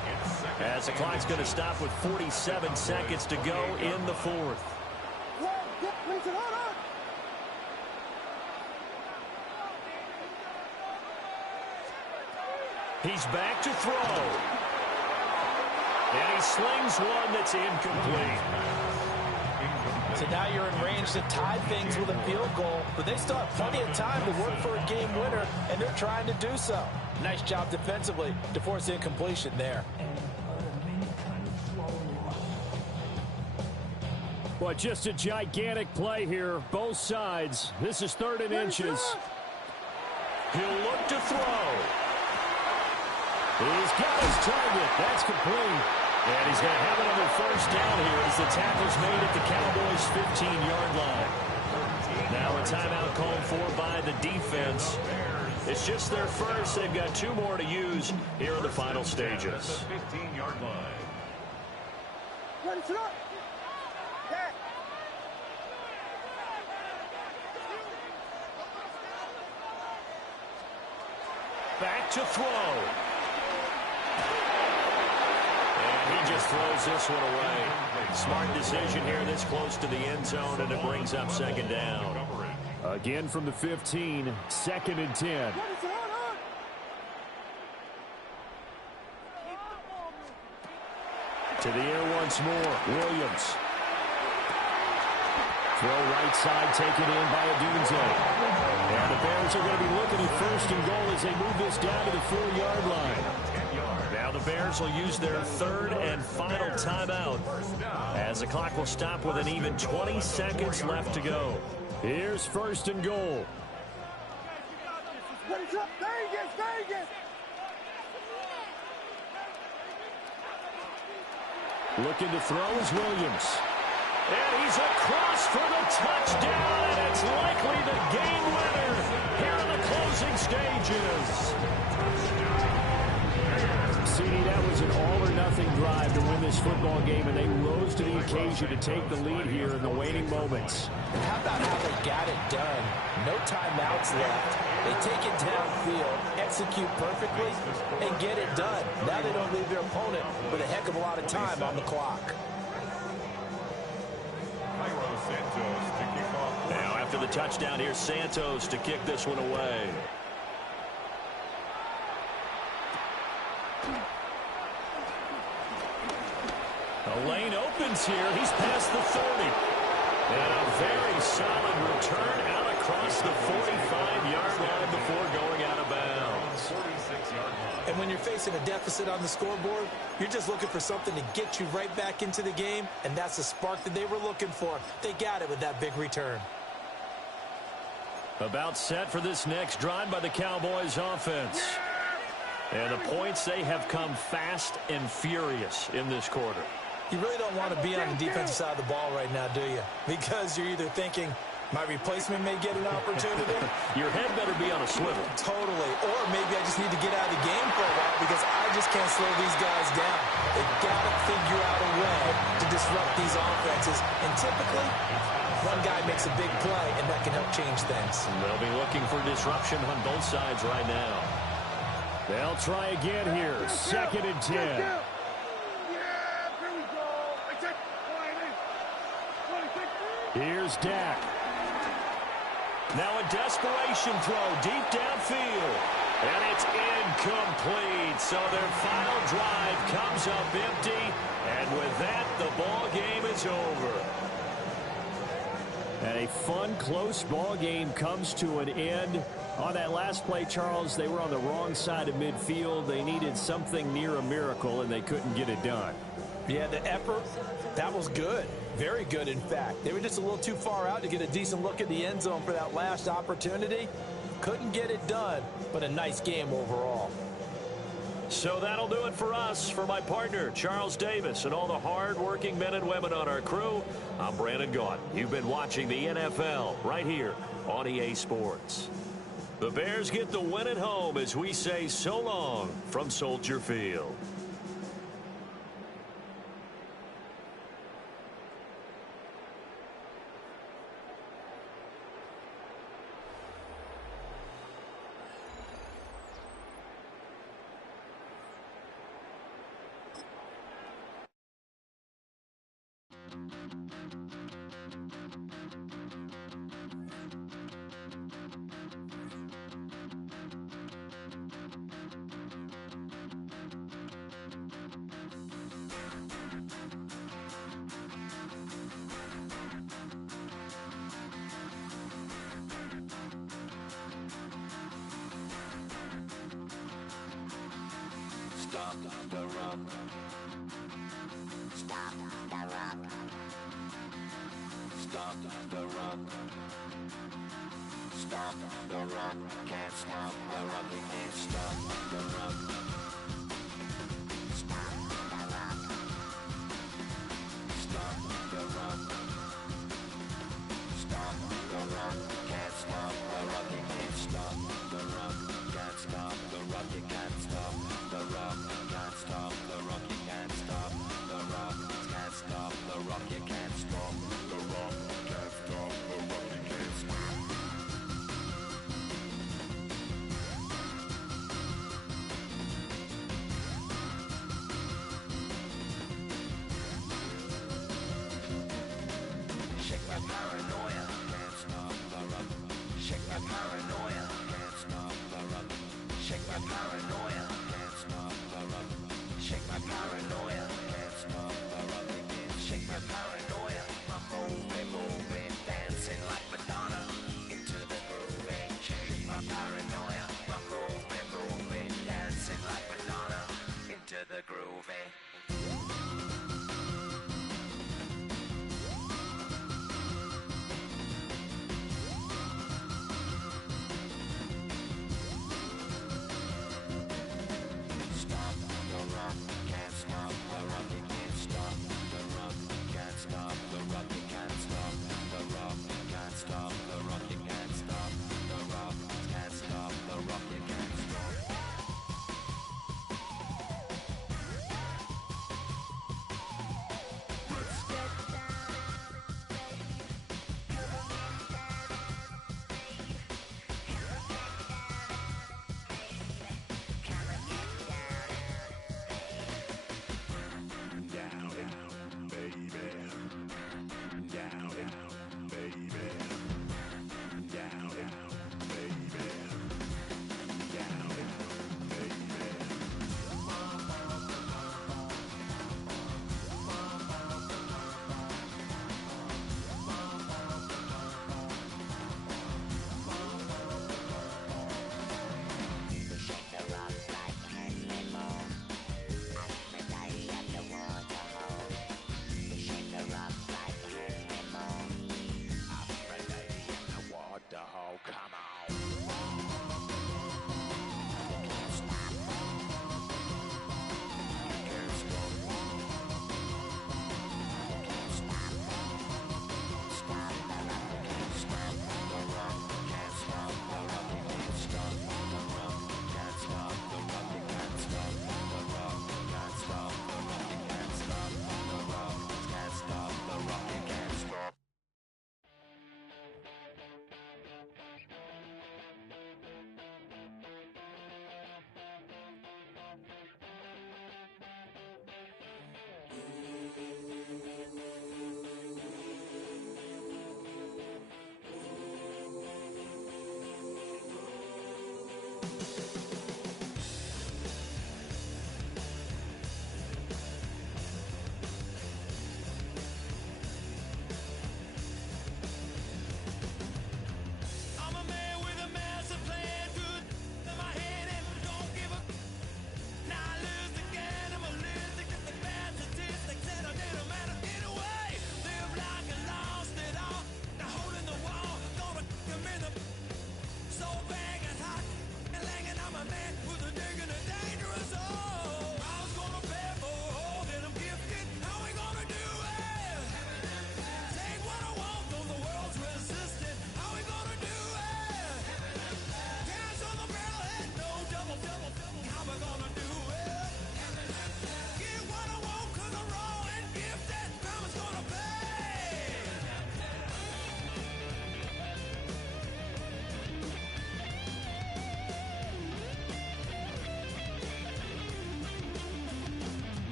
as the clock's going to stop with 47 seconds to go in the 4th. He's back to throw. And he slings one that's incomplete. So now you're in range to tie things with a field goal, but they still have plenty of time to work for a game winner, and they're trying to do so. Nice job defensively to force incompletion there. Well, just a gigantic play here, both sides. This is 3rd and inches. He'll look to throw. He's got his target. That's complete. And he's going to have another first down here as the tackle's made at the Cowboys' 15-yard line. Now a timeout called for by the defense. It's just their first. They've got 2 more to use here in the final stages. 15-yard line. Back to throw. And he just throws this one away. Smart decision here this close to the end zone, and it brings up 2nd down. Again from the 15, 2nd and 10. To the air once more, Williams. Throw right side taken in by Dunze. And the Bears are going to be looking at 1st and goal as they move this down to the 4-yard line. Now the Bears will use their 3rd and final timeout, as the clock will stop with an even 20 seconds left to go. Here's 1st and goal. Looking to throw is Williams. And he's across for the touchdown, and it's likely the game winner here in the closing stages. CD, that was an all-or-nothing drive to win this football game, and they rose to the occasion to take the lead here in the waning moments. How about how they got it done? No timeouts left. They take it downfield, execute perfectly, and get it done. Now they don't leave their opponent with a heck of a lot of time on the clock. Now after the touchdown, here's Santos to kick this one away. A lane opens here. He's past the 30. And a very solid return out across the 45-yard line before going out of bounds. 46-yard line. And when you're facing a deficit on the scoreboard, you're just looking for something to get you right back into the game, and that's the spark that they were looking for. They got it with that big return. About set for this next drive by the Cowboys offense. And the points, they have come fast and furious in this quarter. You really don't want to be on the defensive side of the ball right now, do you? Because you're either thinking, my replacement may get an opportunity. Your head better be on a swivel. Totally. Or maybe I just need to get out of the game for a while because I just can't slow these guys down. They've got to figure out a way to disrupt these offenses. And typically, one guy makes a big play, and that can help change things. And they'll be looking for disruption on both sides right now. They'll try again here. 2nd and 10. Here's Dak. Now a desperation throw deep downfield. And it's incomplete. So their final drive comes up empty. And with that, the ball game is over. And a fun, close ball game comes to an end. On that last play, Charles, they were on the wrong side of midfield. They needed something near a miracle, and they couldn't get it done. Yeah, the effort, that was good. Very good, in fact. They were just a little too far out to get a decent look at the end zone for that last opportunity. Couldn't get it done, but a nice game overall. So that'll do it for us. For my partner, Charles Davis, and all the hard-working men and women on our crew, I'm Brandon Gaudin. You've been watching the NFL right here on EA Sports. The Bears get the win at home as we say so long from Soldier Field. Stop the run. Stop the run. Stop the run. Stop the run. Can't stop the run. We can't stop the run. Stop the run. Stop the run. Stop the run. Can't stop the run. We can't stop the run. Can't stop the run. You can't stop the run. Can't stop the run. You can't stop the run. Can't stop the run. You can't stop the run. Can't stop the run. You can't stop. Shake my paranoia. Can't stop the run. Shake my paranoia. Can't stop the run. Shake my paranoia. Can't stop the run. Shake my paranoia. Can't stop the run. Shake my paranoia. I'm moving, dancing like Madonna into the groove. Shake my paranoia. I'm moving, dancing like Madonna into the groove. Stop the run, can't stop the run, you can't stop the run, can't stop the run, you can't stop the run, can't stop the run.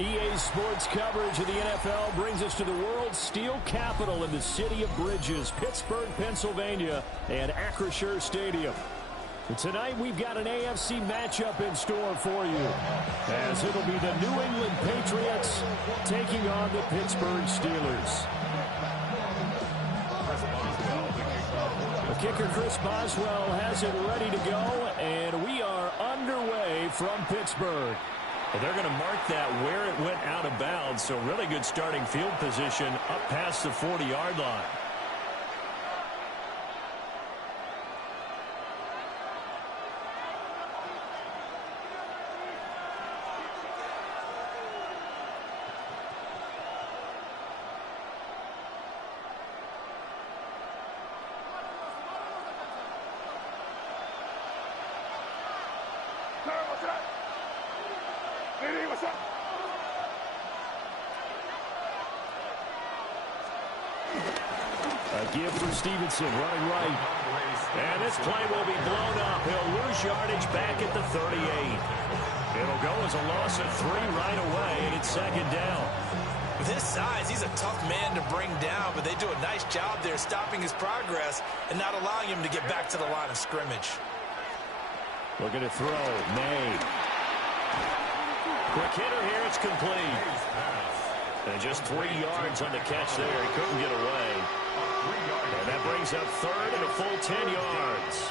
EA Sports coverage of the NFL brings us to the world's steel capital in the city of Bridges, Pittsburgh, Pennsylvania, and Acrisure Stadium. And tonight we've got an AFC matchup in store for you, as it'll be the New England Patriots taking on the Pittsburgh Steelers. The kicker, Chris Boswell, has it ready to go, and we are underway from Pittsburgh. Well, they're going to mark that where it went out of bounds, so really good starting field position up past the 40-yard line. Give for Stevenson, running right. And this play will be blown up. He'll lose yardage back at the 38. It'll go as a loss of 3 right away, and it's second down. With his size, he's a tough man to bring down, but they do a nice job there stopping his progress and not allowing him to get back to the line of scrimmage. Looking to throw. May. Quick hitter here. It's complete. And just 3 yards on the catch there. He couldn't get away. And that brings up third and a full 10 yards.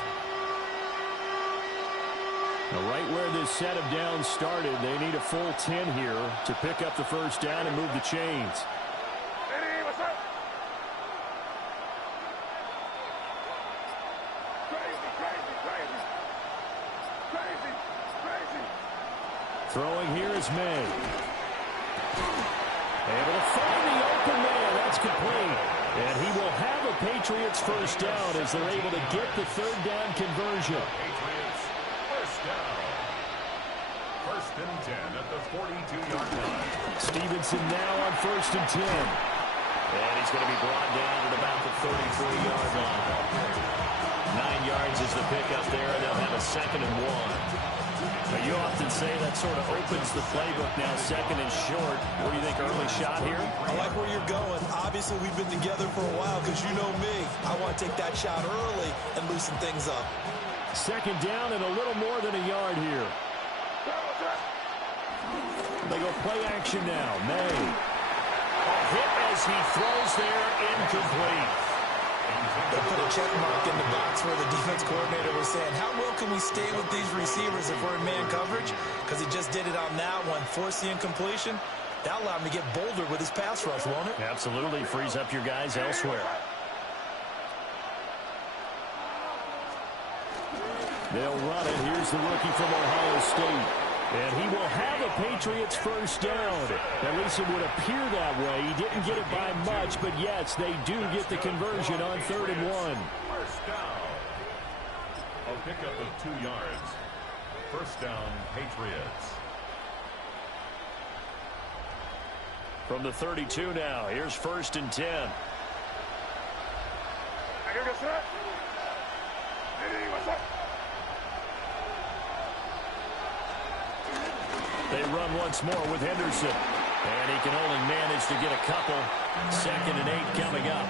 Now right where this set of downs started, they need a full 10 here to pick up the first down and move the chains. Throwing here is May. Able to find the open man. That's complete. And he will have a Patriots first down as they're able to get the third down conversion. Patriots first down. First and 10 at the 42-yard line. Stevenson now on first and 10. And he's going to be brought down at about the 33-yard line. 9 yards is the pickup there, and they'll have a second and 1. Now, you often say that sort of opens the playbook now, second and short. What do you think, early shot here? I like where you're going. Obviously, we've been together for a while because you know me. I want to take that shot early and loosen things up. Second down and a little more than a yard here. They go play action now. May. A hit as he throws there, incomplete. They'll put a check mark in the box where the defense coordinator was saying, how well can we stay with these receivers if we're in man coverage? Because he just did it on that one, forced the incompletion. That'll allow him to get bolder with his pass rush, won't it? Absolutely. Frees up your guys elsewhere. They'll run it. Here's the rookie from Ohio State. And he will have a Patriots first down. At least it would appear that way. He didn't get it by much, but yes, they do get the conversion on 3rd and 1. First down. A pickup of 2 yards. First down, Patriots. From the 32 now, here's first and 10. They run once more with Henderson. And he can only manage to get a couple. 2nd and 8 coming up.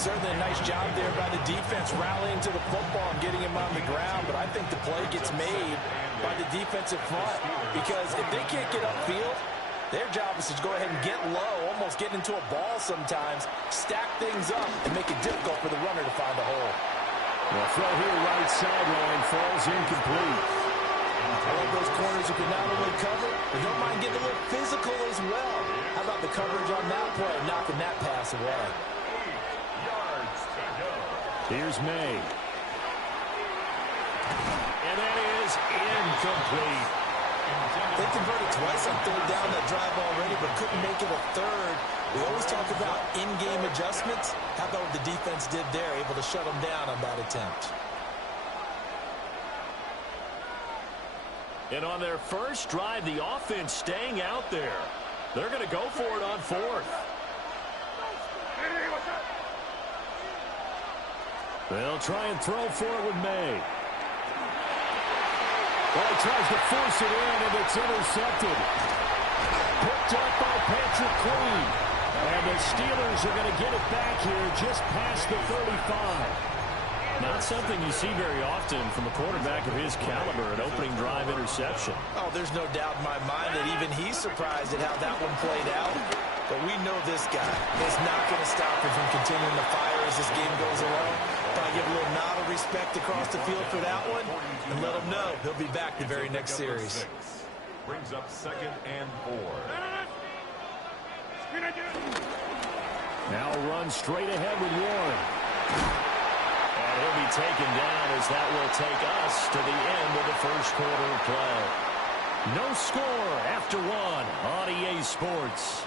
Certainly a nice job there by the defense rallying to the football and getting him on the ground. But I think the play gets made by the defensive front. Because if they can't get upfield, their job is to go ahead and get low, almost get into a ball sometimes, stack things up, and make it difficult for the runner to find a hole. Well, throw here right sideline falls incomplete. I love those corners who can not only cover, but don't mind getting a little physical as well. How about the coverage on that play, knocking that pass away? 8 yards to go. Here's May. And that is incomplete. They converted twice on 3rd down that drive already, but couldn't make it a 3rd. We always talk about in-game adjustments. How about what the defense did there, able to shut them down on that attempt? And on their first drive, the offense staying out there. They're going to go for it on 4th. They'll try and throw for it with May. Well, he tries to force it in, and it's intercepted. picked up by Patrick Queen. And the Steelers are going to get it back here just past the 35. Not something you see very often from a quarterback of his caliber, an opening drive interception. Oh, there's no doubt in my mind that even he's surprised at how that one played out. But we know this guy is not going to stop him from continuing to fire as this game goes along. Probably give a little nod of respect across the field for that one and let him know he'll be back the very next series. Brings up 2nd and 4. Now run straight ahead with Warren. And he'll be taken down as that will take us to the end of the first quarter of play. No score after 1 on EA Sports.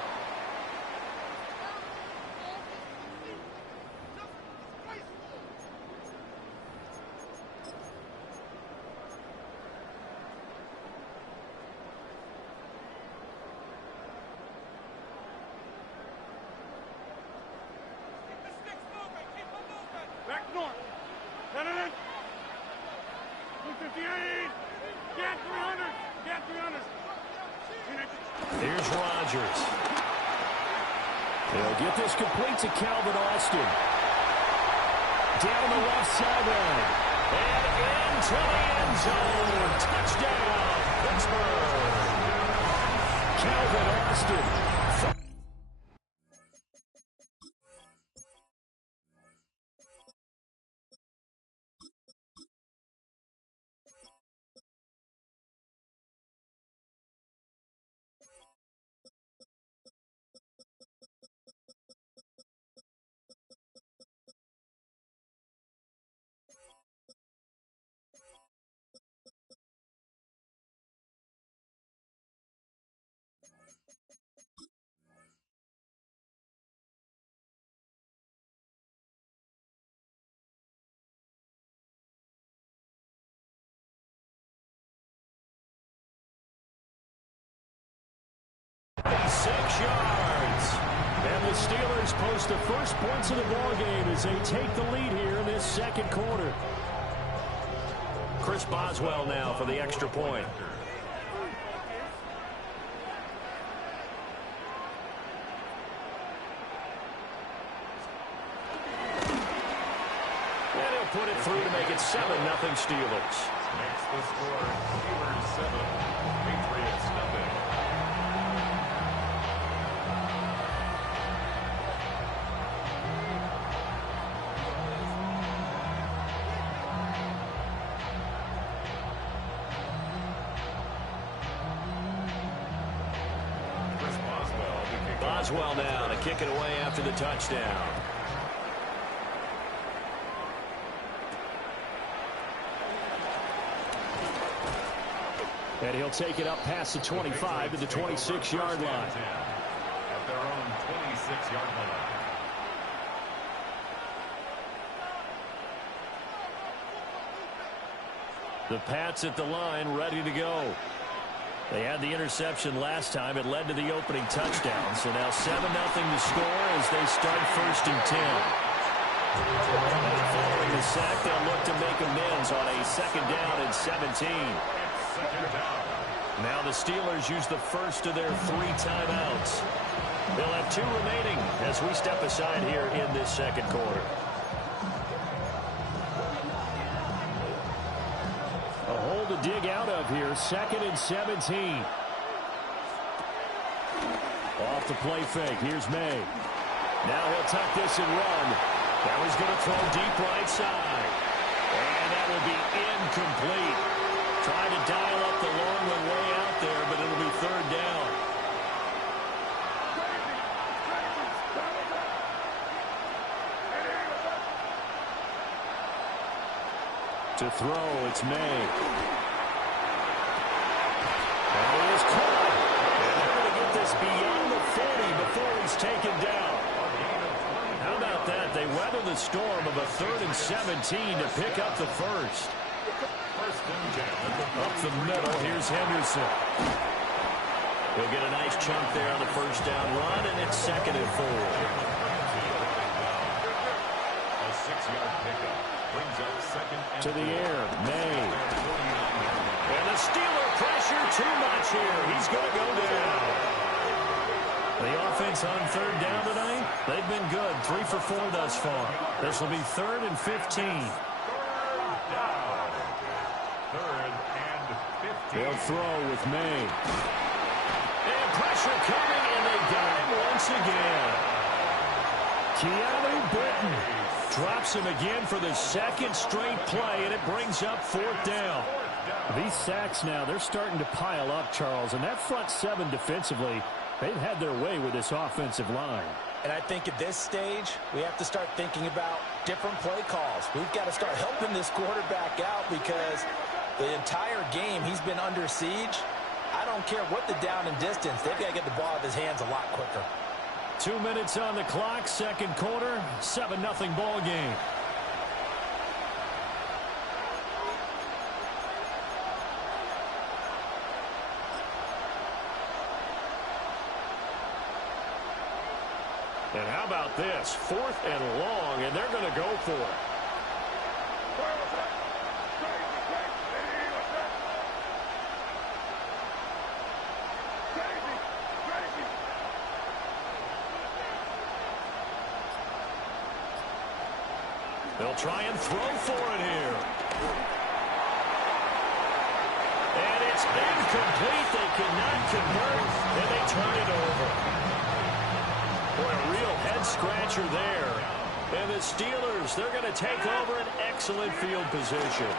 Back north. Set it in. 258. Get 300. Get 300. Here's Rodgers. They'll get this complete to Calvin Austin. Down the left sideline. And into the end zone. Touchdown, Pittsburgh. Calvin Austin. And the Steelers post the first points of the ballgame as they take the lead here in this second quarter. Chris Boswell now for the extra point. And he'll put it through to make it 7-0 Steelers. Makes the score Steelers 7, Patriots nothing. Boswell now to kick it away after the touchdown. And he'll take it up past the 25 to the 26-yard line. At their own 26-yard line. The Pats at the line, ready to go. They had the interception last time. It led to the opening touchdown. So now 7-0 to score as they start 1st and 10. And following the sack, they'll look to make amends on a 2nd down and 17. Now the Steelers use the first of their 3 timeouts. They'll have 2 remaining as we step aside here in this second quarter. A hole to dig out of here, 2nd and 17. Off the play fake, here's May. Now he'll tuck this and run. Now he's going to throw deep right side. And that will be incomplete. Trying to dial up the long one way out there, but it'll be 3rd down. To throw, it's May. And he is caught. And they're going to get this beyond the 40 before he's taken down. How about that? They weather the storm of a 3rd and 17 to pick up the first. Up the middle, here's Henderson. He'll get a nice chunk there on the 1st down run, and it's 2nd and 4. A 6-yard pickup brings up 2nd and to the air, May. And the Steeler pressure too much here. He's going to go down. The offense on third down tonight, they've been good. 3 for 4 thus far. This will be 3rd and 15. They'll throw with May. And pressure coming, and they got him once again. Keanu Britton drops him again for the 2nd straight play, and it brings up 4th down. These sacks now, they're starting to pile up, Charles, and that front 7 defensively, they've had their way with this offensive line. And I think at this stage, we have to start thinking about different play calls. We've got to start helping this quarterback out because the entire game he's been under siege. I don't care what the down and distance. They've got to get the ball out of his hands a lot quicker. 2 minutes on the clock, 2nd quarter, 7-0 ball game. And how about this? 4th and long, and they're going to go for it. They'll try and throw for it here. And it's incomplete. They cannot convert, and they turn it over. Boy, a real head-scratcher there. And the Steelers, they're going to take over an excellent field position.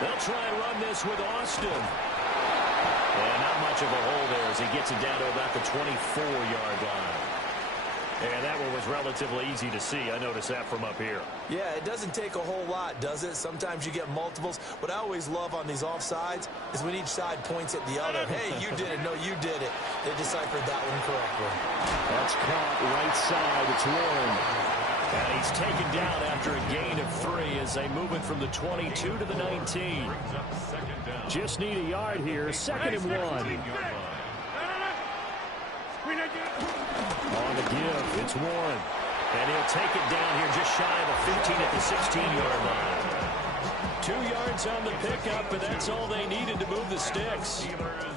They'll try and run this with Austin. And not much of a hole there as he gets it down to about the 24-yard line. And that one was relatively easy to see. I noticed that from up here. Yeah, it doesn't take a whole lot, does it? Sometimes you get multiples. What I always love on these offsides is when each side points at the other. Hey, you did it. No, you did it. They deciphered that one correctly. That's caught right side. It's Warren. And he's taken down after a gain of 3 as they move it from the 22 to the 19. Just need a yard here. 2nd and 1. On the give, it's Warren. And he'll take it down here just shy of the 15 at the 16-yard line. 2 yards on the pickup, but that's all they needed to move the sticks.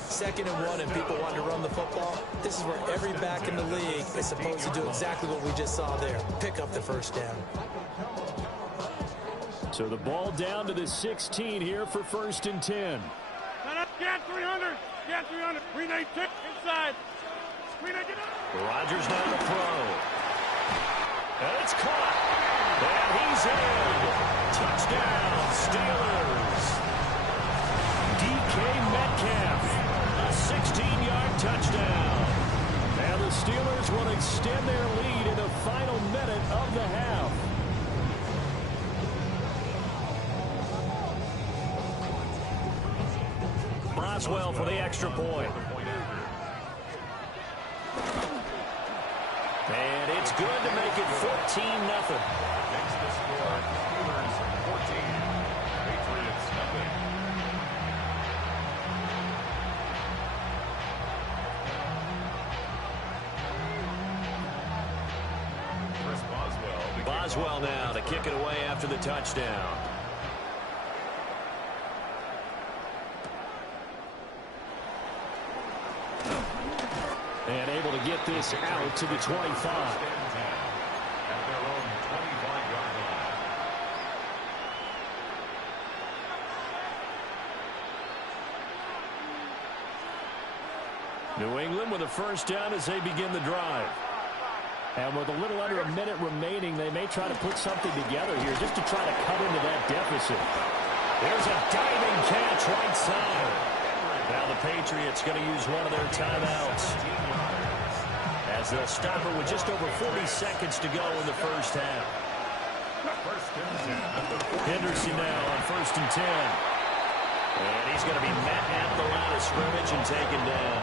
2nd and 1, and people want to run the football. This is where every back in the league is supposed to do exactly what we just saw there. Pick up the 1st down. So the ball down to the 16 here for 1st and 10. Get 300. Get 300. Renee, tick inside. Rodgers now to throw. And it's caught. And he's in. Touchdown, Steelers. DK Metcalf. A 16-yard touchdown. And the Steelers will extend their lead in the final minute of the half. Boswell for the extra point. And it's good to make it 14-0. Makes the score Steelers 14, Patriots nothing. Chris Boswell now to kick it away after the touchdown. And able to get this out to the 25. At their own 25-yard line. New England with a 1st down as they begin the drive. And with a little under a minute remaining, they may try to put something together here just to try to cut into that deficit. There's a diving catch right side. Now the Patriots going to use one of their timeouts as they'll stop it with just over 40 seconds to go in the 1st half. Henderson now on 1st and 10. And he's going to be met at the line of scrimmage and taken down.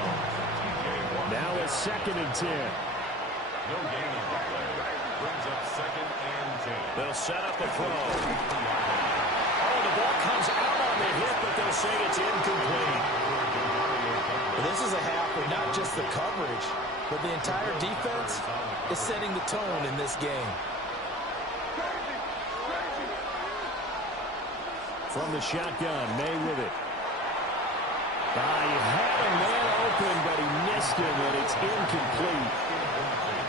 Now it's 2nd and 10. No gain on the play. Brings up 2nd and 10. They'll set up a throw. Oh, the ball comes out on the hit, but they'll say it's incomplete. This is a half where not just the coverage, but the entire defense is setting the tone in this game. From the shotgun, May with it. He had a man open, but he missed him, and it's incomplete.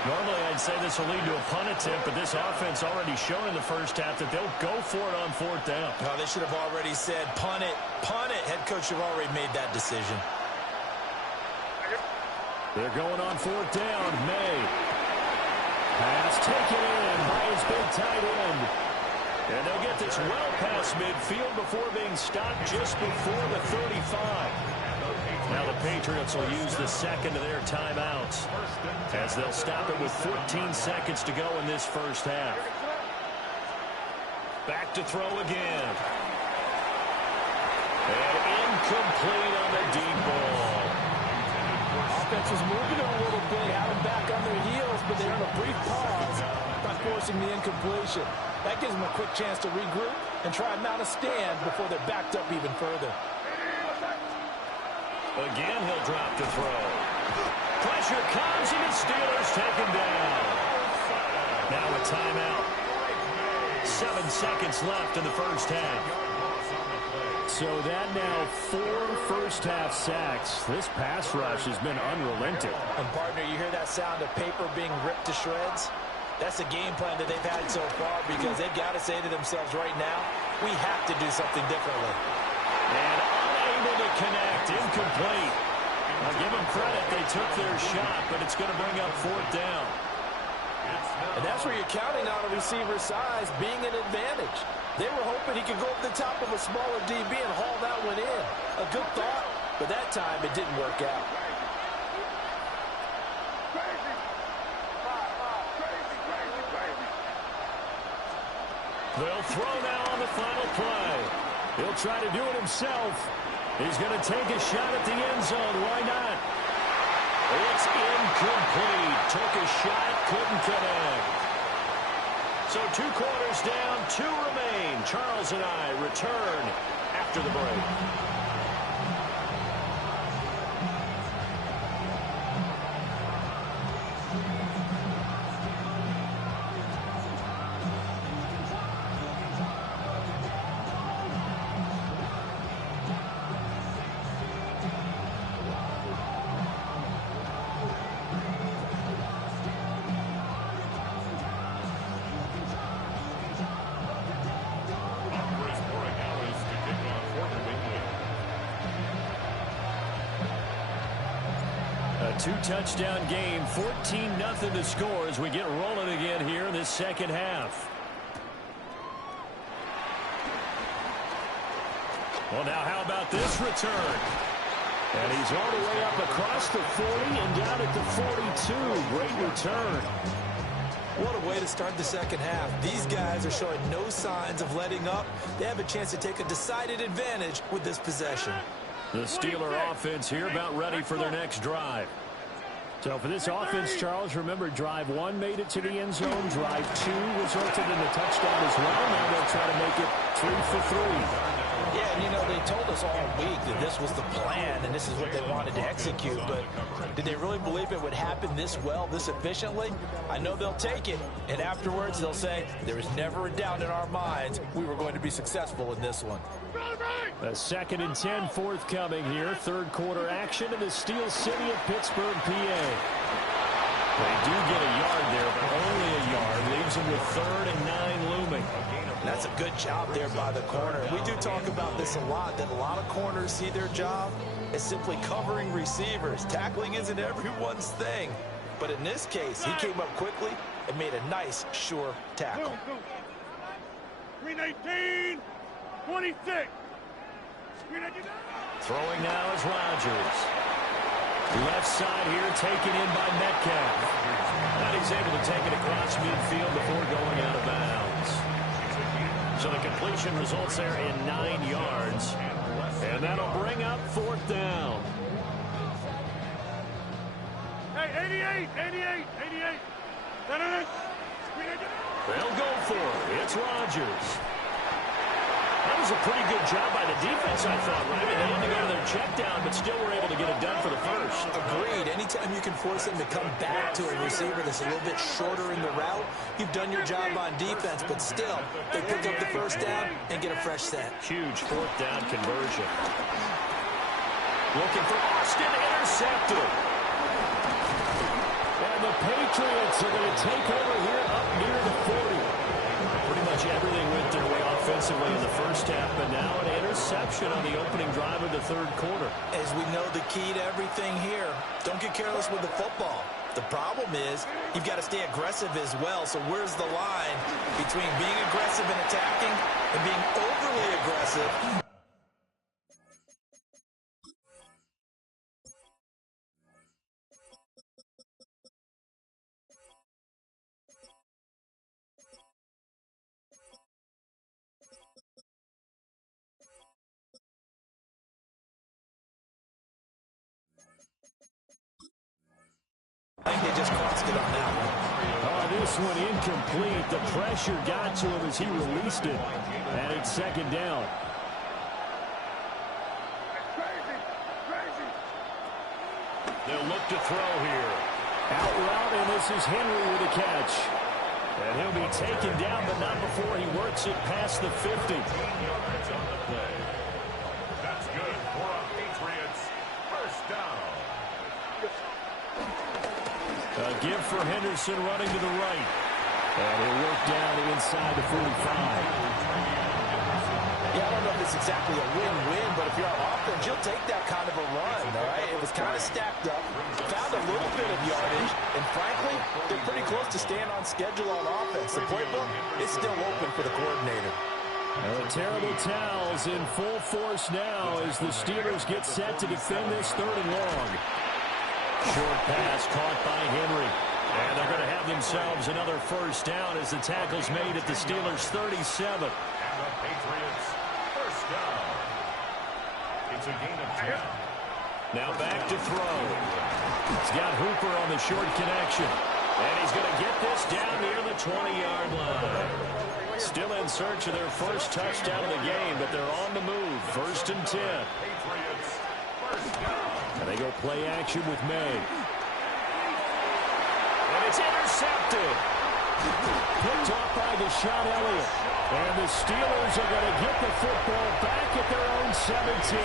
Normally, I'd say this will lead to a punt attempt, but this offense already shown in the first half that they'll go for it on 4th down. No, they should have already said, punt it, punt it. Head coach should have already made that decision. They're going on 4th down. May. Pass taken in by his big tight end. And they'll get this well past midfield before being stopped just before the 35. Now the Patriots will use the second of their timeouts as they'll stop it with 14 seconds to go in this first half. Back to throw again. And incomplete on the deep ball. Offense was moving a little bit, had them back on their heels, but they earned a brief pause by forcing the incompletion. That gives them a quick chance to regroup and try and mount a stand before they're backed up even further. Again, he'll drop the throw. Pressure comes, and the Steelers take him down. Now a timeout. 7 seconds left in the first half. So that now 4 first-half sacks. This pass rush has been unrelenting. And, partner, you hear that sound of paper being ripped to shreds? That's the game plan that they've had so far because they've got to say to themselves right now, we have to do something differently. And unable to connect, incomplete. I'll give them credit, they took their shot, but it's going to bring up 4th down. And that's where you're counting on a receiver's size being an advantage. They were hoping he could go over the top of a smaller DB and haul that one in. A good thought, but that time it didn't work out. They'll throw now on the final play. He'll try to do it himself. He's going to take a shot at the end zone. Why not? It's incomplete. Took a shot, couldn't connect. So 2 quarters down, 2 remain. Charles and I return after the break. A 2-touchdown game, 14-0 to score as we get rolling again here in this second half. Well, now how about this return? And he's all the way up across the 40 and down at the 42. Great return. What a way to start the second half. These guys are showing no signs of letting up. They have a chance to take a decided advantage with this possession. The Steeler offense here about ready for their next drive. So for this offense, Charles, remember, drive 1 made it to the end zone. Drive 2 resulted in a touchdown as well. Now they'll try to make it 3 for 3. Yeah, and you know, they told us all week that this was the plan and this is what they wanted to execute, but did they really believe it would happen this well, this efficiently? I know they'll take it, and afterwards they'll say, there was never a doubt in our minds we were going to be successful in this one. A 2nd and 10 forthcoming here. 3rd quarter action in the Steel City of Pittsburgh, PA. They do get a yard there, but only a yard. Leaves them with 3rd and 9 looming. That's a good job there by the corner. We do talk about this a lot, that a lot of corners see their job as simply covering receivers. Tackling isn't everyone's thing. But in this case, he came up quickly and made a nice, sure tackle. Green 18, 26. Throwing now is Rodgers. Left side here taken in by Metcalf. And he's able to take it across midfield before going out of bounds. So the completion results there in 9 yards. And that'll bring up 4th down. Hey, 88. They'll go for it. It's Rodgers. That was a pretty good job by the defense, I thought, right? They had to go to their check down, but still were able to get it done for the first. Agreed. Anytime you can force them to come back to a receiver that's a little bit shorter in the route, you've done your job on defense, but still, they pick up the first down and get a fresh set. Huge 4th down conversion. Looking for Austin, intercepted. And the Patriots are going to take over here up near the 40. Pretty much everything went their way offensively in the first half, but now an interception on the opening drive of the third quarter. As we know, the key to everything here, don't get careless with the football. The problem is you've got to stay aggressive as well. So where's the line between being aggressive and attacking and being overly aggressive? I think they just crossed it on that one. Oh, this one incomplete. The pressure got to him as he released it. And it's second down. They'll look to throw here. Out route, and this is Henry with a catch. And he'll be taken down, but not before he works it past the 50. That's good for a Patriots first down. A give for Henderson running to the right. And he'll work down inside the 45. Yeah, I don't know if it's exactly a win-win, but if you're on offense, you'll take that kind of a run, all right? It was kind of stacked up, found a little bit of yardage, and frankly, they're pretty close to staying on schedule on offense. The playbook is still open for the coordinator. The terrible towels in full force now as the Steelers get set to defend this third and long. Short pass caught by Henry. And they're going to have themselves another first down as the tackle's made at the Steelers' 37. And the Patriots first down. It's a gain of 10. Now back to throw. He's got Hooper on the short connection. And he's going to get this down near the 20-yard line. Still in search of their first touchdown of the game, but they're on the move. First and 10. Patriots first down. And they go play action with May. And it's intercepted. Picked off by Deshaun Elliott. And the Steelers are going to get the football back at their own 17.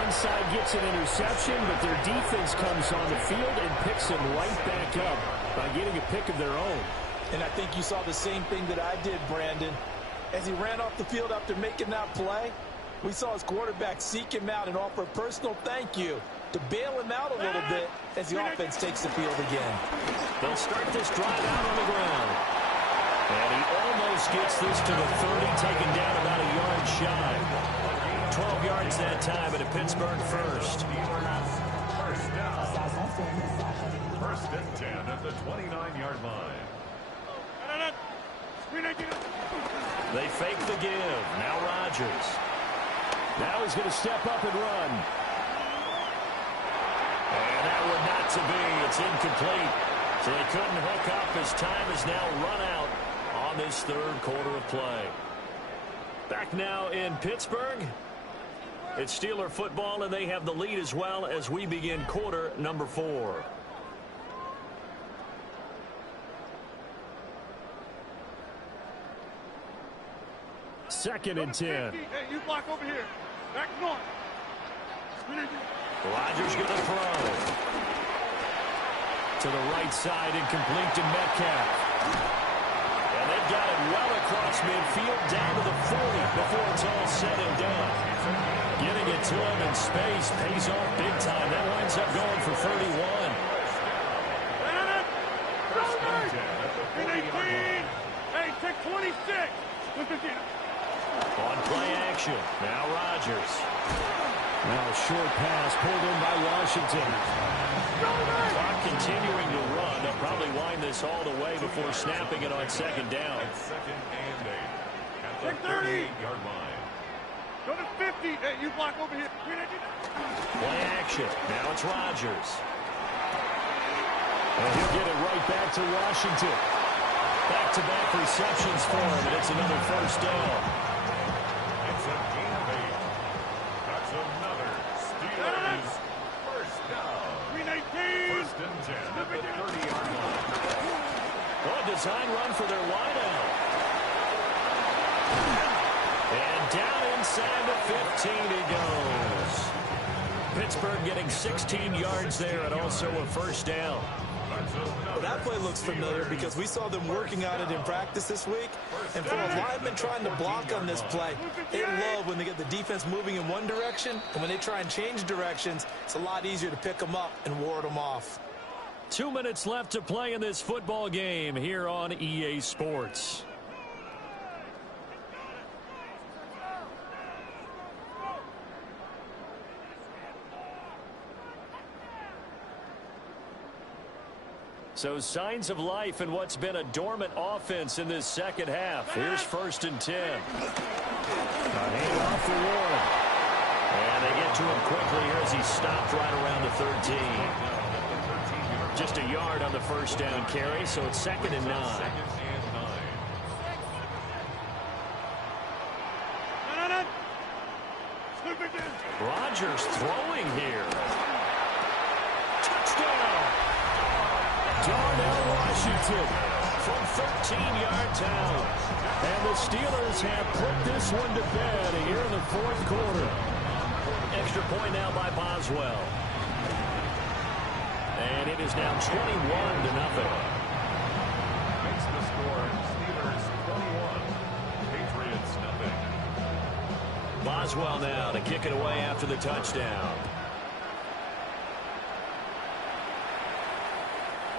One side gets an interception, but their defense comes on the field and picks them right back up by getting a pick of their own. And I think you saw the same thing that I did, Brandon. As he ran off the field after making that play, we saw his quarterback seek him out and offer a personal thank you to bail him out a little bit as the offense takes the field again. They'll start this drive out on the ground. And he almost gets this to the 30, taken down about a yard shy. 12 yards that time at a Pittsburgh first. First down. First and 10 at the 29-yard line. They fake the give. Now Rodgers. Now he's going to step up and run. And that one not to be. It's incomplete. So they couldn't hook up. His time is now run out on this third quarter of play. Back now in Pittsburgh. It's Steeler football, and they have the lead as well as we begin quarter number 4. Second and 10. Hey, you block over here. Back north. Rodgers going to throw. To the right side and complete to Metcalf. And they've got it well across midfield down to the 40 before it's all said and done. Getting it to him in space pays off big time. That winds up going for 31. Hey, take 26. On play action. Now Rodgers. Now a short pass pulled in by Washington. Clock continuing to run. They'll probably wind this all the way before snapping it on second down. Second and 8 at the 38-yard line. Go to 50. Hey, you block over here. Play action. Now it's Rodgers. And he'll get it right back to Washington. Back-to-back receptions for him, and it's another first down. It's a gain of 8. That's another Steelers first down. 319. First and 10 at the 30-yard line. Well, a design run for their wideout. And down inside the 15 he goes. Pittsburgh getting 16 yards there and also a first down. Well, that play looks familiar because we saw them working on it in practice this week. And for a lineman trying to block on this play, they love when they get the defense moving in one direction. And when they try and change directions, it's a lot easier to pick them up and ward them off. 2 minutes left to play in this football game here on EA Sports. So signs of life in what's been a dormant offense in this second half. Here's 1st and 10. Hand off for Warren. And they get to him quickly here as he stopped right around the 13. Just a yard on the first down carry, so it's 2nd and 9. Rodgers throwing here. Touchdown! Darnell Washington from 13-yard town. And the Steelers have put this one to bed here in the 4th quarter. Extra point now by Boswell. And it is now 21-0. Makes the score Steelers 21, Patriots nothing. Boswell now to kick it away after the touchdown.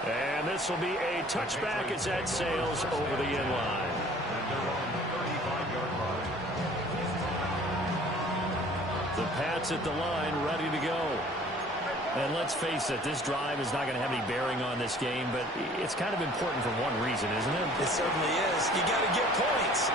And this will be a touchback as that sails over the end line. And they're on the 35-yard line. The Pats at the line, ready to go. And let's face it, this drive is not going to have any bearing on this game, but it's kind of important for one reason, isn't it? It certainly is. You got to get points.